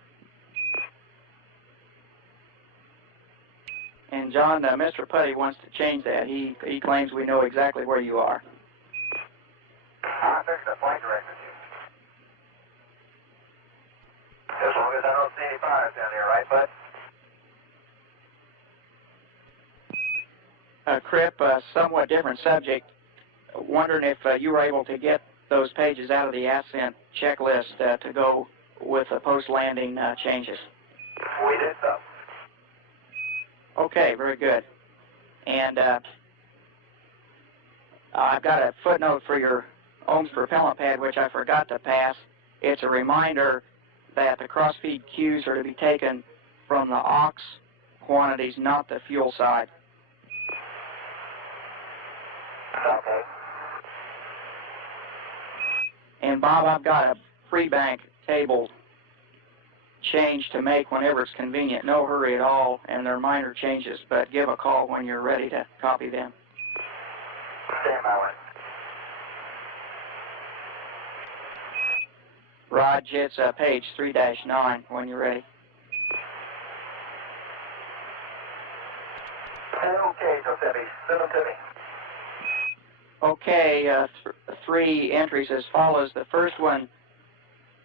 And John, Mr. Putty wants to change that. He claims we know exactly where you are. I fixed the flight director. As long as I don't see any fires down here, right, Bud? Crip, somewhat different subject. Wondering if you were able to get those pages out of the ascent checklist to go with the post-landing changes. We did so. Okay, very good. And I've got a footnote for your ohms propellant pad, which I forgot to pass. It's a reminder that the cross-feed cues are to be taken from the aux quantities, not the fuel side. Okay. And Bob, I've got a pre-bank table change to make whenever it's convenient. No hurry at all, and they're minor changes, but give a call when you're ready to copy them. Stand by one. Raj, it's page 3-9 when you're ready. Okay, Giuseppe, send them to me. Okay, three entries as follows. The first one,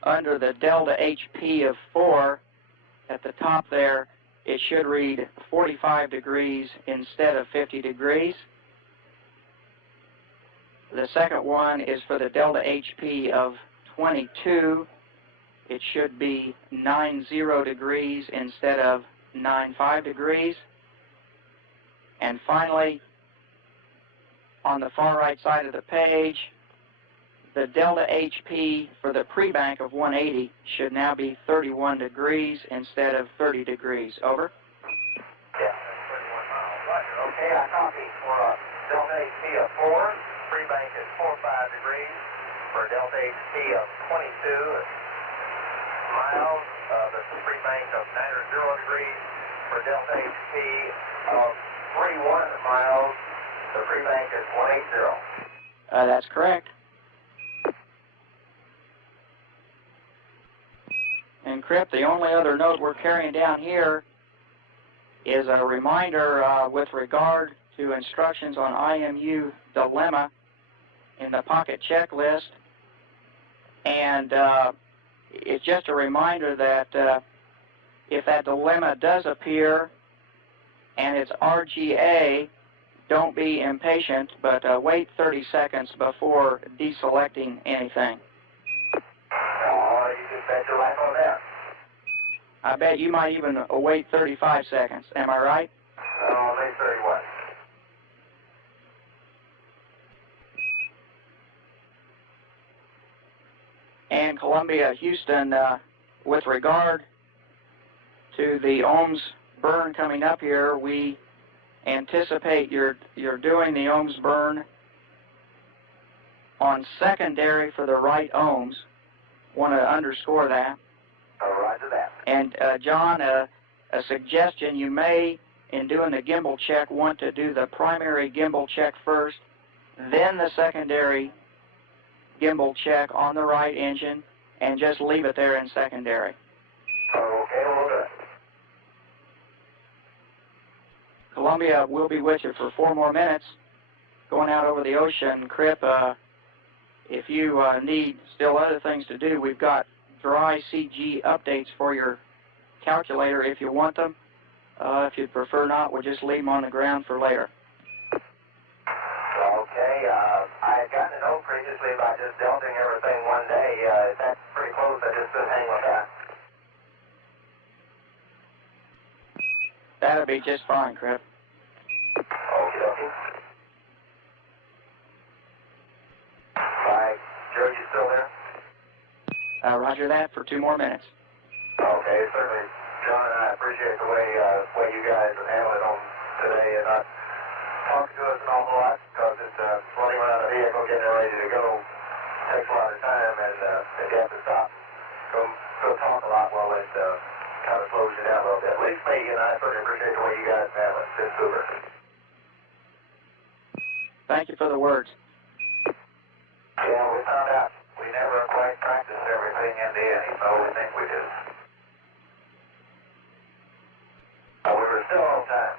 under the delta HP of 4, at the top there, it should read 45 degrees instead of 50 degrees. The second one is for the delta HP of 22. It should be 90 degrees instead of 95 degrees. And finally, on the far right side of the page, the delta HP for the pre-bank of 180 should now be 31 degrees instead of 30 degrees. Over. Yeah, 31 miles. Roger. Okay, I copy. For delta HP of 4, pre-bank is 45 degrees. For delta HP of 22 miles, the pre-bank of 90 degrees. For delta HP of 31 miles, the pre-bank is 180. That's correct. And Crip, the only other note we're carrying down here is a reminder with regard to instructions on IMU dilemma in the pocket checklist. And it's just a reminder that if that dilemma does appear and it's RGA, don't be impatient, but wait 30 seconds before deselecting anything. Oh, you just bet your life on that. I bet you might even wait 35 seconds. Am I right? Oh, maybe 31. And Columbia, Houston, with regard to the ohms burn coming up here, we anticipate you're doing the ohms burn on secondary for the right ohms. Want to underscore that. Roger that. And John, a suggestion, you may, in doing the gimbal check, want to do the primary gimbal check first, then the secondary gimbal check on the right engine, and just leave it there in secondary. Okay, we'll do it. Columbia, we'll be with you for 4 more minutes. Going out over the ocean, Crip, if you need still other things to do, we've got dry CG updates for your calculator if you want them. If you'd prefer not, we'll just leave them on the ground for later. Okay, I had gotten a note previously about just delting everything one day. That's pretty close. I just couldn't hang with that. That'll be just fine, Crip. Okie dokie. Bye. Joe, you still there? Roger that for 2 more minutes. Okay, certainly. John and I appreciate the way you guys have handled it on today and not talking to us an awful lot because it's running around the vehicle, getting it ready to go. Takes a lot of time, and if you have to stop, go talk a lot, well, it kind of slows you down a little bit. At least me, and I certainly appreciate the way you guys handle it. It's super. Thank you for the words. Yeah, we found out we never quite practiced everything in the end, so we think we did. We were still on time.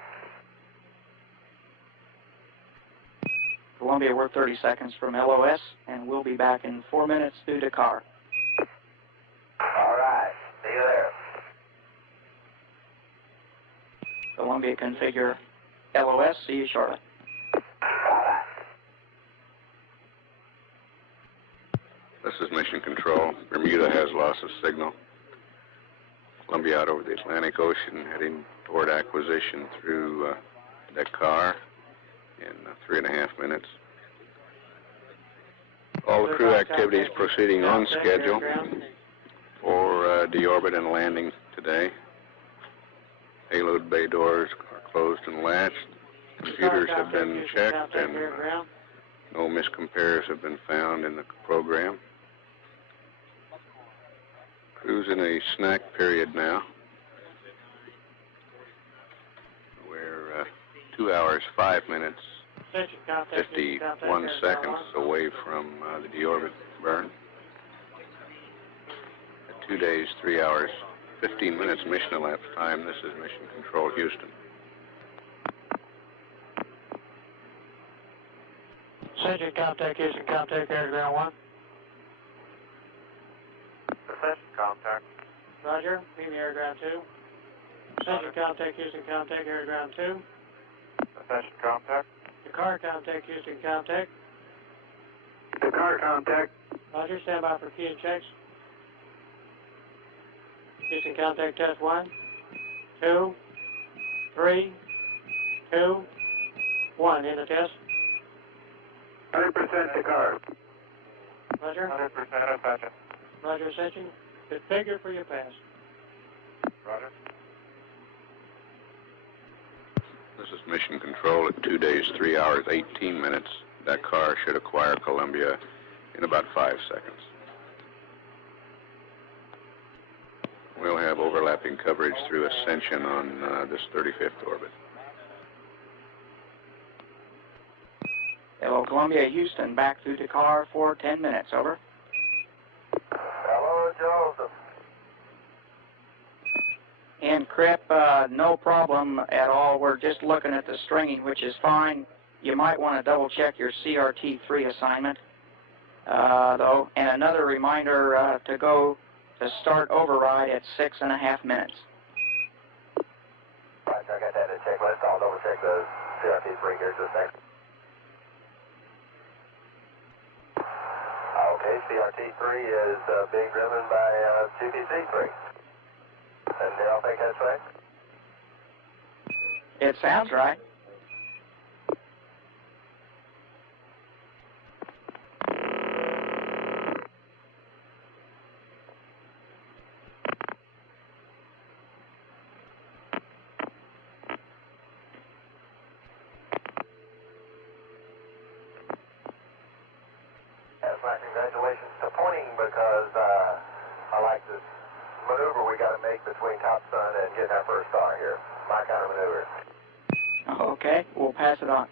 Columbia, we're 30 seconds from LOS, and we'll be back in 4 minutes through Dakar. All right. See you there. Columbia, configure LOS. See you shortly. This is Mission Control. Bermuda has loss of signal. Columbia out over the Atlantic Ocean, heading toward acquisition through Dakar in 3.5 minutes. All the crew activities proceeding on schedule for deorbit and landing today. Payload bay doors are closed and latched. Computers have been checked and no miscompares have been found in the program. Crew's in a snack period now. We're 2 hours, 5 minutes, 51 seconds away from the deorbit burn. At 2 days, 3 hours, 15 minutes mission elapsed time. This is Mission Control, Houston. Century contact, Houston contact, air to ground 1. Session contact. Roger, meet me air ground 2. Century contact, Houston contact, air to ground 2. Session contact. Dakar contact, Houston contact. Dakar contact. Roger, stand by for key and checks. Houston contact test 1, 2, 3, 2, 1. In the test. 100% Dakar. Roger. 100% Ascension. Roger, Ascension. Configure for your pass. Roger. This is Mission Control at 2 days, 3 hours, 18 minutes. Dakar should acquire Columbia in about 5 seconds. We'll have overlapping coverage through Ascension on this 35th orbit. Hello, Columbia, Houston, back through Dakar for 10 minutes. Over. Hello, Joseph. And Crip, no problem at all. We're just looking at the stringing, which is fine. You might want to double check your CRT3 assignment, though. And another reminder to go to start override at 6.5 minutes. Roger, I got that in the checklist. I'll double check the CRT3 here just a second. Okay, CRT3 is being driven by GPC3. And do y'all think that's right? It sounds right. That's my congratulations to pointing because I like this maneuver we got to make between Top Sun and getting our first star here. My kind of maneuver. Okay, we'll pass it on.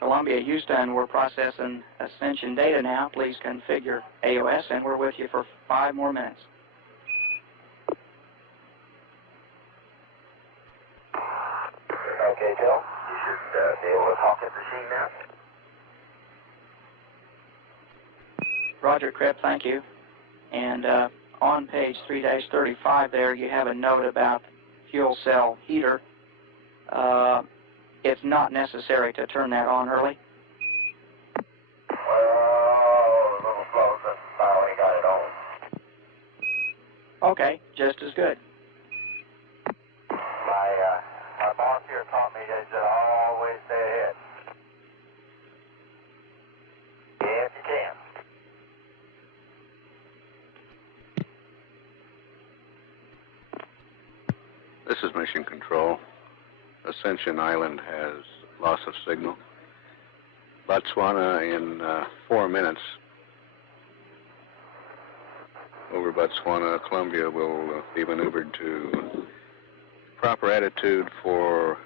Columbia, Houston, we're processing ascension data now. Please configure AOS, and we're with you for 5 more minutes. Okay, Joe, you should be able to talk at the machine now. Roger, Crip, thank you. And on page 3-35 there, you have a note about fuel cell heater. It's not necessary to turn that on early. Well, a little slow since I only got it on. Okay, just as good. My boss here taught me that you always stay ahead. If you can. This is Mission Control. Ascension Island has loss of signal. Botswana in 4 minutes. Over Botswana, Columbia will be maneuvered to proper attitude for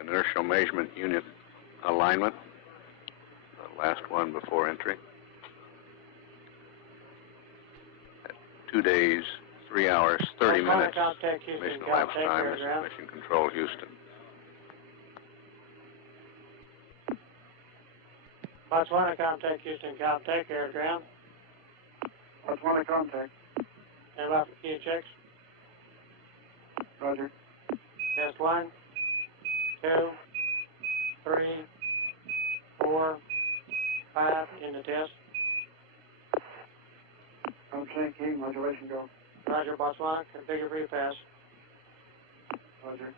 inertial measurement unit alignment. The last one before entry. 2 days, 3 hours, 30 minutes. Mission elapsed time. This is Mission Control, Houston. Botswana contact, Houston contact, air ground. Botswana contact. Stand by for key checks. Roger. Test 1, 2, 3, 4, 5, in the test. Okay, key, modulation go. Roger, Botswana, configure for your pass. Roger.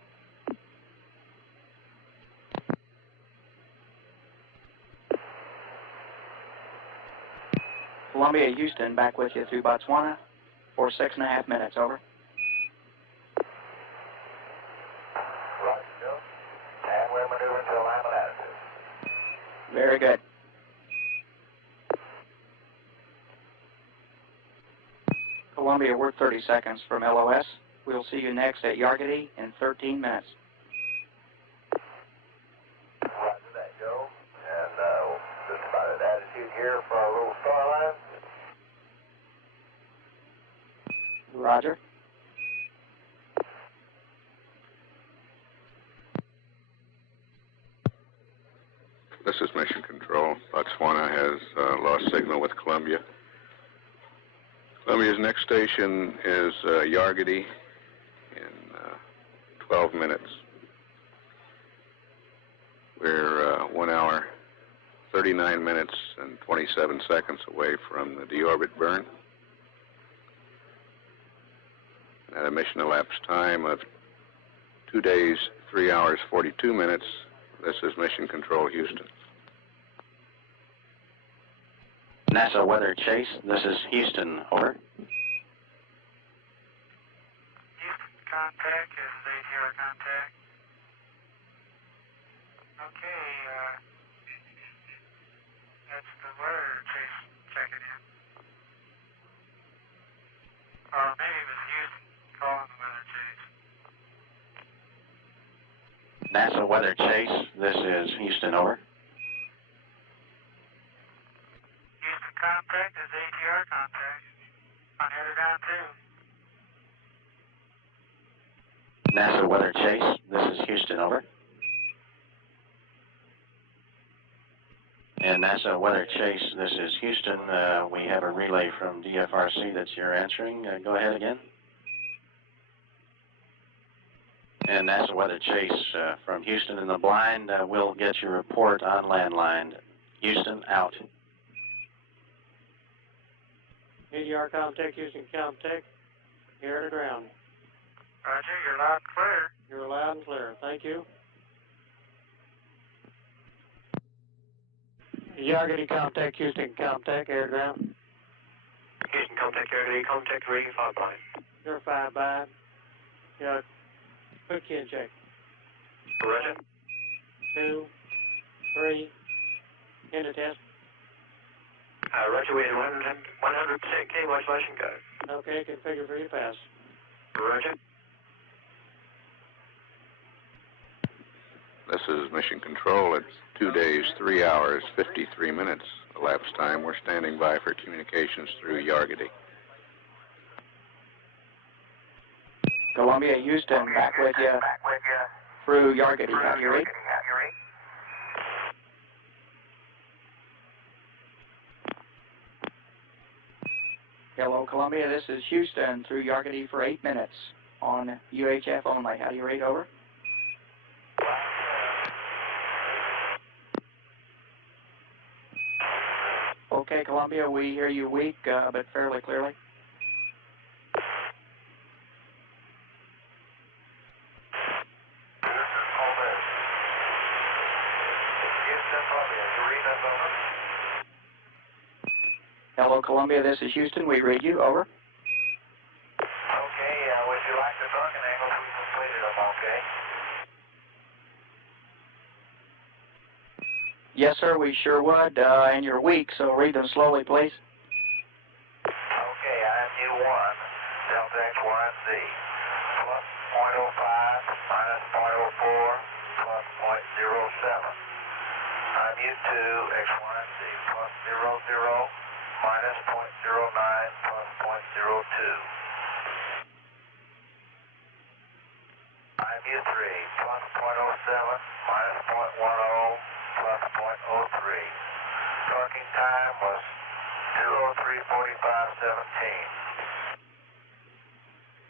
Columbia, Houston, back with you through Botswana for 6.5 minutes, over. Roger, Joe. And we're maneuvering to alignment attitude. Very good. Columbia, we're 30 seconds from LOS. We'll see you next at Yargady in 13 minutes. Roger that, Joe. And just about at attitude here for our little star line. Roger. This is Mission Control. Botswana has lost signal with Columbia. Columbia's next station is Yargady in 12 minutes. We're 1 hour, 39 minutes, and 27 seconds away from the deorbit burn. At a mission elapsed time of 2 days, 3 hours, 42 minutes. This is Mission Control, Houston. NASA Weather Chase, this is Houston, over. Houston contact, this is ATR contact. Okay, that's the weather chase checking in. Or maybe it was Houston calling the weather chase. NASA Weather Chase, this is Houston, over. Houston contact, this is ATR contact. I'm headed down too. NASA Weather Chase, this is Houston, over. And NASA Weather Chase, this is Houston. We have a relay from DFRC that you're answering. Go ahead again. And NASA Weather Chase from Houston in the blind. We'll get your report on landline. Houston, out. ADR Comtech, Houston Comtech. Air to ground. Roger, you're loud and clear. You're loud and clear. Thank you. Yargity Comtech, Houston Comtech, air to ground. Houston Comtech, Yargity Comtech, reading 5 by. You're 5 by. Yeah. Quick chin check. Roger. 2, 3. End of test. Roger, we had 100% K modulation go. Okay, configure for your pass. Roger. This is Mission Control. It's 2 days, 3 hours, 53 minutes elapsed time. We're standing by for communications through Yargity. Columbia, Houston, back with you through Yargity. How do you read? Hello, Columbia. This is Houston through Yargity for 8 minutes on UHF only. How do you read? Over. Okay, Columbia, we hear you weak, but fairly clearly. Hello, Columbia, this is Houston. We read you. Over. Okay, would you like the talking angle to be completed? I'm okay. Yes, sir, we sure would, and you're weak, so read them slowly, please. Okay, IMU 1, Delta X1Z, plus 0.05, minus 0.04, plus 0.07. IMU 2, X1Z, plus 00, minus 0.09, plus 0.02. IMU 3, plus 0.07, minus 0.10, plus 0.03. Torquing time was 2:03:45:17.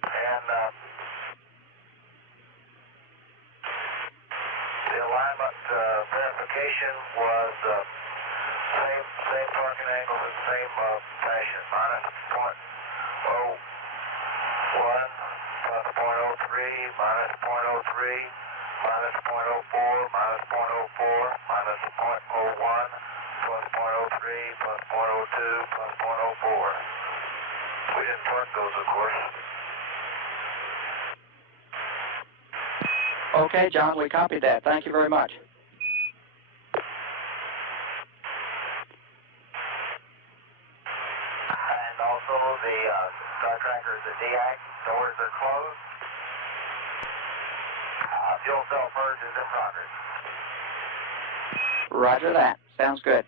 And the alignment verification was same torquing angle in same fashion. Minus 0.01, plus 0.03, minus 0.03. Minus 0.04, minus 0.04, minus 0.01, plus 0.03, plus 0.02, plus 0.04. We didn't torque those, of course. Okay, John, we copied that. Thank you very much. And also the Star Tracker, the DAC, doors are closed. Fuel cell purge is in progress. Roger that. Sounds good.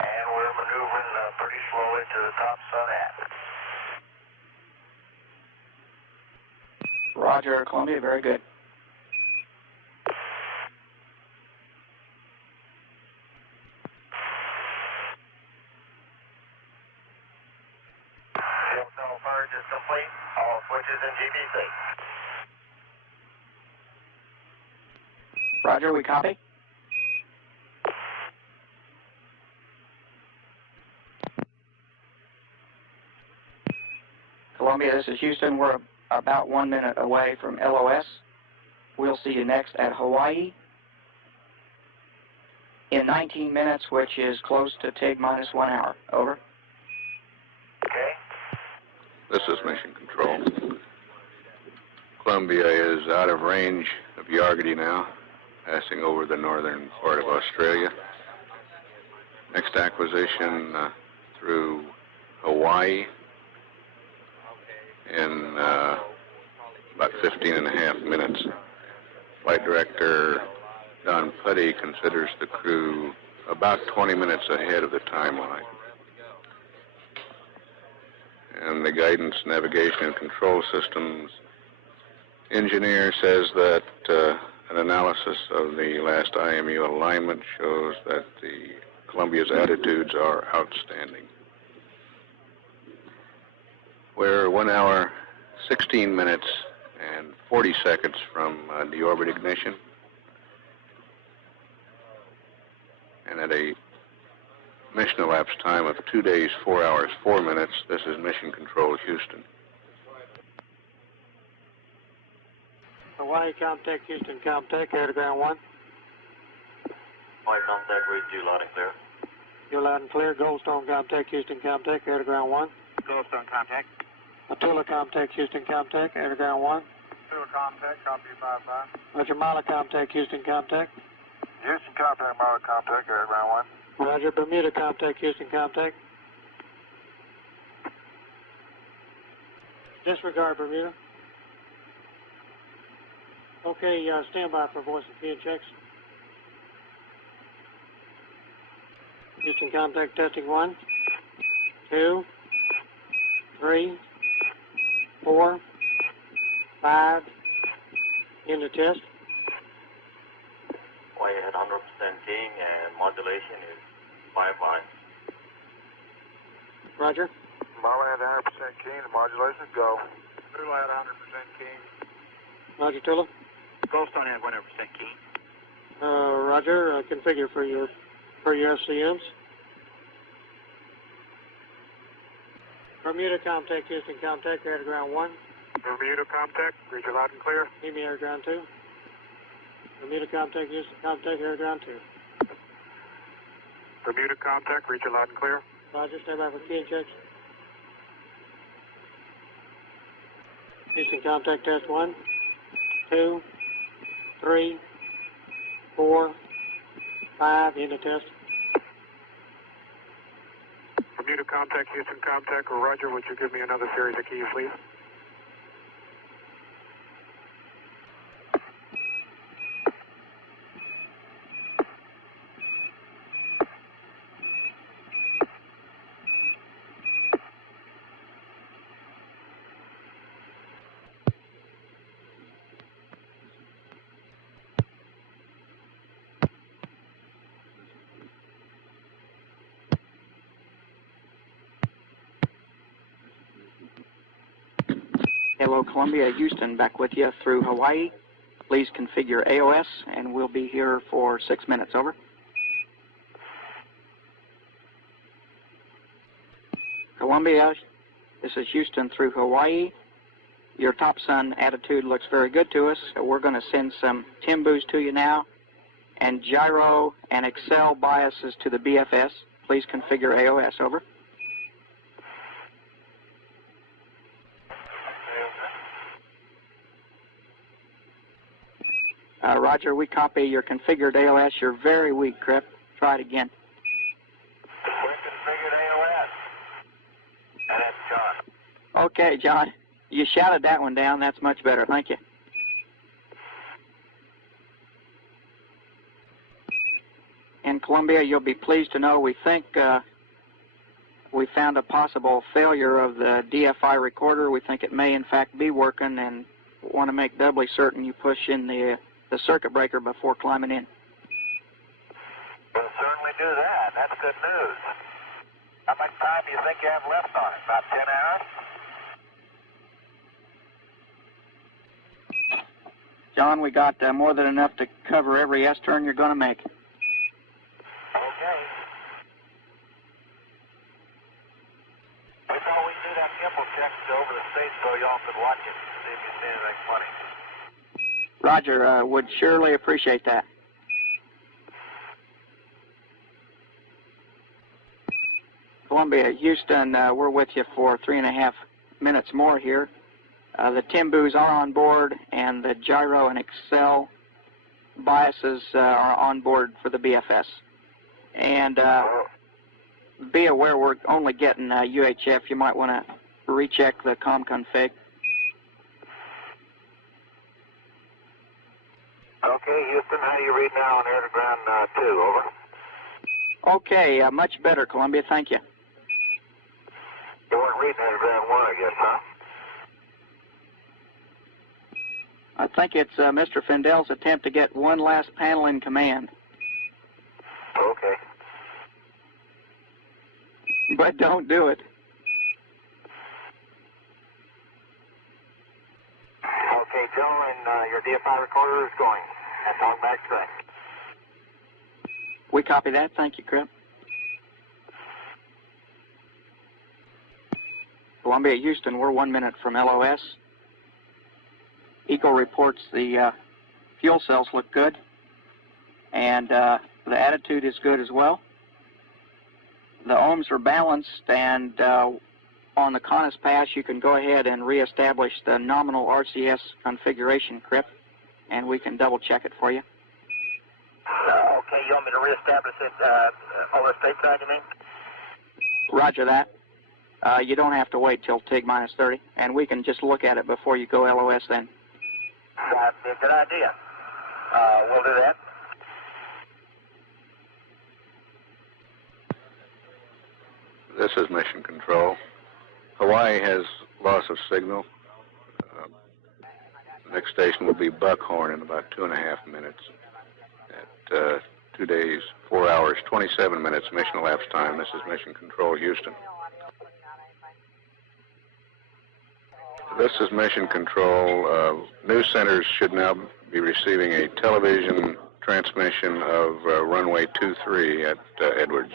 And we're maneuvering pretty slowly to the top sun hat. Roger, Columbia. Very good. Fuel cell purge is complete. All switches in GBC. Roger, we copy. Columbia, this is Houston. We're about 1 minute away from LOS. We'll see you next at Hawaii in 19 minutes, which is close to TIG minus 1 hour. Over. Okay. This is Mission Control. Columbia is out of range of Yargity now, passing over the northern part of Australia. Next acquisition through Hawaii in about 15 and a half minutes. Flight Director Don Putty considers the crew about 20 minutes ahead of the timeline. And the Guidance, Navigation, and Control Systems engineer says that an analysis of the last IMU alignment shows that the Columbia's attitudes are outstanding. We're 1 hour, 16 minutes, and 40 seconds from deorbit ignition. And at a mission elapsed time of 2 days, 4 hours, 4 minutes, this is Mission Control Houston. Hawaii, Comtech, Houston, Comtech, air to ground 1. Hawaii, Comtech, read you loud and clear. You're loud and clear. Goldstone, Comtech, Houston, Comtech, air to ground 1. Goldstone contact. Attila, Comtech, Houston, Comtech, air to ground 1. Attila contact, copy 55. Roger, Mala, Comtech, Houston, Comtech. Houston contact, Mala contact, air ground 1. Roger, Bermuda, Comtech, Houston, Comtech. Disregard Bermuda. Okay, stand by for voice and field checks. Houston, Comtech, testing 1, 2, 3, 4, 5, in the test. Hawaii at 100% keying and modulation is 5 lines. Roger. Mala at 100% keying, the modulation, go. Tula at 100% keying. Roger, Tula. Goldstone at 100% keying. Roger, configure for your SCMs. Bermuda, Comtech, Houston, Comtech, air to ground 1. Bermuda contact, read you loud and clear. Meet me air to ground 2. Bermuda, Comtech, Houston, Comtech, air to ground 2. Bermuda contact, read you loud and clear. Roger, stand by for key and checks. Houston, Comtech, test 1, 2, 3, 4, 5, in the test. Bermuda contact, Houston contact, Roger, would you give me another series of keys, please? Hello, Columbia, Houston, back with you through Hawaii. Please configure AOS, and we'll be here for 6 minutes. Over. Columbia, this is Houston through Hawaii. Your top sun attitude looks very good to us, so we're going to send some Timbus to you now, and gyro and Excel biases to the BFS. Please configure AOS. Over. Roger, we copy your configured AOS. You're very weak, Crip. Try it again. We configured AOS. And it's John. Okay, John. You shouted that one down. That's much better. Thank you. In Columbia, you'll be pleased to know we think we found a possible failure of the DFI recorder. We think it may, in fact, be working, and want to make doubly certain you push in the circuit breaker before climbing in. We'll certainly do that. That's good news. How much time do you think you have left on it? About 10 hours? John, we got more than enough to cover every S-turn you're going to make. Okay. We thought we'd do that gimbal check over the stage so y'all could watch it and see if you see anything funny. Roger, would surely appreciate that. Columbia, Houston, we're with you for 3.5 minutes more here. The Timbus are on board, and the gyro and Excel biases are on board for the BFS. And be aware we're only getting UHF. You might want to recheck the comm config. Okay, Houston, how do you read now on air to ground 2, over? Okay, much better, Columbia, thank you. You weren't reading air to ground 1, I guess, huh? I think it's Mr. Findel's attempt to get one last panel in command. Okay. But don't do it. Okay, Joe, and your DFI recorder is going. And talk back straight. We copy that. Thank you, Crip. Columbia, Houston, we're 1 minute from LOS. Eco reports the fuel cells look good, and the attitude is good as well. The ohms are balanced, and on the CONUS pass, you can go ahead and reestablish the nominal RCS configuration, Crip, and we can double check it for you. Okay, you want me to reestablish it over stateside, you mean? Roger that. You don't have to wait till TIG minus 30, and we can just look at it before you go LOS then. That'd be a good idea. We'll do that. This is Mission Control. Hawaii has loss of signal. The next station will be Buckhorn in about 2.5 minutes. At 2 days, 4 hours, 27 minutes mission elapsed time. This is Mission Control, Houston. This is Mission Control. News centers should now be receiving a television transmission of runway 23 at Edwards.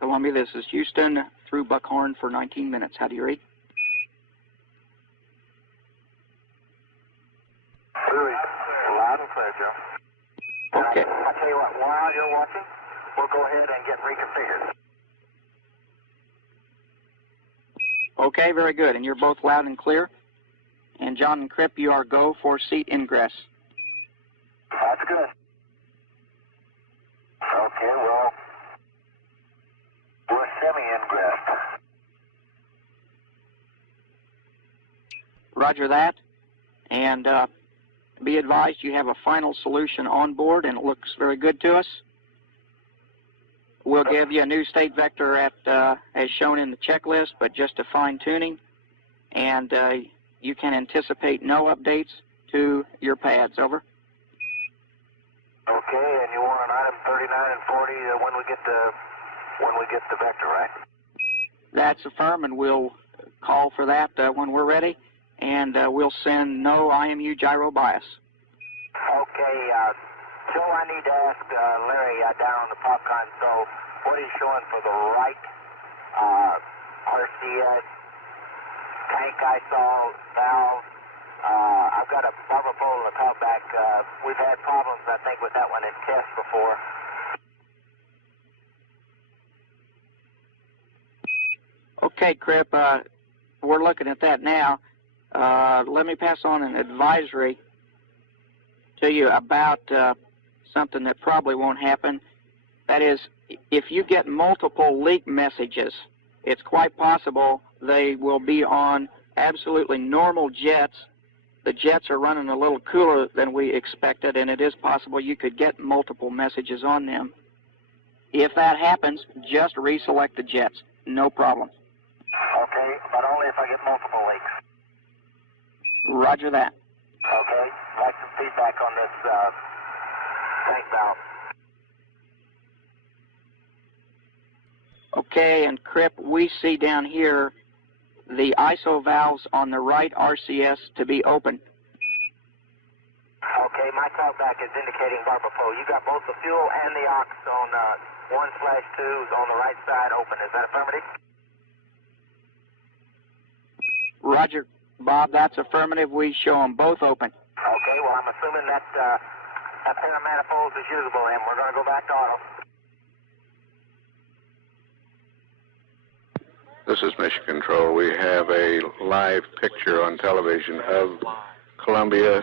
Columbia, this is Houston through Buckhorn for 19 minutes. How do you read? Loud and clear, Joe. Okay. I'll tell you what, while you're watching, we'll go ahead and get reconfigured. Okay, very good. And you're both loud and clear. And John and Crip, you are go for seat ingress. That's good. Okay, well, we're semi-ingressed. Roger that. And be advised you have a final solution on board, and it looks very good to us. We'll give you a new state vector at as shown in the checklist, but just a fine-tuning. And you can anticipate no updates to your pads. Over. Okay, and you want an item 39 and 40 when we get the vector, right? That's affirm, and we'll call for that when we're ready. And we'll send no IMU gyro bias. Okay, Joe, I need to ask Larry down on the PopCon, so what he's showing for the right RCS tank I saw, valve. I've got a bubble pole in the top back. We've had problems, I think, with that one in tests before. Okay, Crip, we're looking at that now. Let me pass on an advisory to you about something that probably won't happen. That is, if you get multiple leak messages, it's quite possible they will be on absolutely normal jets. The jets are running a little cooler than we expected, and it is possible you could get multiple messages on them. If that happens, just reselect the jets. No problem. Okay, but only if I get multiple leaks. Roger that. Okay, like some feedback on this tank valve. Okay, and Crip, we see down here the ISO valves on the right RCS to be open. Okay, my talkback is indicating Barbapo. You got both the fuel and the aux on 1/2s on the right side open. Is that affirmative? Roger, Bob, that's affirmative. We show them both open. Okay, well, I'm assuming that pair of manifolds is usable, and we're going to go back to auto. This is Mission Control. We have a live picture on television of Columbia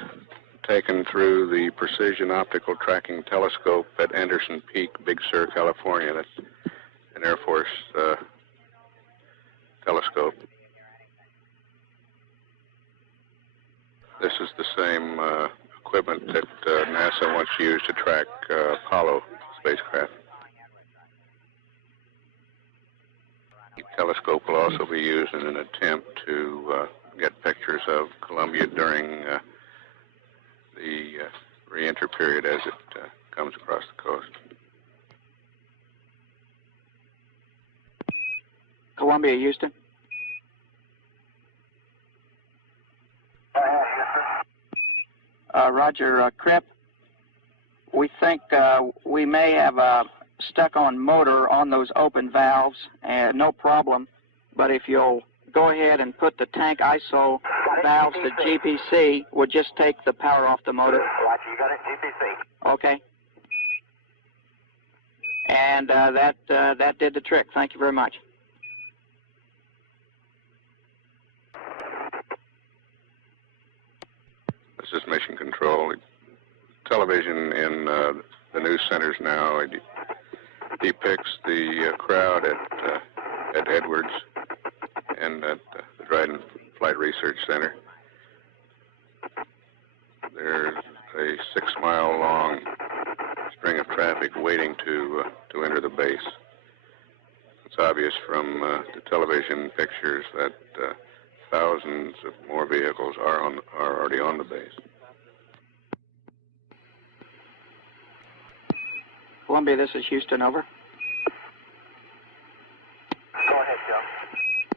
taken through the Precision Optical Tracking Telescope at Anderson Peak, Big Sur, California. That's an Air Force telescope. This is the same equipment that NASA once used to track Apollo spacecraft. The telescope will also be used in an attempt to get pictures of Columbia during the re-entry period as it comes across the coast. Columbia, Houston. Roger, Crip. We think we may have a stuck-on motor on those open valves, and no problem. But if you'll go ahead and put the tank ISO valves to GPC, we'll just take the power off the motor. Roger, you got it, GPC. Okay. And that did the trick. Thank you very much. This is Mission Control. Television in the news centers now depicts the crowd at Edwards and at the Dryden Flight Research Center. There's a 6-mile-long string of traffic waiting to enter the base. It's obvious from the television pictures that thousands of more vehicles are already on the base. Columbia, this is Houston, over. Go ahead,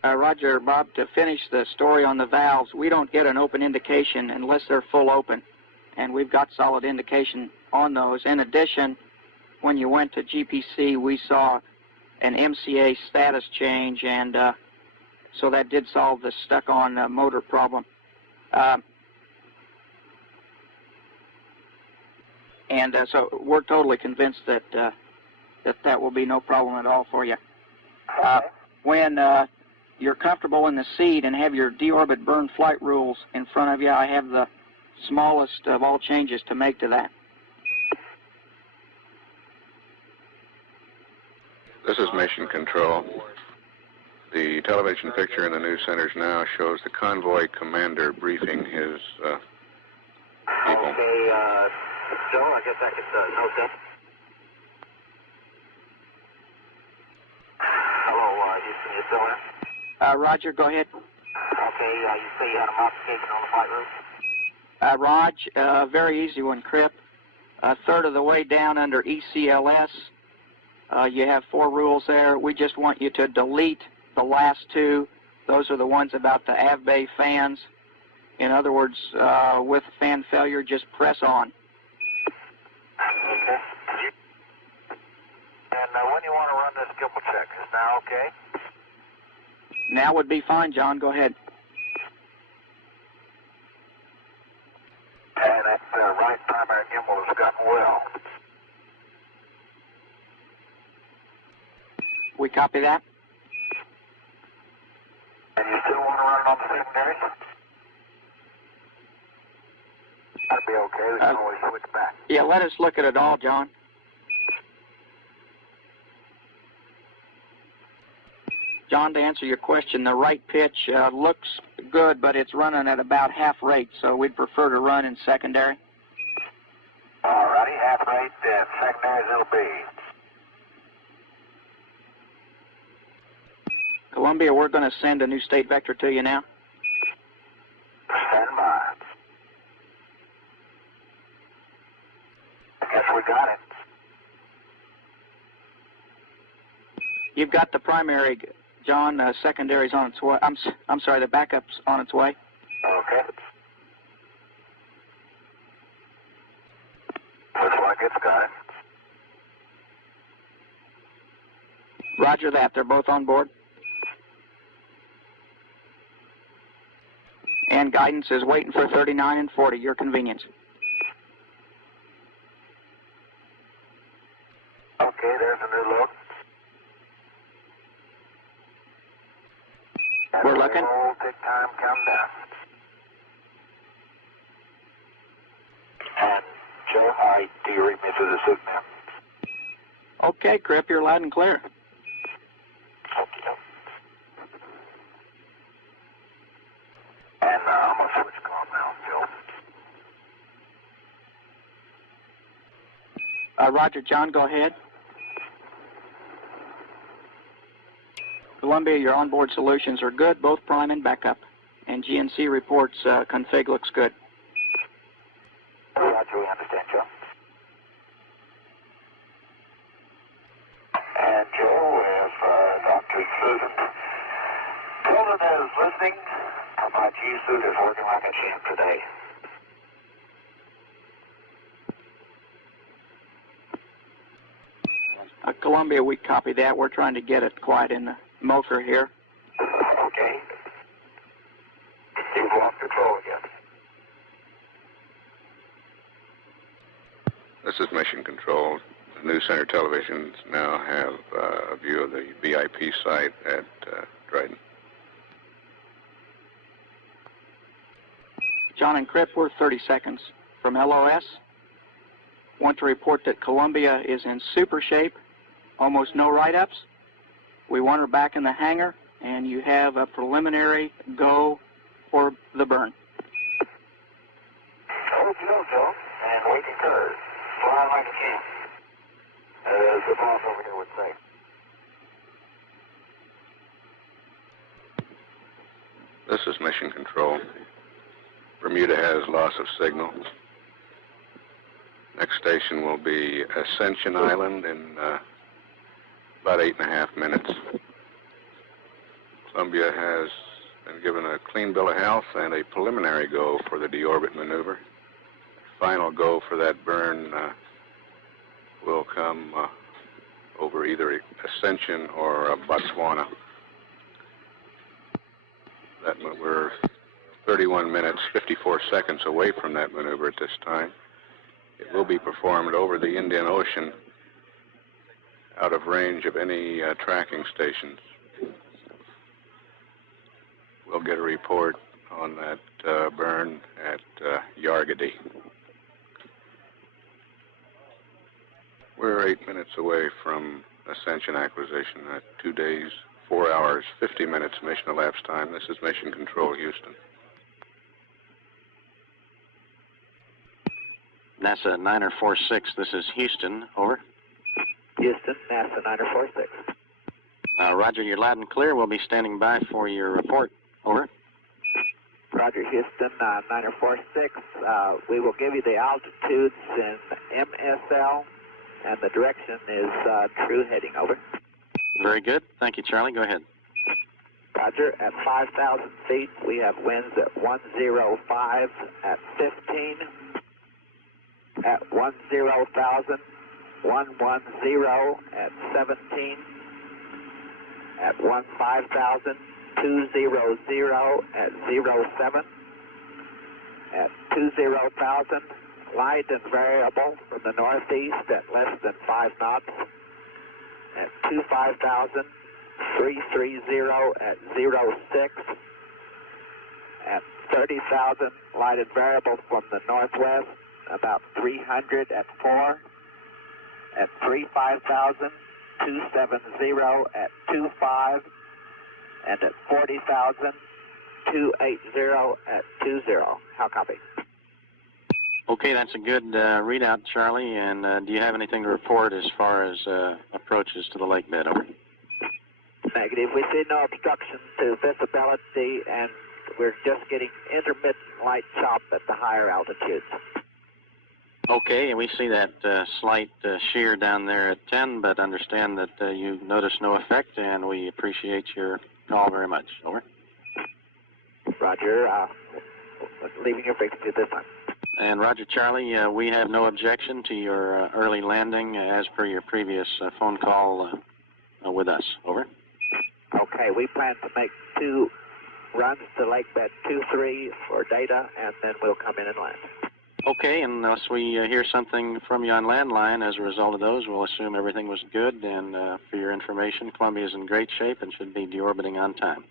Joe. Roger, Bob, to finish the story on the valves, we don't get an open indication unless they're full open, and we've got solid indication on those. In addition, when you went to GPC, we saw an MCA status change, and so that did solve the stuck-on motor problem. So we're totally convinced that that will be no problem at all for you. When you're comfortable in the seat and have your deorbit burn flight rules in front of you, I have the smallest of all changes to make to that. This is Mission Control. The television picture in the news centers now shows the convoy commander briefing his people. Okay, Joe, I guess I could note that. Hello, Houston, you still there? Roger, go ahead. Okay, you say you had a modification on the flight route? Raj, very easy one, Crip. A third of the way down under ECLS, you have 4 rules there. We just want you to delete the last 2. Those are the ones about the av bay fans. In other words, with fan failure, just press on. Okay. And when do you want to run this gimbal check? Is now okay? Now would be fine, John. Go ahead. And that right primary gimbal has gotten well. We copy that. And you still want to run it on the secondary? That'd be okay. We can always switch back. Yeah, let us look at it all, John. John, to answer your question, the right pitch looks good, but it's running at about half rate, so we'd prefer to run in secondary. All righty, half rate, secondary as it'll be. Columbia, we're going to send a new state vector to you now. Stand by. I guess we got it. You've got the primary, John. Secondary's on its way. I'm sorry, the backup's on its way. Okay. Looks like it's got it. Roger that. They're both on board. And guidance is waiting for 39 and 40, your convenience. Okay, there's a new load. We're looking. Take time, come down. 8. Do you read me through the suit now? Okay, Crip, you're loud and clear. And I'm going to switch comm now, Joe. Roger, John, go ahead. Columbia, your onboard solutions are good, both prime and backup. And GNC reports config looks good. Roger, we understand, Joe. And Joe, if Dr. Susan Tilden is listening, my G-suit is working like a champ today. Columbia, we copy that. We're trying to get it quiet in the motor here. Okay. You've lost control again. This is Mission Control. The new center televisions now have a view of the VIP site at Dryden. John and Crip, we're 30 seconds from LOS. Want to report that Columbia is in super shape, almost no write-ups. We want her back in the hangar, and you have a preliminary go for the burn. Okay, Joe, and we concur. Fly like a champ, as the boss over here would say. This is Mission Control. Bermuda has loss of signal. Next station will be Ascension Island in about 8.5 minutes. Columbia has been given a clean bill of health and a preliminary go for the deorbit maneuver. Final go for that burn will come over either Ascension or Botswana. We're 31 minutes, 54 seconds away from that maneuver at this time. It will be performed over the Indian Ocean, out of range of any tracking stations. We'll get a report on that burn at Yargady. We're 8 minutes away from Ascension acquisition at 2 days, 4 hours, 50 minutes mission elapsed time. This is Mission Control, Houston. NASA 9046, this is Houston, over. Houston, NASA 9046. Roger, you're loud and clear. We'll be standing by for your report, over. Roger, Houston, 9046. We will give you the altitudes in MSL, and the direction is true heading, over. Very good. Thank you, Charlie. Go ahead. Roger, at 5,000 feet, we have winds at 105 at 15. At 10,000, 110 at 17. At 15,000, 200 at 07. At 20,000, light and variable from the northeast at less than 5 knots. At 25,000, 330 at 06. At 30,000, light and variable from the northwest, about 300 at 4. At 35,000, 270 at 25. And at 40,000, 280 at 20. How copy? Okay, that's a good readout, Charlie. And do you have anything to report as far as approaches to the lake bed, over? Negative. We see no obstruction to visibility, and we're just getting intermittent light chop at the higher altitudes. Okay, and we see that slight shear down there at 10, but understand that you notice no effect, and we appreciate your call very much. Over. Roger. Leaving your frequency at this time. And Roger, Charlie, we have no objection to your early landing as per your previous phone call with us. Over. Okay, we plan to make 2 runs to lake bed 2-3 for data, and then we'll come in and land. Okay, unless we hear something from you on landline as a result of those, we'll assume everything was good. And for your information, Columbia is in great shape and should be deorbiting on time.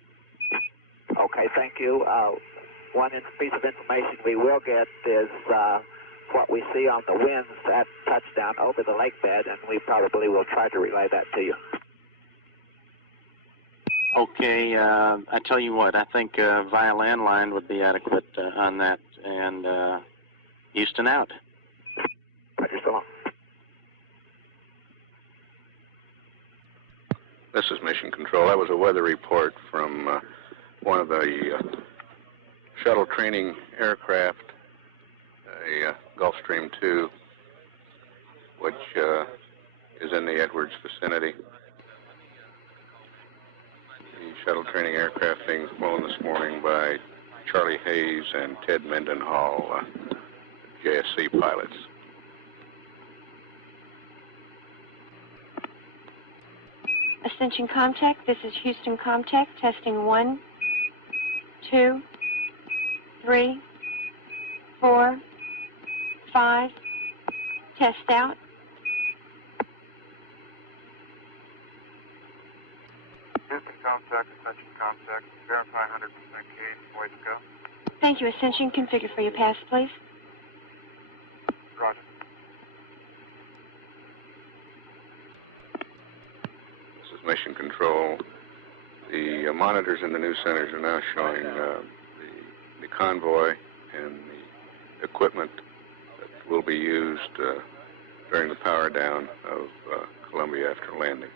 Okay, thank you. One piece of information we will get is what we see on the winds at touchdown over the lake bed, and we probably will try to relay that to you. Okay, I tell you what, I think via landline would be adequate on that, and Houston out. Roger, so long. This is Mission Control. That was a weather report from one of the shuttle training aircraft, a Gulfstream 2, which is in the Edwards vicinity. The shuttle training aircraft being flown this morning by Charlie Hayes and Ted Mendenhall, JSC pilots. Ascension Comtech, this is Houston Comtech, testing 1, 2, 3, 4, 5, test out. Houston Comtech, Ascension Comtech, verify 100% gauge, way to go. Thank you, Ascension. Configure for your pass, please. Roger. This is Mission Control. The monitors in the news centers are now showing the convoy and the equipment that will be used during the power down of Columbia after landing.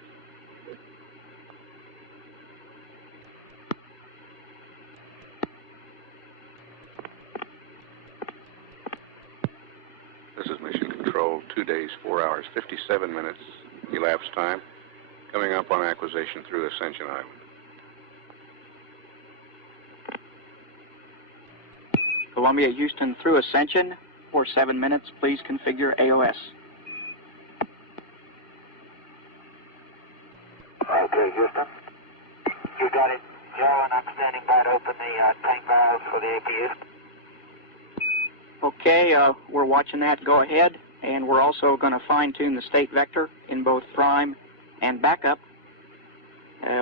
This is Mission Control, 2 days, 4 hours, 57 minutes elapsed time, coming up on acquisition through Ascension Island. Columbia, Houston through Ascension for 7 minutes. Please configure AOS. Okay, Houston. You got it, Joe, and I'm standing by to open the tank valves for the APU. Okay, we're watching that go ahead, and we're also going to fine-tune the state vector in both prime and backup.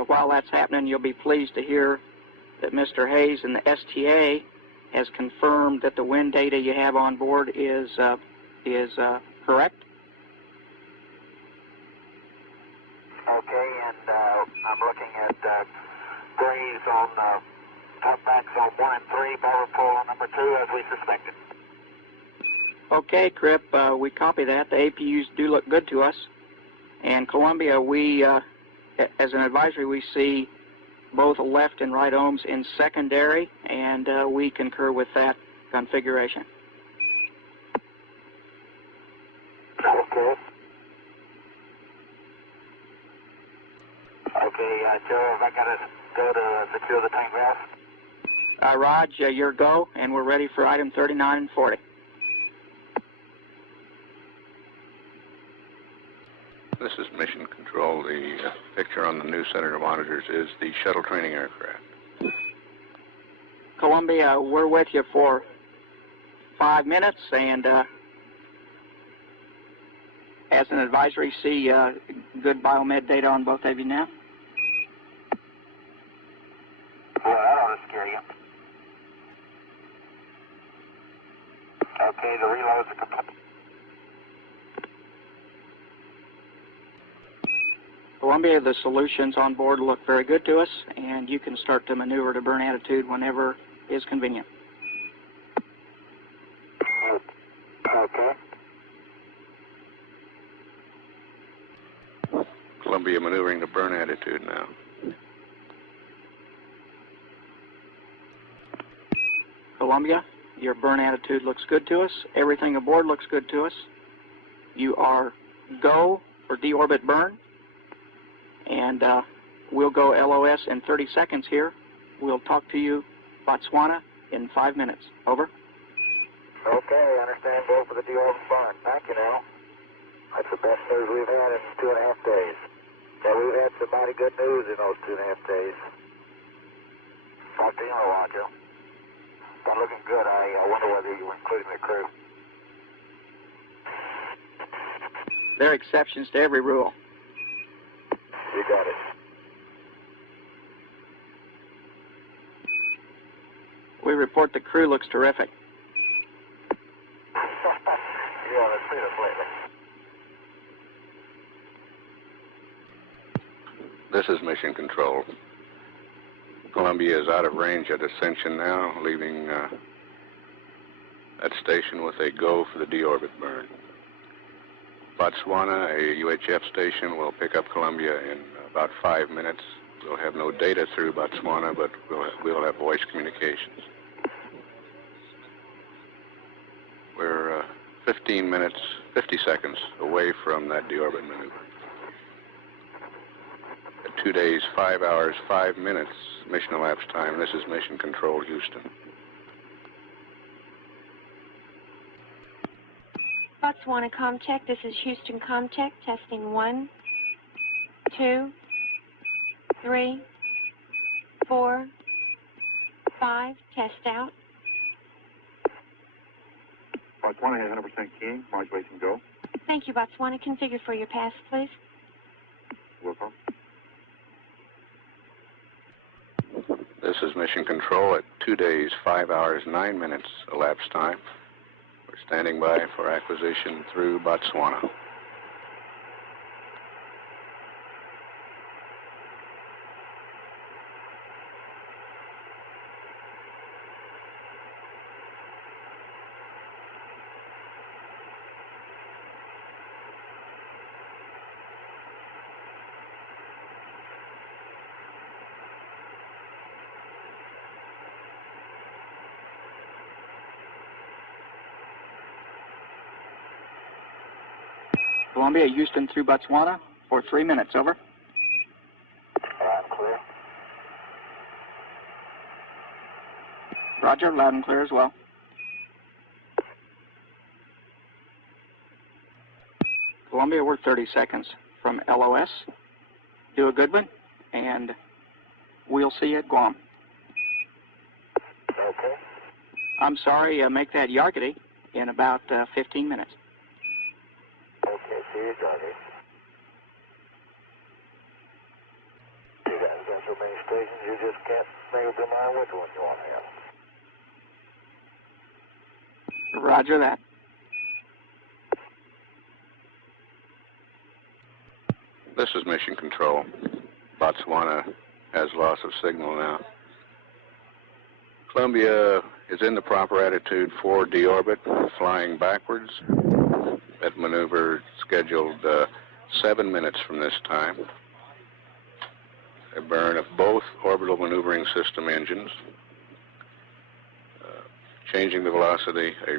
While that's happening, you'll be pleased to hear that Mr. Hayes and the STA has confirmed that the wind data you have on board is correct. Okay, and I'm looking at breeze on cutbacks on 1 and 3, barrel pull on number 2 as we suspected. Okay, Crip, we copy that. The APUs do look good to us. And Columbia, we, as an advisory, we see both left and right ohms in secondary, and we concur with that configuration. Okay. Okay, Joe, have I got to go to secure the tank valve? Raj, your go, and we're ready for item 39 and 40. This is Mission Control. The picture on the news center monitors is the shuttle training aircraft. Columbia, we're with you for 5 minutes, and as an advisory, see good biomed data on both of you now. Well, that ought to scare you. Okay, the reloads are complete. Columbia, the solutions on board look very good to us, and you can start to maneuver to burn attitude whenever is convenient. Okay. Columbia maneuvering to burn attitude now. Columbia, your burn attitude looks good to us. Everything aboard looks good to us. You are go for deorbit burn. And we'll go LOS in 30 seconds here. We'll talk to you, Botswana, in 5 minutes. Over. Okay, I understand. Go for the deorbit burn. Thank you now. That's the best news we've had in 2.5 days. Yeah, we've had some mighty good news in those 2.5 days. Talk to you in a while, Joe. Not looking good. I wonder whether you were including the crew. There are exceptions to every rule. You got it. We report the crew looks terrific. This is Mission Control. Columbia is out of range at ascension now, leaving that station with a go for the deorbit burn. Botswana, a UHF station, will pick up Columbia in about 5 minutes. We'll have no data through Botswana, but we'll have voice communications. We're 50 seconds away from that deorbit maneuver. At 2 days, 5 hours, 5 minutes mission elapsed time. This is Mission Control, Houston. Botswana Comtech, this is Houston Comtech, testing 1, 2, 3, 4, 5, test out. Botswana has 100% keying, modulation go. Thank you, Botswana. Configure for your pass, please. Welcome. This is Mission Control at 2 days, 5 hours, 9 minutes elapsed time. We're standing by for acquisition through Botswana. Columbia, Houston through Botswana for 3 minutes, over. Loud and clear. Roger, loud and clear as well. Columbia, we're 30 seconds from LOS. Do a good one, and we'll see you at Guam. Okay. I'm sorry, make that Yargity in about 15 minutes. Okay, see you, Johnny. You guys got so many stations, you just can't make up your mind which one you want to have. Roger that. This is Mission Control. Botswana has loss of signal now. Columbia is in the proper attitude for deorbit, flying backwards. That maneuver scheduled 7 minutes from this time. A burn of both orbital maneuvering system engines. Changing the velocity, a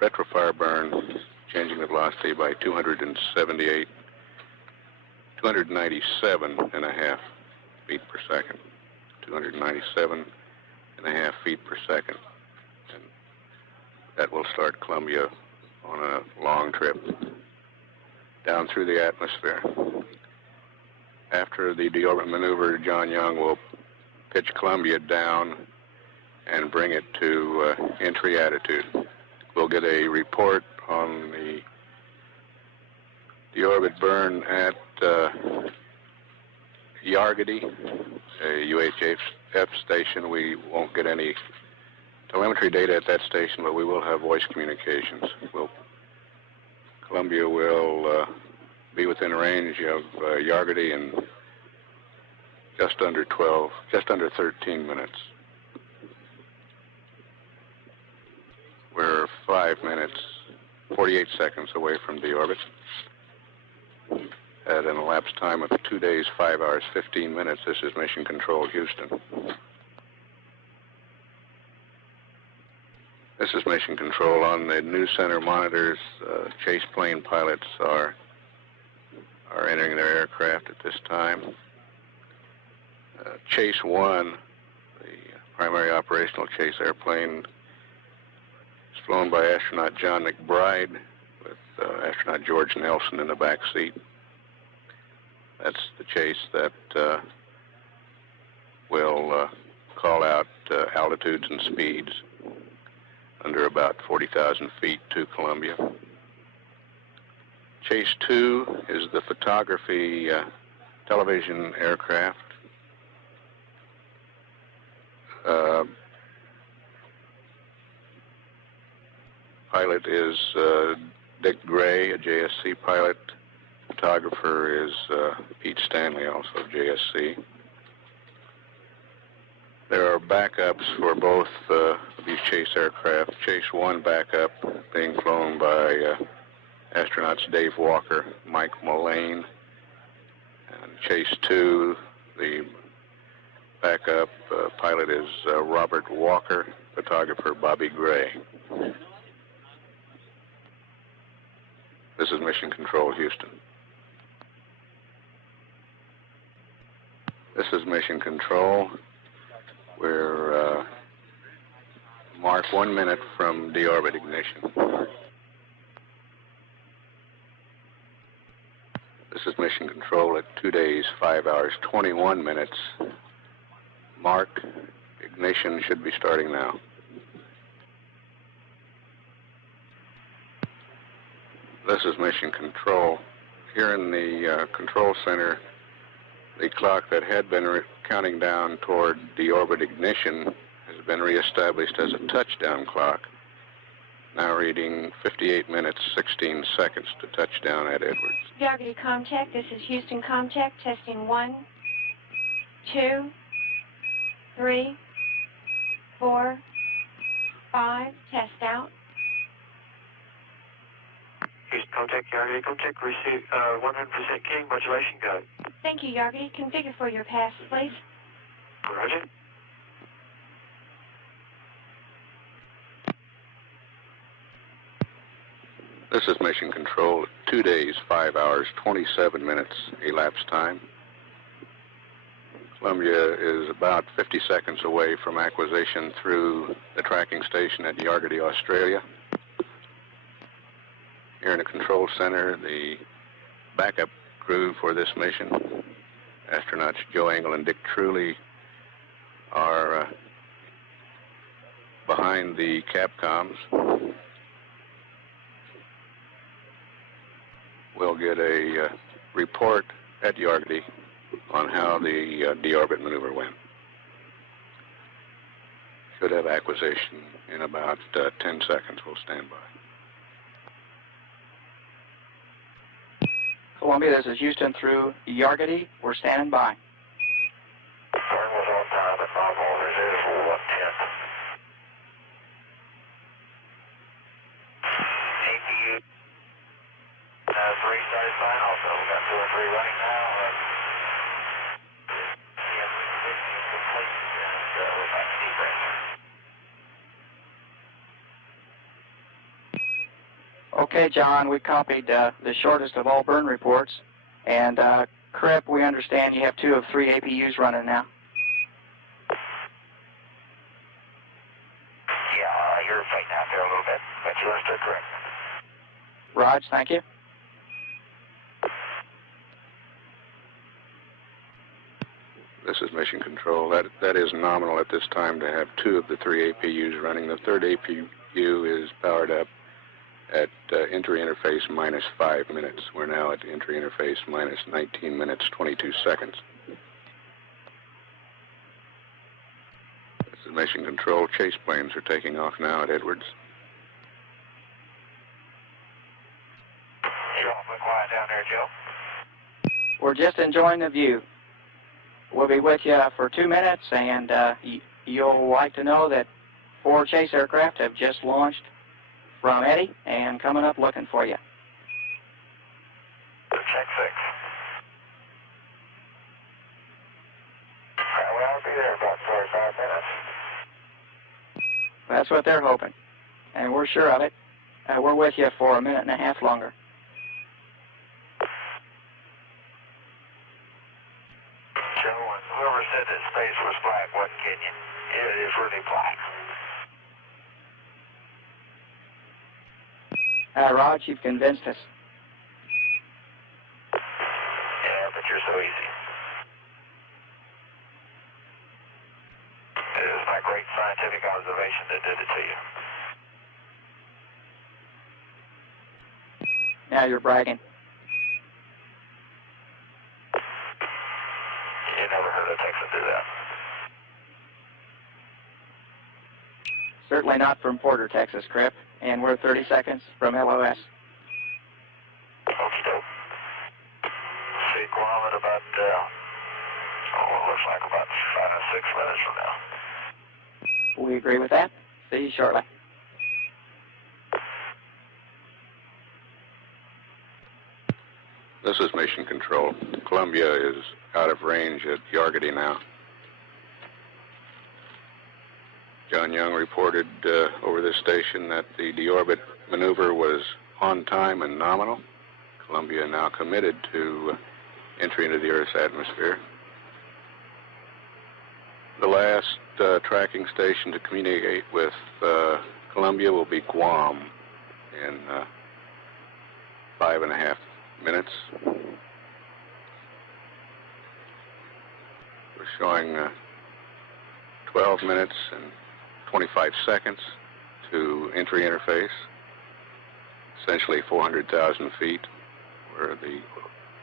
retrofire burn, changing the velocity by 297.5 feet per second. 297.5 feet per second. And that will start Columbia on a long trip down through the atmosphere. After the deorbit maneuver, John Young will pitch Columbia down and bring it to entry attitude. We'll get a report on the deorbit burn at Yargity, a UHF station. We won't get any telemetry data at that station, but we will have voice communications. Columbia will be within range of Yargity in just under 13 minutes. We're 5 minutes, 48 seconds away from deorbit at an elapsed time of 2 days, 5 hours, 15 minutes. This is Mission Control, Houston. This is Mission Control. On the news center monitors, chase plane pilots are entering their aircraft at this time. Chase 1, the primary operational chase airplane, is flown by astronaut John McBride with astronaut George Nelson in the back seat. That's the chase that will call out altitudes and speeds under about 40,000 feet to Columbia. Chase 2 is the photography television aircraft. Pilot is Dick Gray, a JSC pilot. photographer is Pete Stanley, also JSC. There are backups for both these chase aircraft. Chase 1 backup being flown by astronauts Dave Walker, Mike Mullane, and Chase 2, the backup pilot is Robert Walker, photographer Bobby Gray. This is Mission Control, Houston. This is Mission Control. We're mark 1 minute from deorbit ignition. This is Mission Control at 2 days, 5 hours, 21 minutes. Mark ignition should be starting now. This is Mission Control. Here in the control center, the clock that had been counting down toward deorbit ignition has been reestablished as a touchdown clock, now reading 58 minutes, 16 seconds to touchdown at Edwards. Yargity Comtech, this is Houston Comtech, testing 1, 2, 3, 4, 5, test out. Houston Comtech, Yargity Comtech, receive 100% keying, modulation go. Thank you, Yargity. Configure for your pass, please. Roger. This is Mission Control. 2 days, 5 hours, 27 minutes elapsed time. Columbia is about 50 seconds away from acquisition through the tracking station at Yargity, Australia. Here in the control center, the backup crew for this mission, astronauts Joe Engel and Dick Truly, are behind the Capcoms. We'll get a report at Yargity on how the deorbit maneuver went. Should have acquisition in about 10 seconds. We'll stand by. Columbia, this is Houston through Yargity. We're standing by. Burn was on time at 5 orders, it is 110. APU 3 started fine also. We got 2 or 3 running now. Complete, and we're back to deep range. Okay, John, we copied the shortest of all burn reports. And Crip, we understand you have 2 of 3 APUs running now. Yeah, you're fighting out there a little bit, but you understood correct. Raj, thank you. This is Mission Control. That is nominal at this time to have 2 of the 3 APUs running. The third APU is powered up at entry interface minus 5 minutes. We're now at entry interface minus 19 minutes, 22 seconds. This is Mission Control. Chase planes are taking off now at Edwards. You're awfully quiet down there, Joe. We're just enjoying the view. We'll be with you for 2 minutes, and you'll like to know that 4 chase aircraft have just launched from Eddie and coming up looking for you. Check 6. Well, I'll be there about 45 minutes. That's what they're hoping, and we're sure of it. We're with you for a minute and a half longer. Joe, whoever said that space was black wasn't kidding you. It is really black. Raj, you've convinced us. Yeah, but you're so easy. It is my great scientific observation that did it to you. Now you're bragging. You never heard a Texan do that. Certainly not from Porter, Texas, Crip. And we're 30 seconds from LOS. Okie doke. Yeah. Oh, it looks like about 6 minutes from now. We agree with that. See you shortly. This is Mission Control. Columbia is out of range at Yargety now. John Young reported over this station that the deorbit maneuver was on time and nominal. Columbia now committed to entry into the Earth's atmosphere. The last tracking station to communicate with Columbia will be Guam in 5.5 minutes. We're showing 12 minutes and 25 seconds to entry interface, essentially 400,000 feet, where the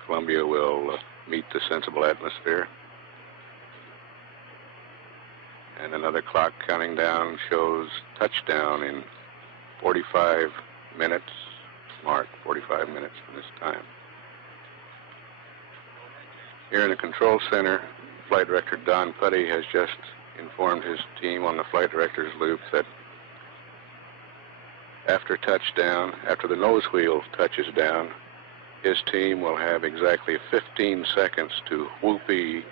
Columbia will meet the sensible atmosphere. And another clock counting down shows touchdown in 45 minutes, mark 45 minutes from this time. Here in the control center, Flight Director Don Putty has just informed his team on the Flight Director's loop that after touchdown, after the nose wheel touches down, his team will have exactly 15 seconds to whoopee,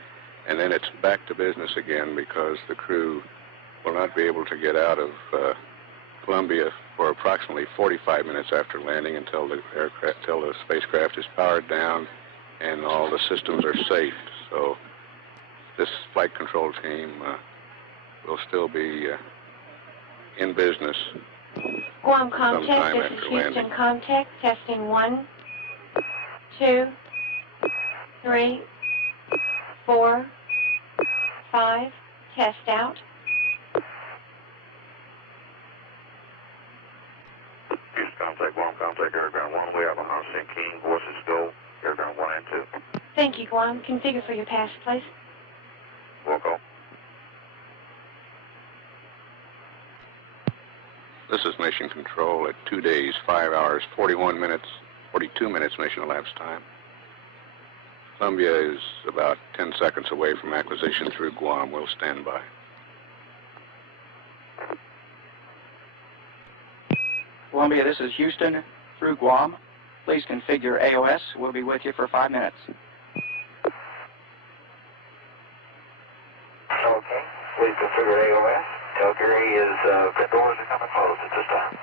and then it's back to business again because the crew will not be able to get out of Columbia for approximately 45 minutes after landing until the spacecraft is powered down and all the systems are safe. So this flight control team will still be in business Guam sometime contact, this is after Houston landing. contact, testing 1, 2, 3, 4, 5, test out. Houston contact, Guam contact, airground 1. We have a Hansen King. Voices go, airground 1 and 2. Thank you, Guam. Configure for your pass, please. Roll call. This is Mission Control at 2 days, 5 hours, 41 minutes, 42 minutes mission elapsed time. Columbia is about 10 seconds away from acquisition through Guam. We'll stand by. Columbia, this is Houston through Guam. Please configure AOS. We'll be with you for 5 minutes. Okay. Please configure AOS. Calgary is, the doors are coming closed at this time.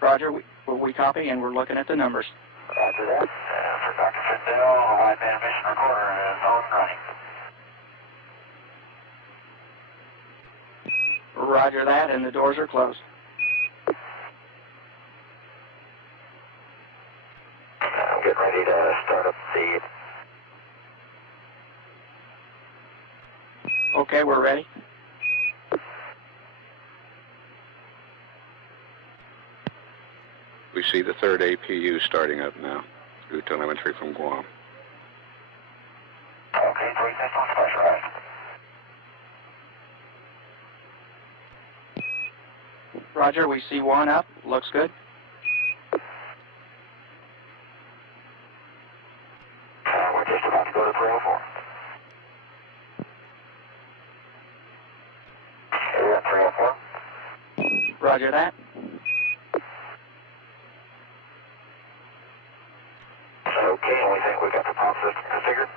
Roger, we copy and we're looking at the numbers. Roger that. For Dr. Findell, a wideband mission recorder is on and running. Roger that, and the doors are closed. I'm getting ready to start up the... Okay, we're ready. We see the third APU starting up now through telemetry from Guam. Okay, 3 systems pressurized. Roger, we see 1 up. Looks good. We're just about to go to 304. We're at 304. Roger that. Okay, and we think we got the pump system configured.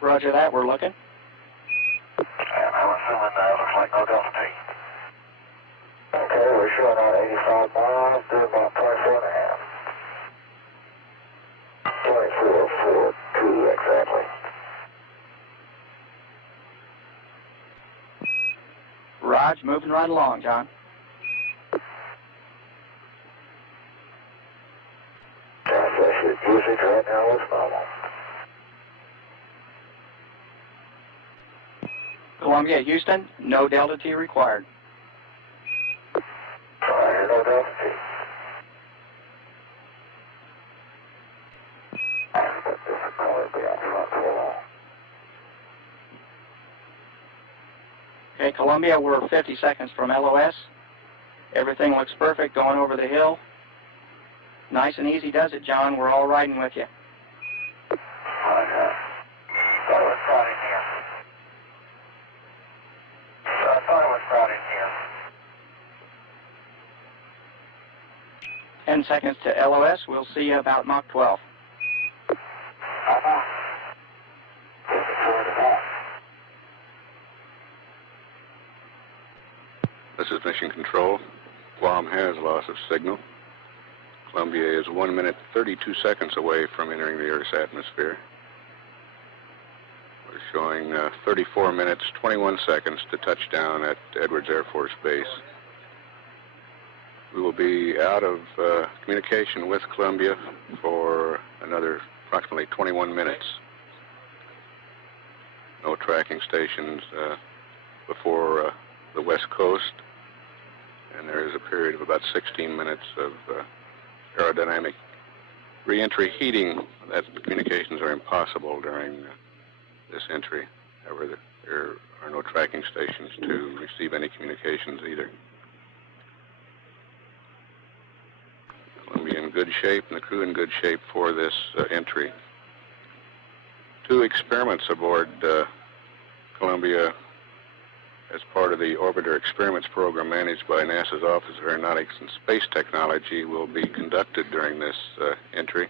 Roger that, we're looking. And I'm assuming looks like no Delta T. Okay, we're showing out 85 miles, doing about 24.5. 24.42 exactly. Raj, moving right along, John. Usage right now is normal. Columbia, Houston, no Delta T required. Roger, no Delta T. Okay, Columbia, we're 50 seconds from LOS. Everything looks perfect going over the hill. Nice and easy does it, John. We're all riding with you. 10 seconds to LOS. We'll see you about Mach 12. This is Mission Control. Guam has loss of signal. Columbia is 1 minute 32 seconds away from entering the Earth's atmosphere. We're showing 34 minutes 21 seconds to touchdown at Edwards Air Force Base. We will be out of communication with Columbia for another approximately 21 minutes. No tracking stations before the west coast, and there is a period of about 16 minutes of aerodynamic re-entry heating. That communications are impossible during this entry. However, there are no tracking stations to receive any communications either. Columbia in good shape, and the crew in good shape for this entry. 2 experiments aboard Columbia as part of the Orbiter Experiments Program managed by NASA's Office of Aeronautics and Space Technology will be conducted during this entry.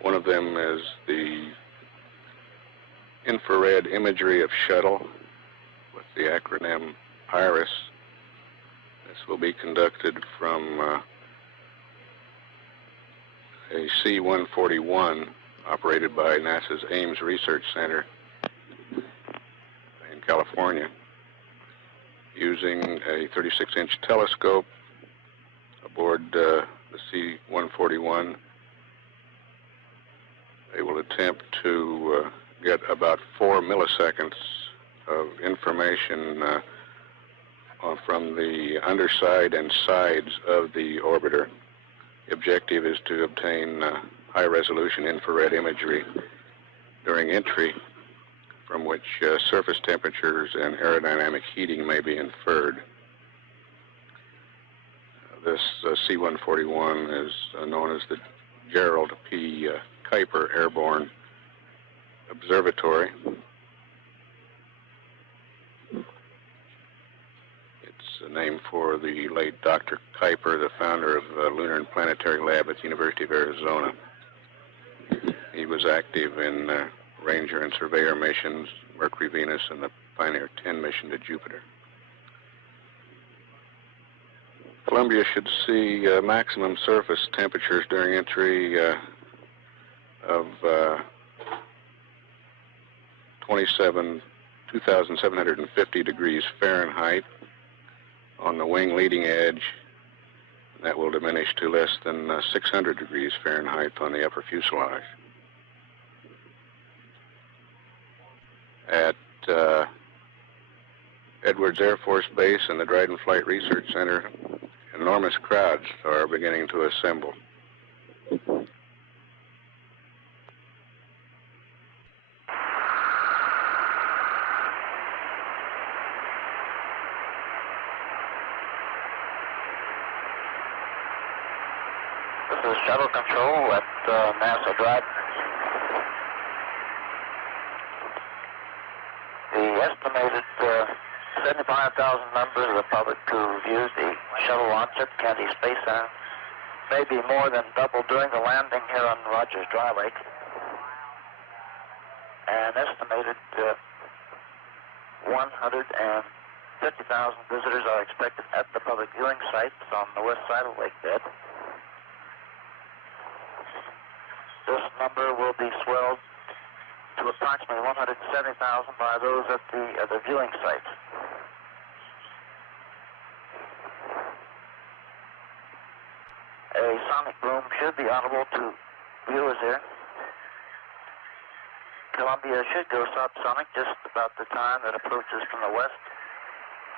One of them is the infrared imagery of shuttle with the acronym IRIS. This will be conducted from a C-141 operated by NASA's Ames Research Center in California, using a 36-inch telescope aboard the C-141. They will attempt to get about 4 milliseconds of information from the underside and sides of the orbiter. The objective is to obtain high-resolution infrared imagery during entry, from which surface temperatures and aerodynamic heating may be inferred. This C-141 is known as the Gerald P. Kuiper Airborne Observatory. It's a name for the late Dr. Kuiper, the founder of the Lunar and Planetary Lab at the University of Arizona. He was active in Ranger and Surveyor missions, Mercury, Venus, and the Pioneer 10 mission to Jupiter. Columbia should see maximum surface temperatures during entry of 2,750 degrees Fahrenheit on the wing leading edge. That will diminish to less than 600 degrees Fahrenheit on the upper fuselage. At Edwards Air Force Base and the Dryden Flight Research Center, enormous crowds are beginning to assemble. This is Shuttle Control at NASA Dryden. The estimated 75,000 members of the public who used the shuttle launch at Kennedy Space Center may be more than double during the landing here on Rogers Dry Lake. An estimated 150,000 visitors are expected at the public viewing sites on the west side of Lake Bed. This number will be swelled to approximately 170,000 by those at the viewing sites. A sonic boom should be audible to viewers here. Columbia should go subsonic just about the time that approaches from the west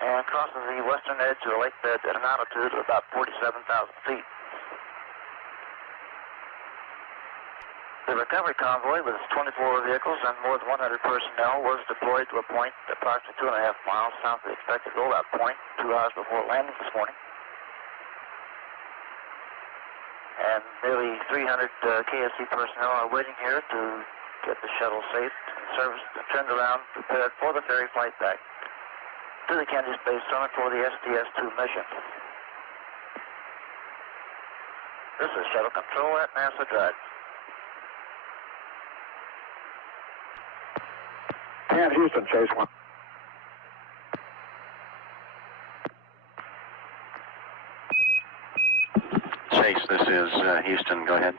and crosses the western edge of the lake bed at an altitude of about 47,000 feet. The recovery convoy with its 24 vehicles and more than 100 personnel was deployed to a point approximately 2.5 miles south of the expected rollout point 2 hours before landing this morning. And nearly 300 KSC personnel are waiting here to get the shuttle safe and serviced and turned around, prepared for the ferry flight back to the Kennedy Space Center for the STS-2 mission. This is Shuttle Control at NASA Drive. And Houston, Chase 1. Chase, this is Houston. Go ahead.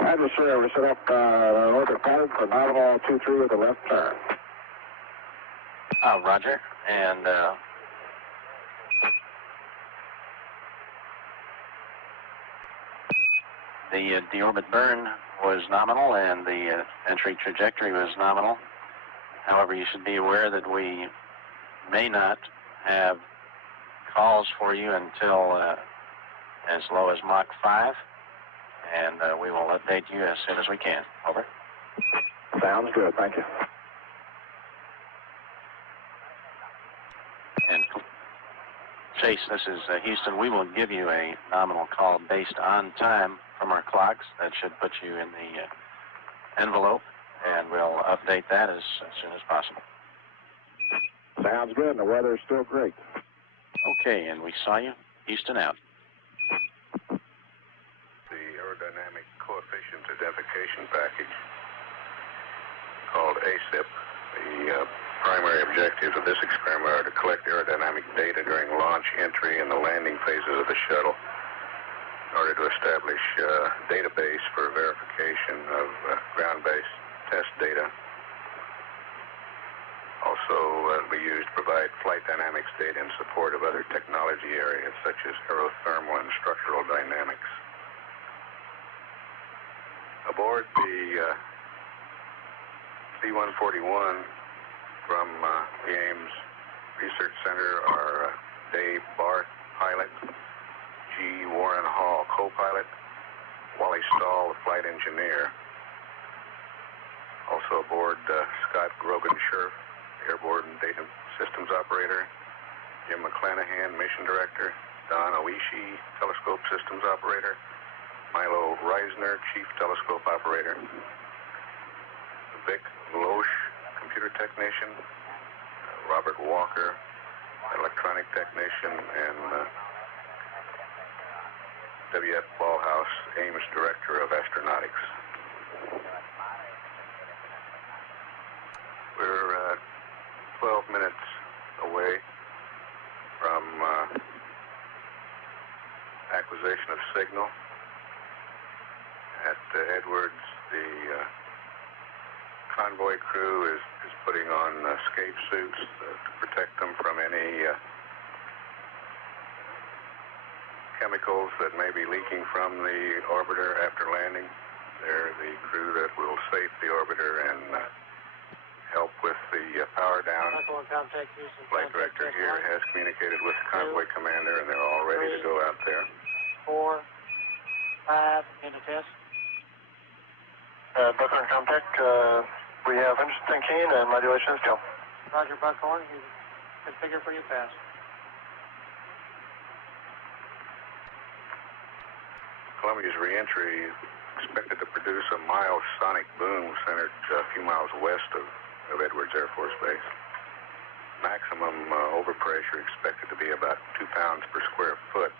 Roger, sir. We set up orbit pattern for nominal 23 with a left turn. Roger. And the deorbit burn was nominal, and the entry trajectory was nominal. However, you should be aware that we may not have calls for you until as low as Mach 5, and we will update you as soon as we can. Over. Sounds good. Thank you. And Chase, this is Houston. We will give you a nominal call based on time from our clocks. That should put you in the envelope, and we'll update that as soon as possible. Sounds good, and the weather is still great. Okay, and we saw you. Houston out. The Aerodynamic Coefficient Identification Package, called ACIP. The primary objectives of this experiment are to collect aerodynamic data during launch, entry, and the landing phases of the shuttle in order to establish a database for verification of ground-based test data. Also, we used to provide flight dynamics data in support of other technology areas such as aerothermal and structural dynamics. Aboard the C-141 from the Ames Research Center are Dave Barth, pilot, G. Warren Hall, co-pilot, Wally Stahl, the flight engineer. Also aboard Scott Grogan-Scherf, Airborne Data Systems Operator, Jim McClanahan, Mission Director, Don Oishi, Telescope Systems Operator, Milo Reisner, Chief Telescope Operator, Vic Loesch, Computer Technician, Robert Walker, Electronic Technician, and W.F. Ballhaus, Ames Director of Astronautics. We're 12 minutes away from acquisition of signal. At Edwards, the convoy crew is putting on escape suits to protect them from any chemicals that may be leaking from the orbiter after landing. They're the crew that will safe the orbiter and help with the power down. Flight director here has communicated with the convoy commander, and they're all ready to go out there. 4, 5, into test. Buckhorn contact. We have interesting keen and modulation is go. Roger, Buckhorn. You configure for your pass. Columbia's reentry is expected to produce a mild sonic boom centered a few miles west of Edwards Air Force Base. Maximum overpressure expected to be about 2 pounds per square foot,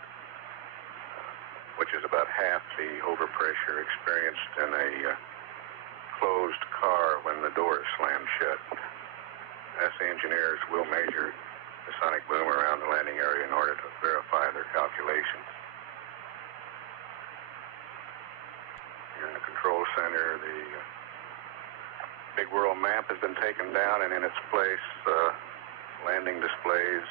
which is about half the overpressure experienced in a closed car when the door is slammed shut. NASA engineers will measure the sonic boom around the landing area in order to verify their calculations. Here in the control center, the big world map has been taken down, and in its place, landing displays,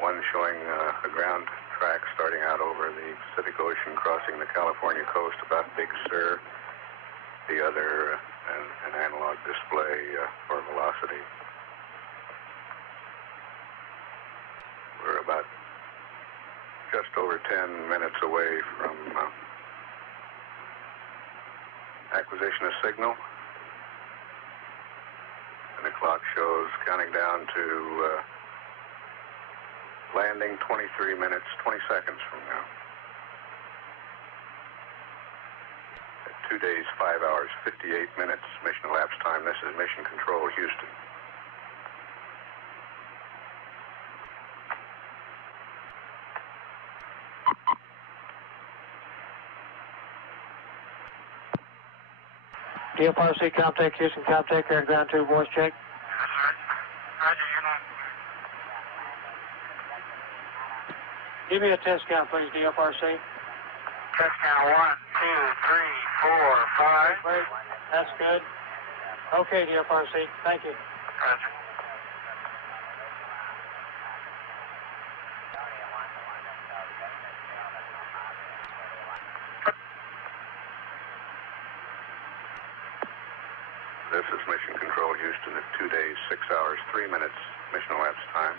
one showing a ground track starting out over the Pacific Ocean, crossing the California coast about Big Sur, the other an analog display for velocity. We're about just over 10 minutes away from acquisition of signal, and the clock shows counting down to landing 23 minutes, 20 seconds from now. 2 days, 5 hours, 58 minutes mission elapsed time. This is Mission Control, Houston. DFRC, Comtech, Houston, Comtech, air ground 2, voice check. Roger, you're not. Give me a test count, please, DFRC. Test count 1, 2, 3, 4, 5. Great. That's good. Okay, DFRC. Thank you. Roger. This is Mission Control Houston at 2 days, 6 hours, 3 minutes mission elapsed time.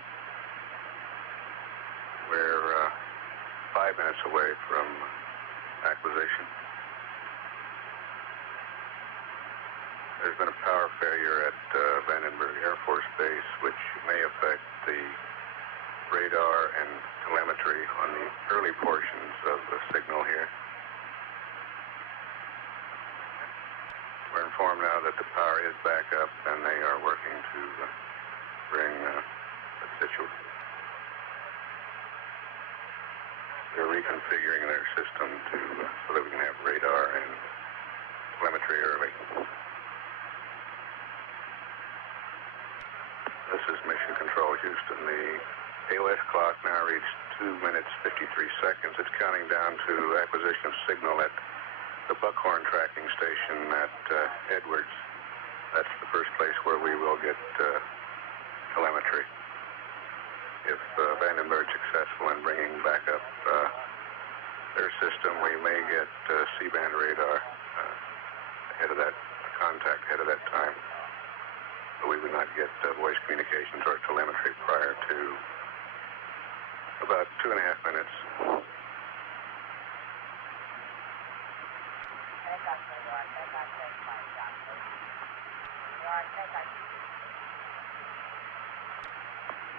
We're 5 minutes away from acquisition. There's been a power failure at Vandenberg Air Force Base, which may affect the radar and telemetry on the early portions of the signal here. We're informed now that the power is back up and they are working to bring the situation. They're reconfiguring their system so that we can have radar and telemetry early. This is Mission Control Houston. The AOS clock now reached 2 minutes 53 seconds. It's counting down to acquisition of signal at the Buckhorn tracking station at Edwards. That's the first place where we will get telemetry. If Vandenberg's successful in bringing back up their system, we may get C-band radar ahead of that, contact ahead of that time. But we would not get voice communications or telemetry prior to about 2.5 minutes.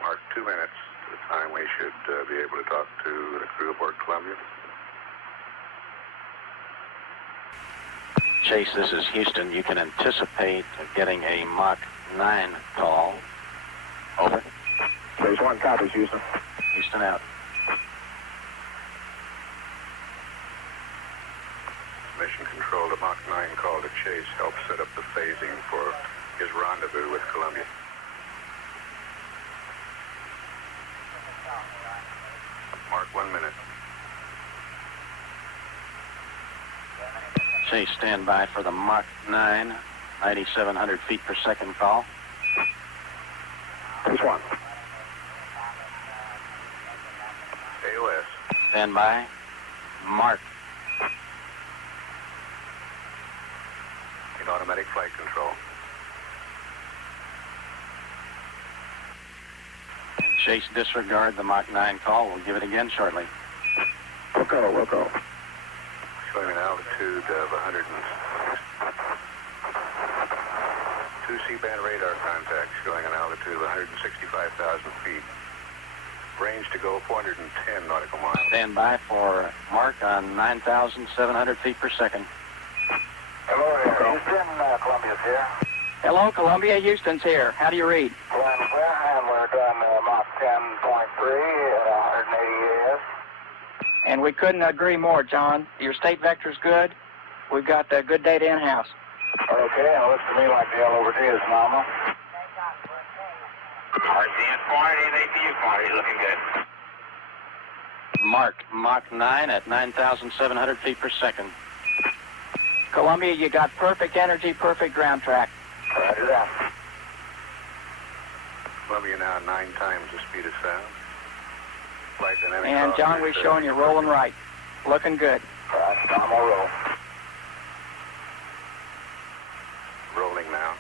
Mark 2 minutes to the time we should be able to talk to the crew aboard Columbia. Chase, this is Houston. You can anticipate getting a Mach 9 call. Over. Phase 1 copies, Houston. Houston out. Mission Control, the Mach 9 call to Chase helped set up the phasing for his rendezvous with Columbia. Mark 1 minute. Chase, stand by for the Mach 9, 9,700 feet per second call. Phase 1. AOS. Stand by. Mark. In automatic flight control. Chase, disregard the Mach 9 call. We'll give it again shortly. We'll go. Showing an altitude of 2 C-band radar contacts showing an altitude of 165,000 feet. Range to go 410 nautical miles. Stand by for Mark on 9,700 feet per second. Hello, Houston. Columbia's here. Hello, Columbia. Houston's here. How do you read? And we're doing Mach 10.3 at 180 AS. And we couldn't agree more, John. Your state vector's good. We've got good data in-house. Okay, and it looks to me like the L over D is nominal. RCS quantity and APU quantity looking good. Mark, Mach 9 at 9,700 feet per second. Columbia, you got perfect energy, perfect ground track. Roger that. Columbia now 9 times the speed of sound. Flight dynamic And John, we're showing you rolling right. Looking good. Right, nominal roll. Rolling now.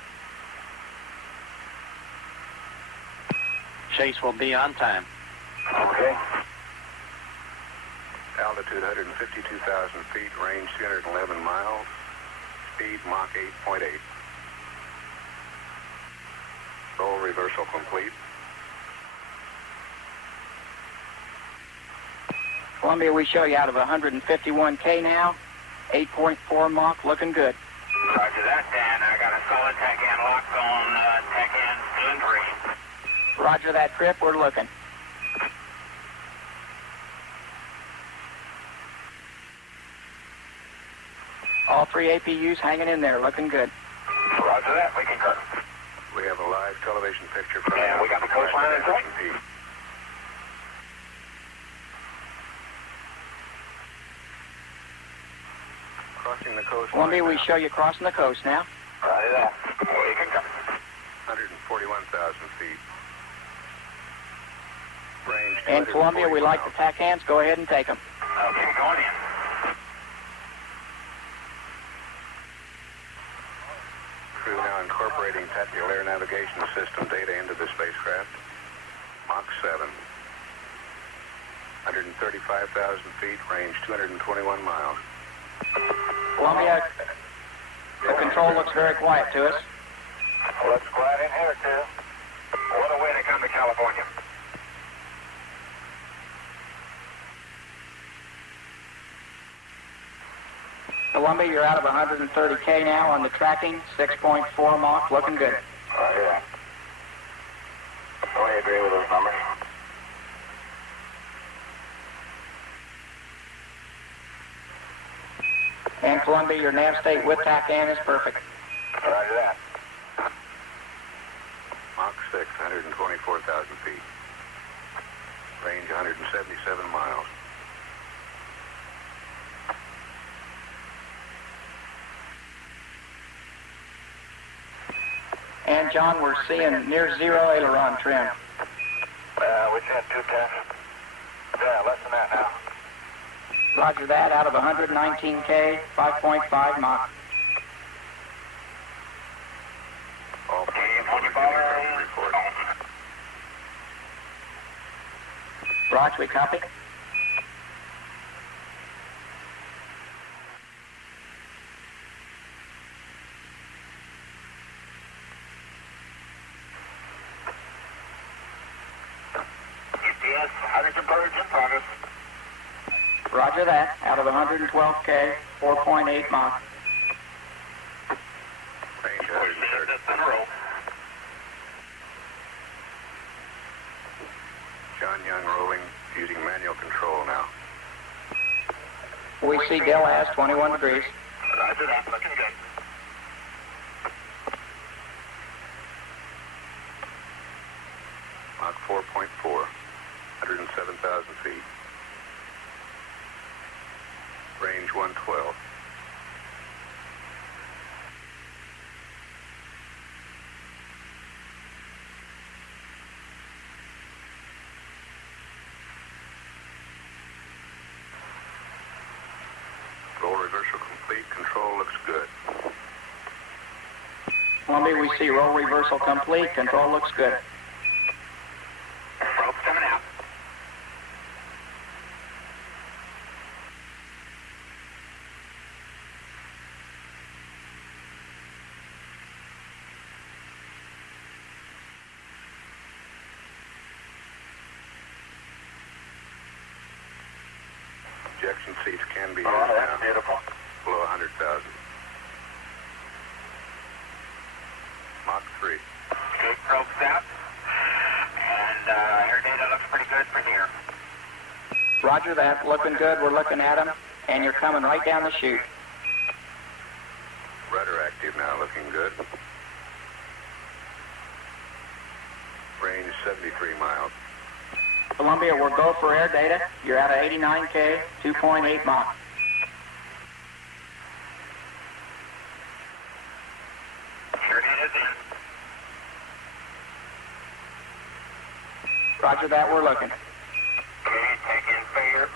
Chase will be on time. Okay. Altitude 152,000 feet, range 311 miles, speed Mach 8.8. Roll reversal complete. Columbia, we show you out of 151K now. 8.4 Mach, looking good. Roger that, Dan. I got a solid tech-in lock on tech-in 2 and 3. Roger that, Trip. We're looking. All 3 APUs hanging in there, looking good. Roger that, we concur. We have a live television picture from And we got the coastline in sight. Crossing the coast. Columbia, we show you crossing the coast now. Roger that, we concur. 141,000 feet. Range. And Columbia, we like the tack hands. Go ahead and take them. Okay, going in. Crew now incorporating tactical air navigation system data into the spacecraft. Mach 7. 135,000 feet, range 221 miles. Columbia, the control looks very quiet to us. Looks quiet in here, too. What a way to come to California. Columbia, you're out of 130K now on the tracking, 6.4 Mach, looking good. Roger that. I agree with those numbers. And Columbia, your nav state with TACAN is perfect. Roger that. Mach 6, 124,000 feet. Range 177 miles. And John, we're seeing near zero aileron trim. We're seeing 210. Yeah, less than that now. Roger that, out of 119K, 5.5 Mach. All report. Roger, we copy. STS, hydrogen purge in progress. Roger that, out of 112K, 4.8 Mach. Range 130. John Young rolling, using manual control now. We see Del has 21 degrees. Roger that, looking good. Mach 4.4, 107,000 feet. Range 112. Roll reversal complete. Control looks good. Columbia, we see roll reversal complete. Control looks good. Ropes coming out. Ejection seats can be used Oh, that's now. beautiful. Below 100,000. Mach 3. Okay, probes out. And air data looks pretty good for here. Roger that, looking good. We're looking at them, and you're coming right down the chute. Rudder active now, looking good. Range 73 miles. Columbia, we'll go for air data. You're out of 89K, 2.8 Mach. Air data's in. Roger that, we're looking. Okay, take in fair.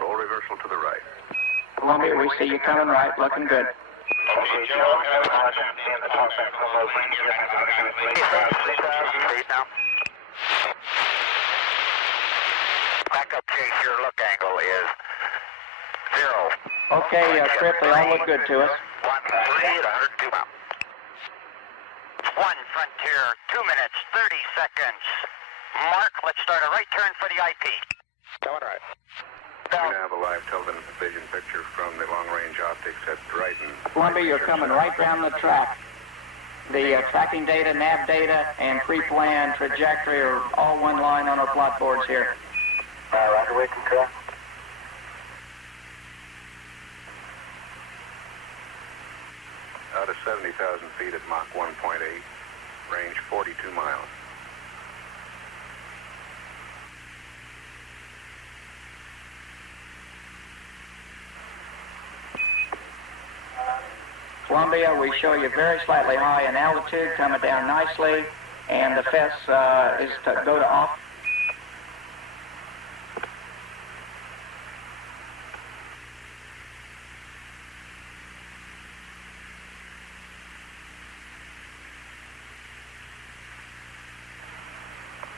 Roll reversal to the right. Columbia, we see you coming right, looking good. Okay, Joe, and the top back on those rings. 3,000 feet now. Backup chase, your look angle is 0. Okay, Trip, they all look good to us. 1-3 at 102 miles. 1 Frontier, 2 minutes, 30 seconds. Mark, let's start a right turn for the IP. Going right. We now have a live television picture from the long-range optics at Dryden. Columbia, you're coming right down the track. The tracking data, nav data, and pre-plan trajectory are all one line on our plot boards here. Roger, we concur. Out of 70,000 feet at Mach 1.8, range 42 miles. Columbia, we show you very slightly high in altitude, coming down nicely, and the FES is to go to off.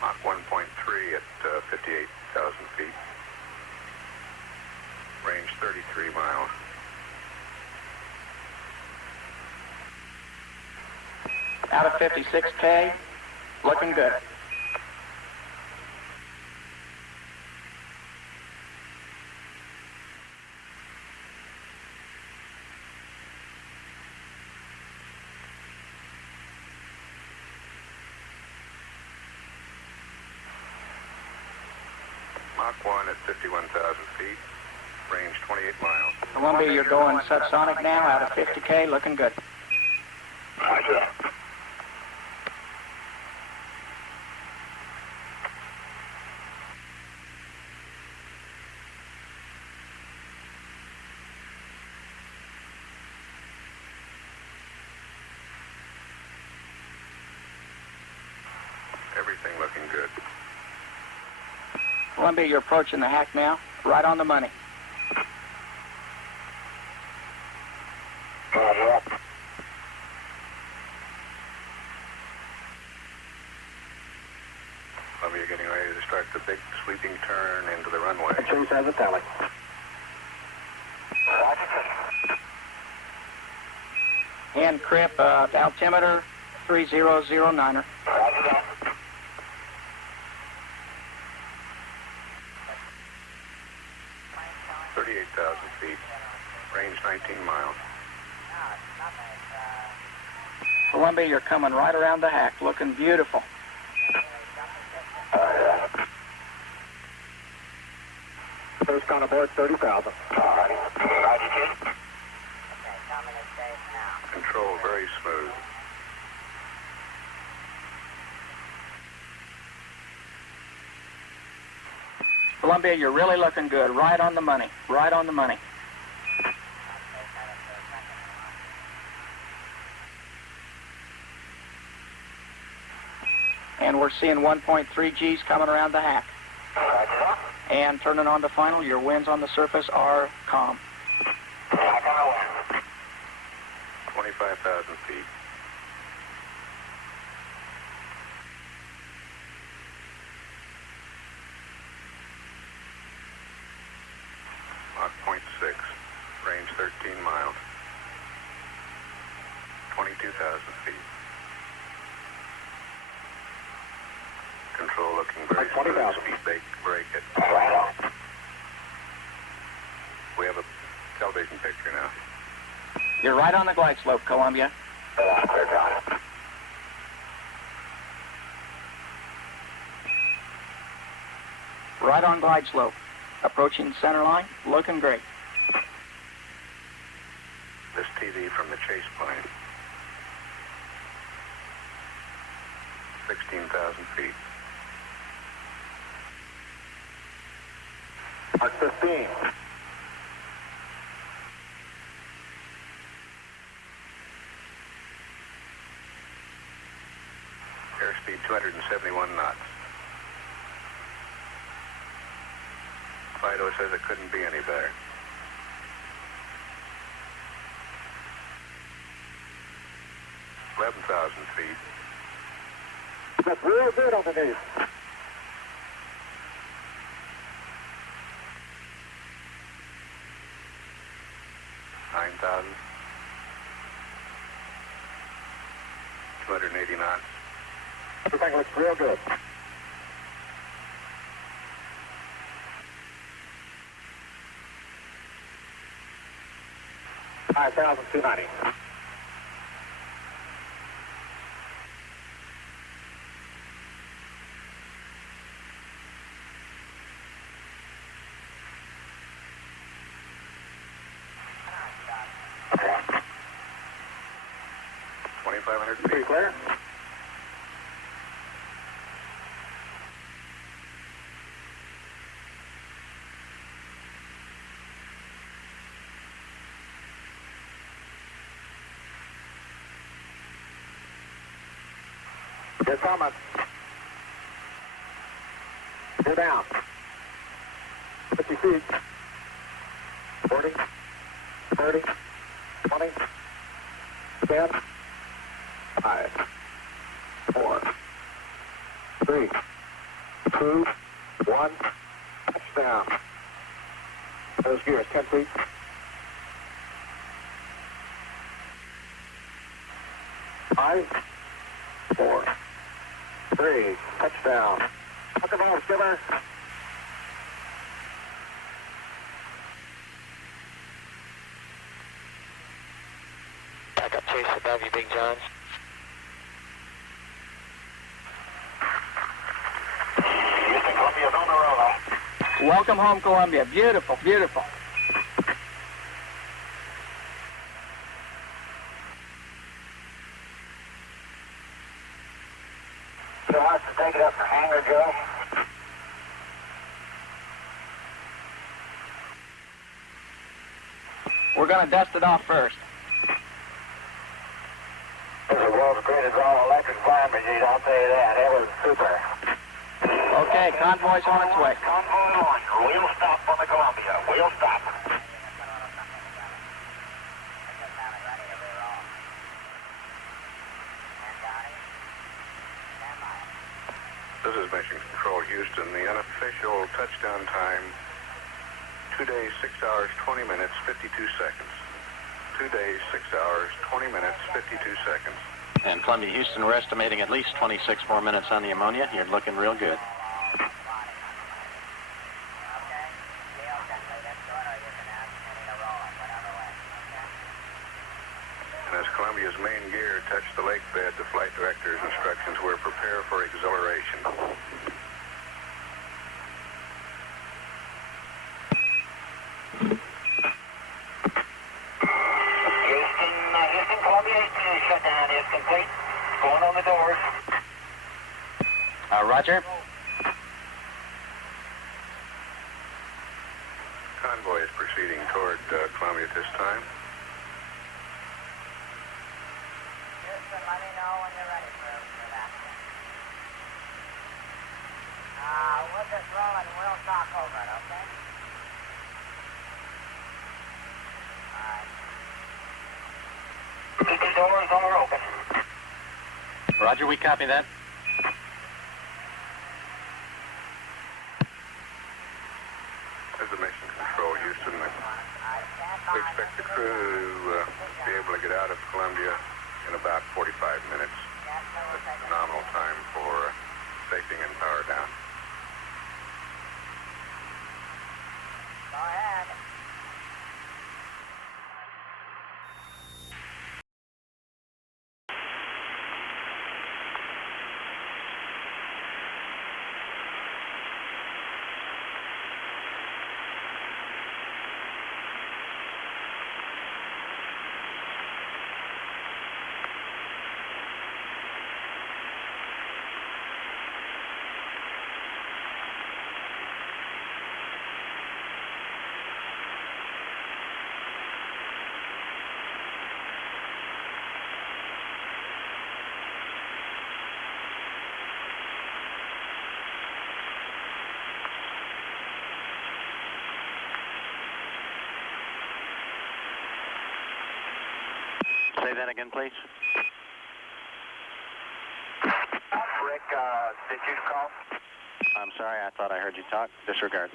Mach 1.3 at 58,000 feet. Range 33 miles. Out of 56K, looking good. Mach 1 at 51,000 feet. Range 28 miles. Columbia, you're going subsonic now, out of 50K, looking good. Roger. Everything looking good. Columbia, you're approaching the hack now, right on the money. Columbia getting ready to start the big sweeping turn into the runway. Choose as a tally. And Crip, altimeter 3009er. 38,000 feet. Range 19 miles. Columbia, you're coming right around the hack, looking beautiful. First on aboard 30,000. Control very smooth. Columbia, you're really looking good, right on the money, right on the money. And we're seeing 1.3 Gs coming around the hack. And turning on to final, your winds on the surface are calm. 25,000 feet. Mach 0.6. Range 13 miles. 22,000 feet. Control looking very smooth. Speed brake at. We have a television picture now. You're right on the glide slope, Columbia. Right on glide slope. Approaching center line, looking great. This TV from the chase plane. 16,000 feet. Mark 15. Airspeed 271 knots. Fido says it couldn't be any better. $11,000 feet. That's real good underneath. $9,000. 280 knots. Everything looks real good. $5,290. 2,500 feet. Pretty clear. Get coming. Go down. 50 feet. 40, 30, 20, 10, 5, 4, 3, 2, 1. Touchdown. Those gears, 10 feet. 5, 4, 3, touchdown. Look at ball, skipper. Backup chase above you, Big John. Houston, Columbia's on the roll. Welcome home, Columbia. Beautiful, beautiful. You'll have to take it up for hangar, Joe. We're going to dust it off first. This is the world's greatest all-electric fire machine, I'll tell you that. It was super. Okay, convoy's on its way. Convoy launch. We'll stop on the Columbia. We'll stop. This is Mission Control, Houston. The unofficial touchdown time, 2 days, 6 hours, 20 minutes, 52 seconds. 2 days, 6 hours, 20 minutes, 52 seconds. And Columbia, Houston, we're estimating at least 26 more minutes on the ammonia. You're looking real good. And as Columbia's main gear touched the lake bed, the flight director's instructions were prepare for acceleration. Houston, Columbia, shutdown is complete. Going on the doors. Roger. Convoy is proceeding toward Columbia at this time. Houston, let me know when you're ready for that. We'll just roll and we'll talk over it, okay? Keep the doors open. Roger, we copy that. This is Mission Control, Houston. We expect the crew to be able to get out of Columbia in about 45 minutes. That's a phenomenal time for safety and power down. Go ahead. Say that again, please. Rick, did you call? I'm sorry, I thought I heard you talk. Disregard.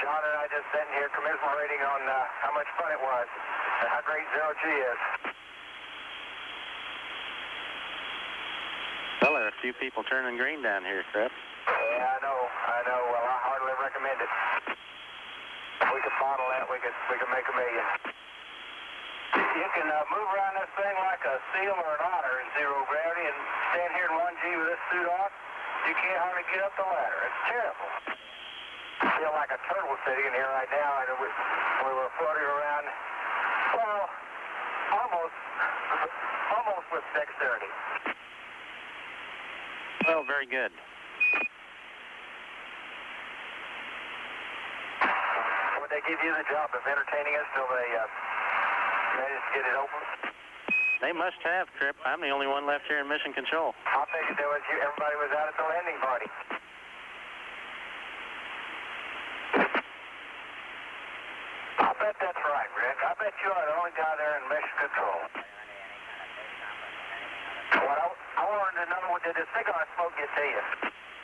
John and I just sitting here commiserating on how much fun it was and how great Zero G is. Well, there are a few people turning green down here, Crip. Yeah, I know. Well, I hardly recommend it. If we could bottle that, we could make $1 million. You can move around this thing like a seal or an otter in zero gravity and stand here in 1G with this suit on. You can't hardly get up the ladder. It's terrible. I feel like a turtle sitting in here right now, and we were floating around, well, almost almost with dexterity. Well, very good. Would they give you the job of entertaining us till they manage to get it open? They must have, Trip. I'm the only one left here in mission control. I figured there was everybody was out at the landing party. I bet that's right, Rick. I bet you are the only guy there in mission control. What I wanted to know, did the cigar smoke get to you?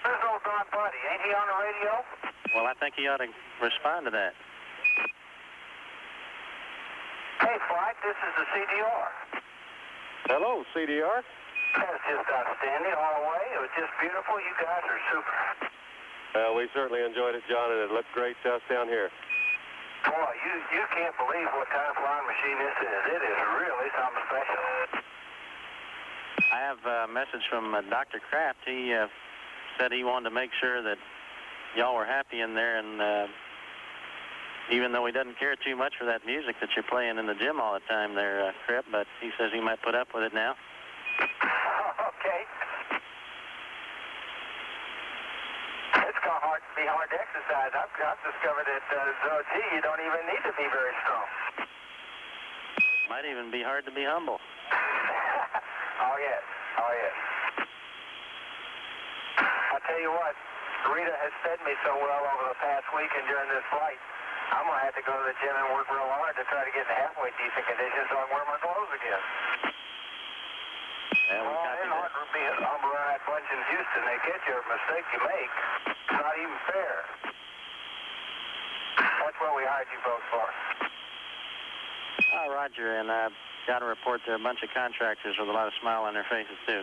Where's old Don Buddy? Ain't he on the radio? Well, I think he ought to respond to that. Hey, Flight, this is the CDR. Hello, CDR. That's just outstanding all the way. It was just beautiful. You guys are super. Well, we certainly enjoyed it, John, and it looked great to us down here. Boy, you can't believe what kind of flying machine this is. It is really something special. I have a message from Dr. Kraft. He said he wanted to make sure that y'all were happy in there, and even though he doesn't care too much for that music that you're playing in the gym all the time there, Crip, but he says he might put up with it now. Okay. It's gonna be hard to exercise. I've discovered that ZOG, you don't even need to be very strong. Might even be hard to be humble. Oh, yes. Oh, yes. I'll tell you what, Rita has fed me so well over the past week and during this flight, I'm going to have to go to the gym and work real hard to try to get in halfway decent condition so I can wear my clothes again. Yeah, we got it's hard to be humble around that bunch in Houston. They get you a mistake you make. It's not even fair. That's what we hired you folks for. Oh, Roger, and I've got to report there are a bunch of contractors with a lot of smile on their faces, too.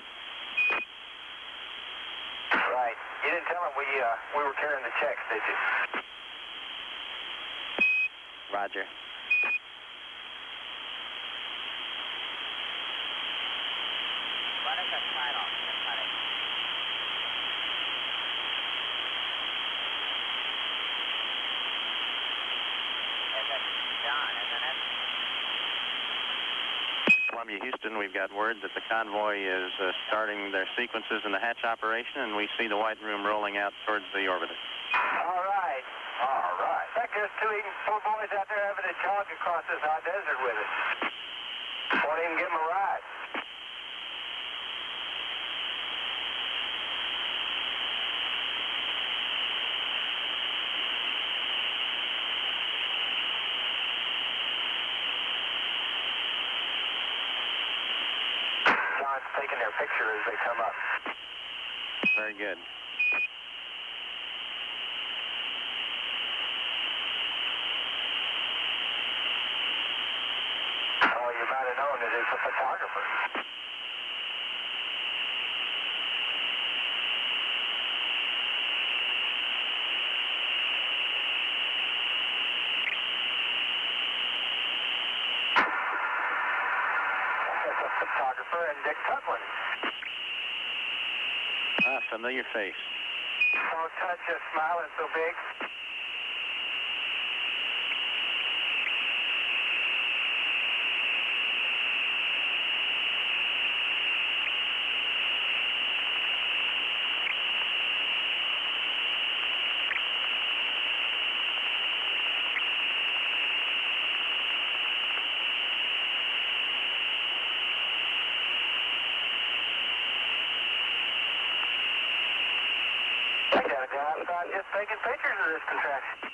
Right. You didn't tell them we were carrying the checks, did you? Roger. What is the title? Is it John, isn't it? Columbia, Houston, we've got word that the convoy is starting their sequences in the hatch operation, and we see the white room rolling out towards the orbiter. All right. All right. Heck, there's four boys out there having a jog across this hot desert with us. Won't even give them a ride. John's taking their picture as they come up. Very good. Oh, you might have known that it's a photographer. That's a photographer and Dick Tutland. Ah, familiar face. Don't touch us, smiling so big. I got a guy outside just taking pictures of this contraption.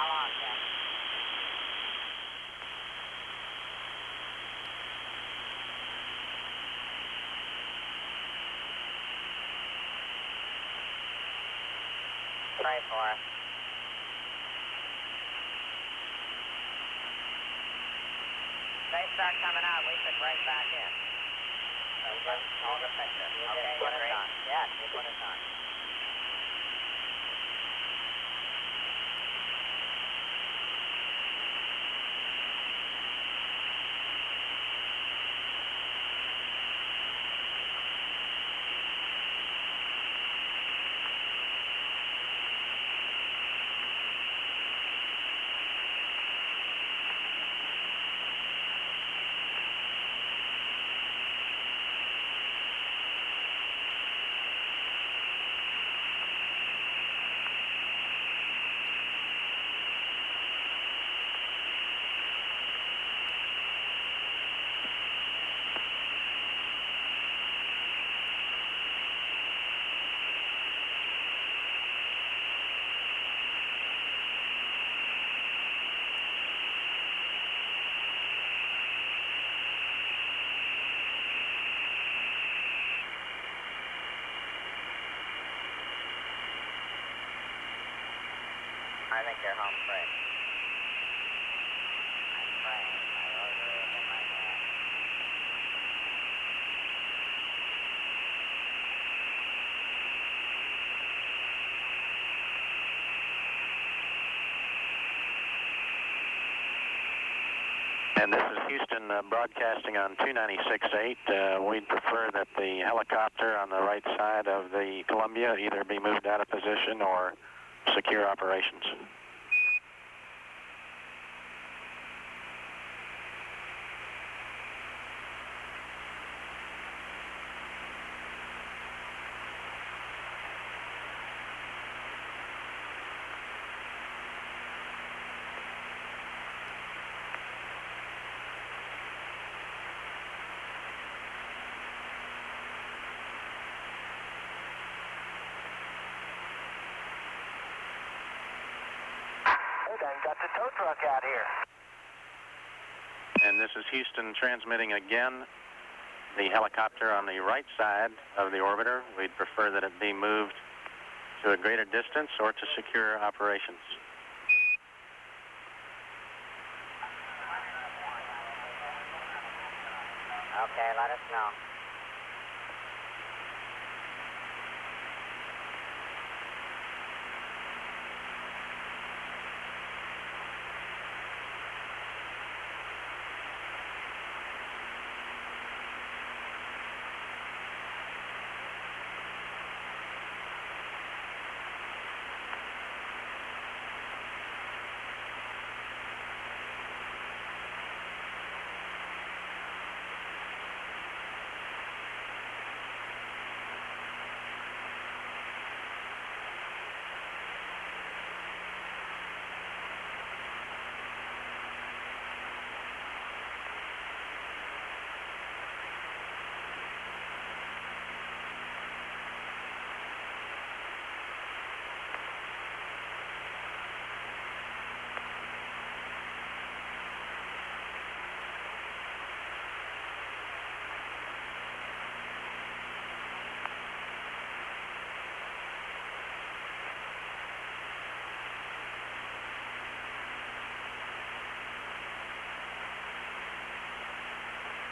How long, Ken? Pray for us. They start coming out, we should break back in. Just hold the picture. Okay, put us on. Yes, you put us on. I think you're home free. I'm praying. My rosary is in my hand. And this is Houston broadcasting on 296.8. We'd prefer that the helicopter on the right side of the Columbia either be moved out of position or secure operations. Got the tow truck out here. And this is Houston transmitting again. The helicopter on the right side of the orbiter, we'd prefer that it be moved to a greater distance or to secure operations. Okay, let us know.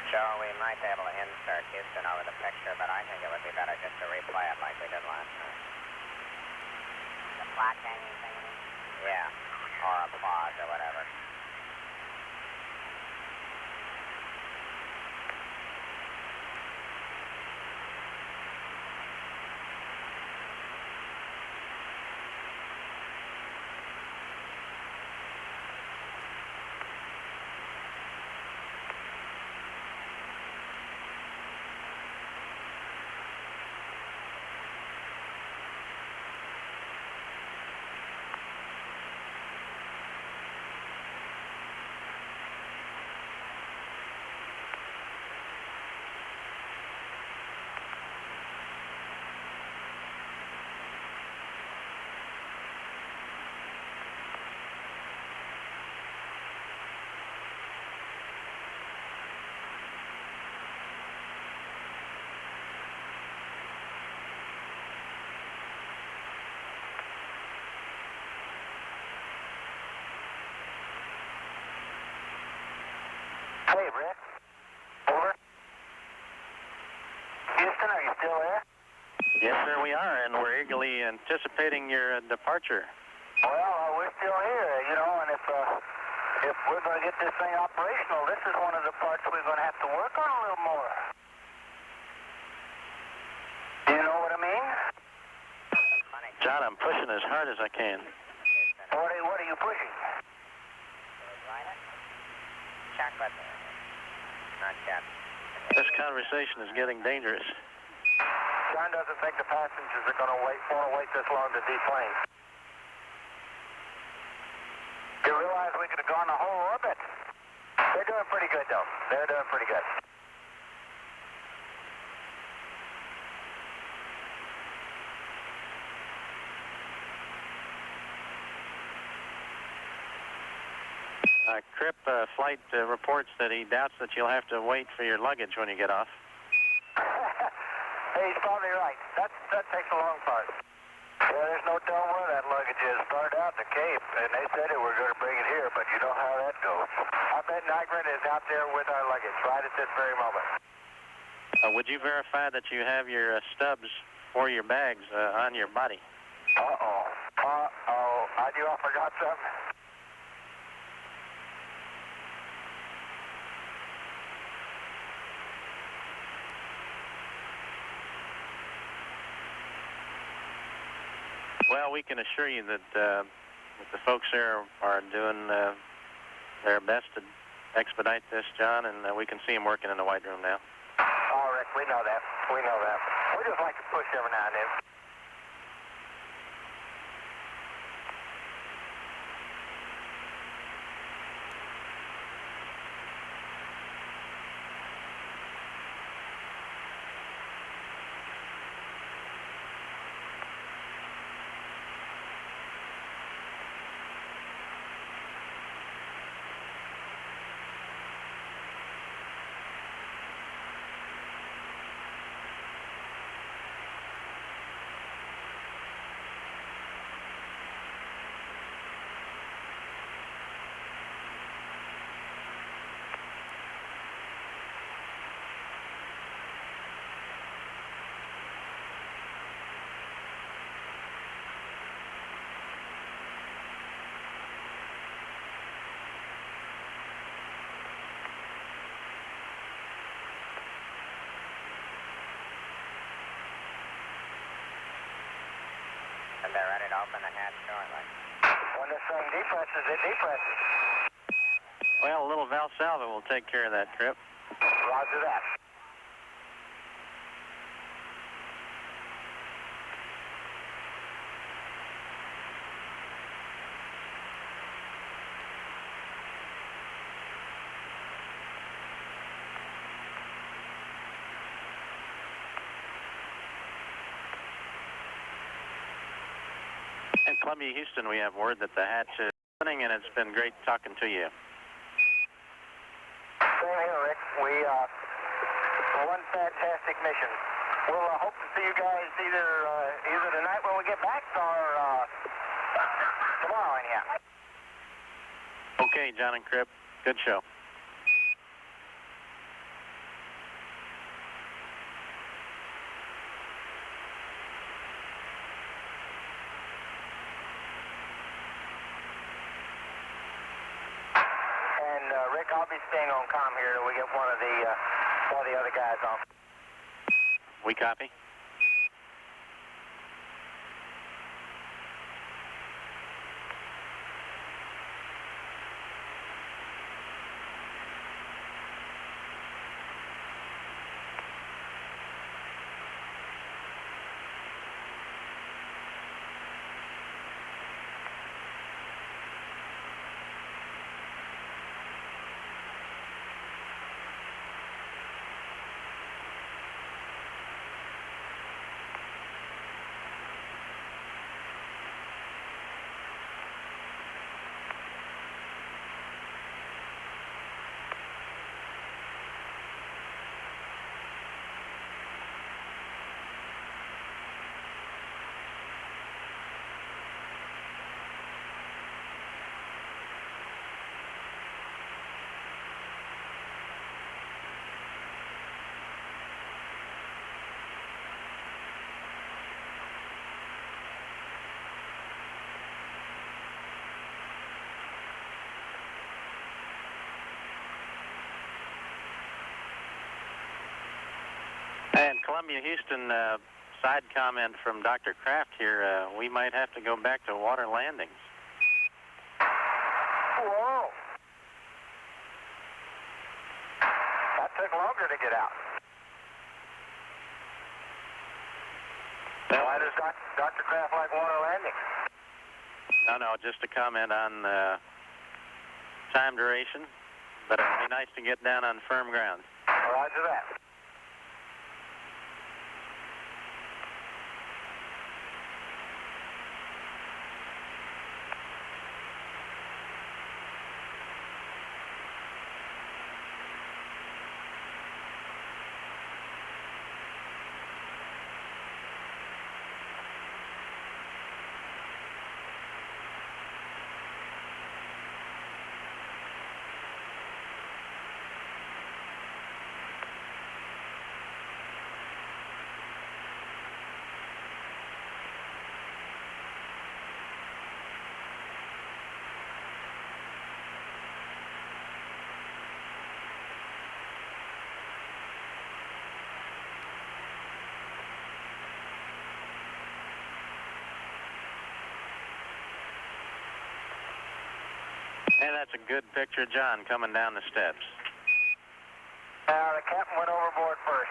Joe, we might be able to insert Houston over the picture, but I think it would be better just to replay it like we did last time. The flat hanging thing? Yeah, or applause or whatever. are you still there? Yes, sir, we are, and we're eagerly anticipating your departure. Well, we're still here, you know, and if we're going to get this thing operational, this is one of the parts we're going to have to work on a little more. Do you know what I mean? John, I'm pushing as hard as I can. What are you pushing? Chocolate. Not yet. This conversation is getting dangerous. John doesn't think the passengers are going to want to wait this long to deplane. You realize we could have gone the whole orbit? They're doing pretty good, though. They're doing pretty good. Crip flight reports that he doubts that you'll have to wait for your luggage when you get off. Hey, he's probably right. That takes a long part. Yeah, there's no telling where that luggage is. Started out the Cape, and they said they were going to bring it here, but you know how that goes. I bet Nigrin is out there with our luggage right at this very moment. Would you verify that you have your stubs for your bags on your body? I knew I forgot something. Well, we can assure you that the folks there are doing their best to expedite this, John, and we can see them working in the White Room now. Oh, Rick, we know that. We know that. We just like to push every now and then. And they're ready to open the hatch shortly. When this thing depresses, it depresses. Well, a little Valsalva will take care of that, Crip. Roger that. In Columbia, Houston, we have word that the hatch is opening, and it's been great talking to you. Same here, Rick. We, one fantastic mission. We'll hope to see you guys either tonight when we get back or tomorrow, anyhow. Okay, John and Crip. Good show. Rick, I'll be staying on comm here till we get one of the other guys on. We copy. Columbia, Houston, side comment from Dr. Kraft here. We might have to go back to water landings. Whoa! That took longer to get out. Why does Dr. Kraft like water landings? No, just a comment on time duration, but it'd be nice to get down on firm ground. Roger that. Hey, that's a good picture of John coming down the steps. The captain went overboard first.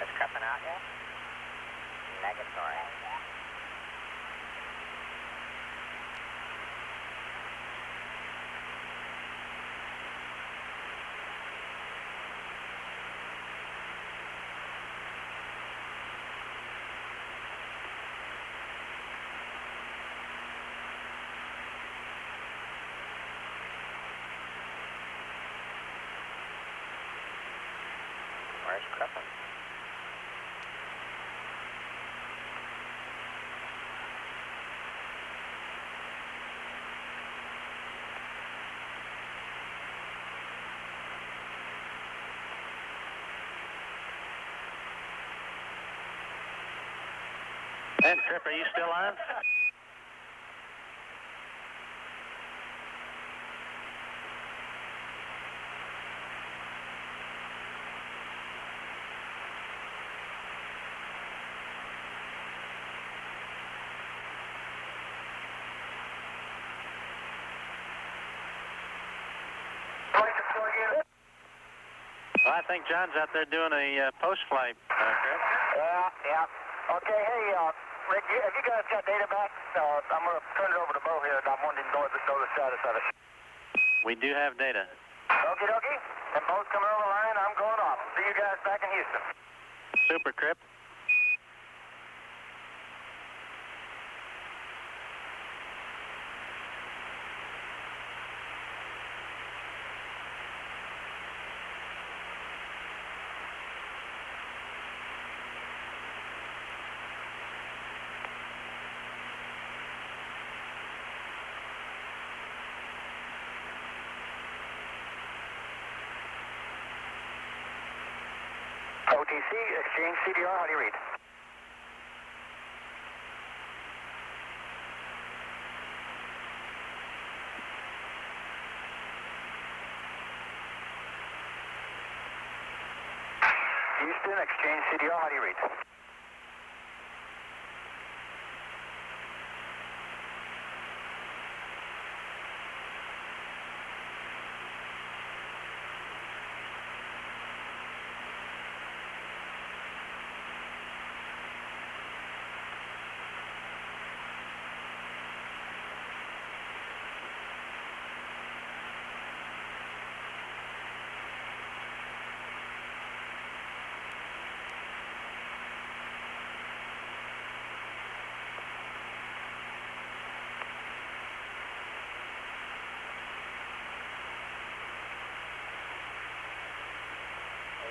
Is Crippen out yet? Negatory. Where's Crippen? And Trip, are you still on? Well, I think John's out there doing a post-flight, Trip. Yeah. Okay, hey, Rick, have you guys got data back? I'm going to turn it over to Bo here, and I'm wanting to know the status of it. We do have data. Okie dokie. And Bo's coming over the line, I'm going off. See you guys back in Houston. Super, Crip. OTC, exchange CDR, how do you read? Houston, exchange CDR, how do you read?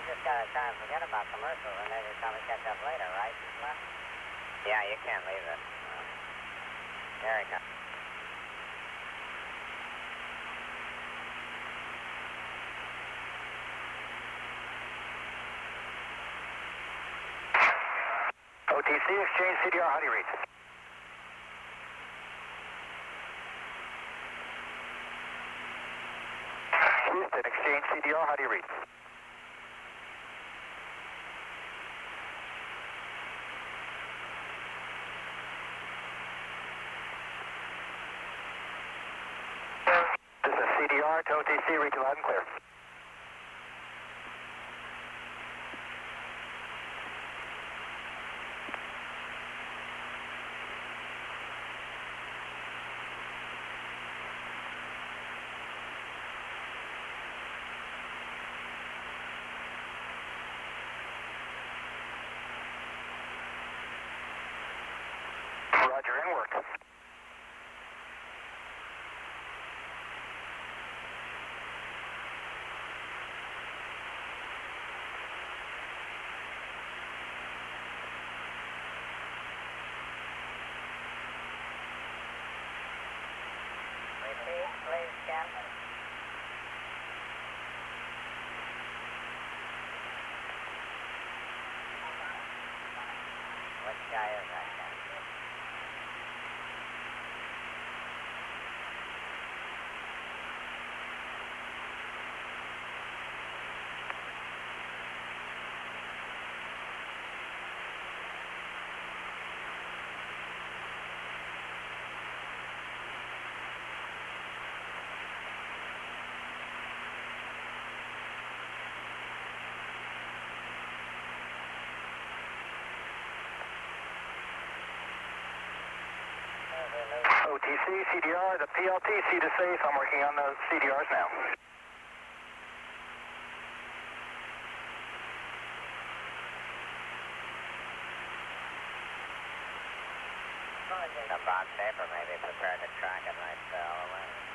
just gotta try and forget about commercials and maybe probably catch up later, right, Les? Yeah, you can't leave it. There he comes. OTC, exchange CDR, how do you read? Houston, exchange CDR, how do you read? This is CDR to OTC, read you loud and clear. Roger, in work. Repeat, please, Captain. Which guy is that, Captain? OTC, CDR, the PLTC to safe. I'm working on the CDRs now. The Bob Safer may be prepared to track it right all the way.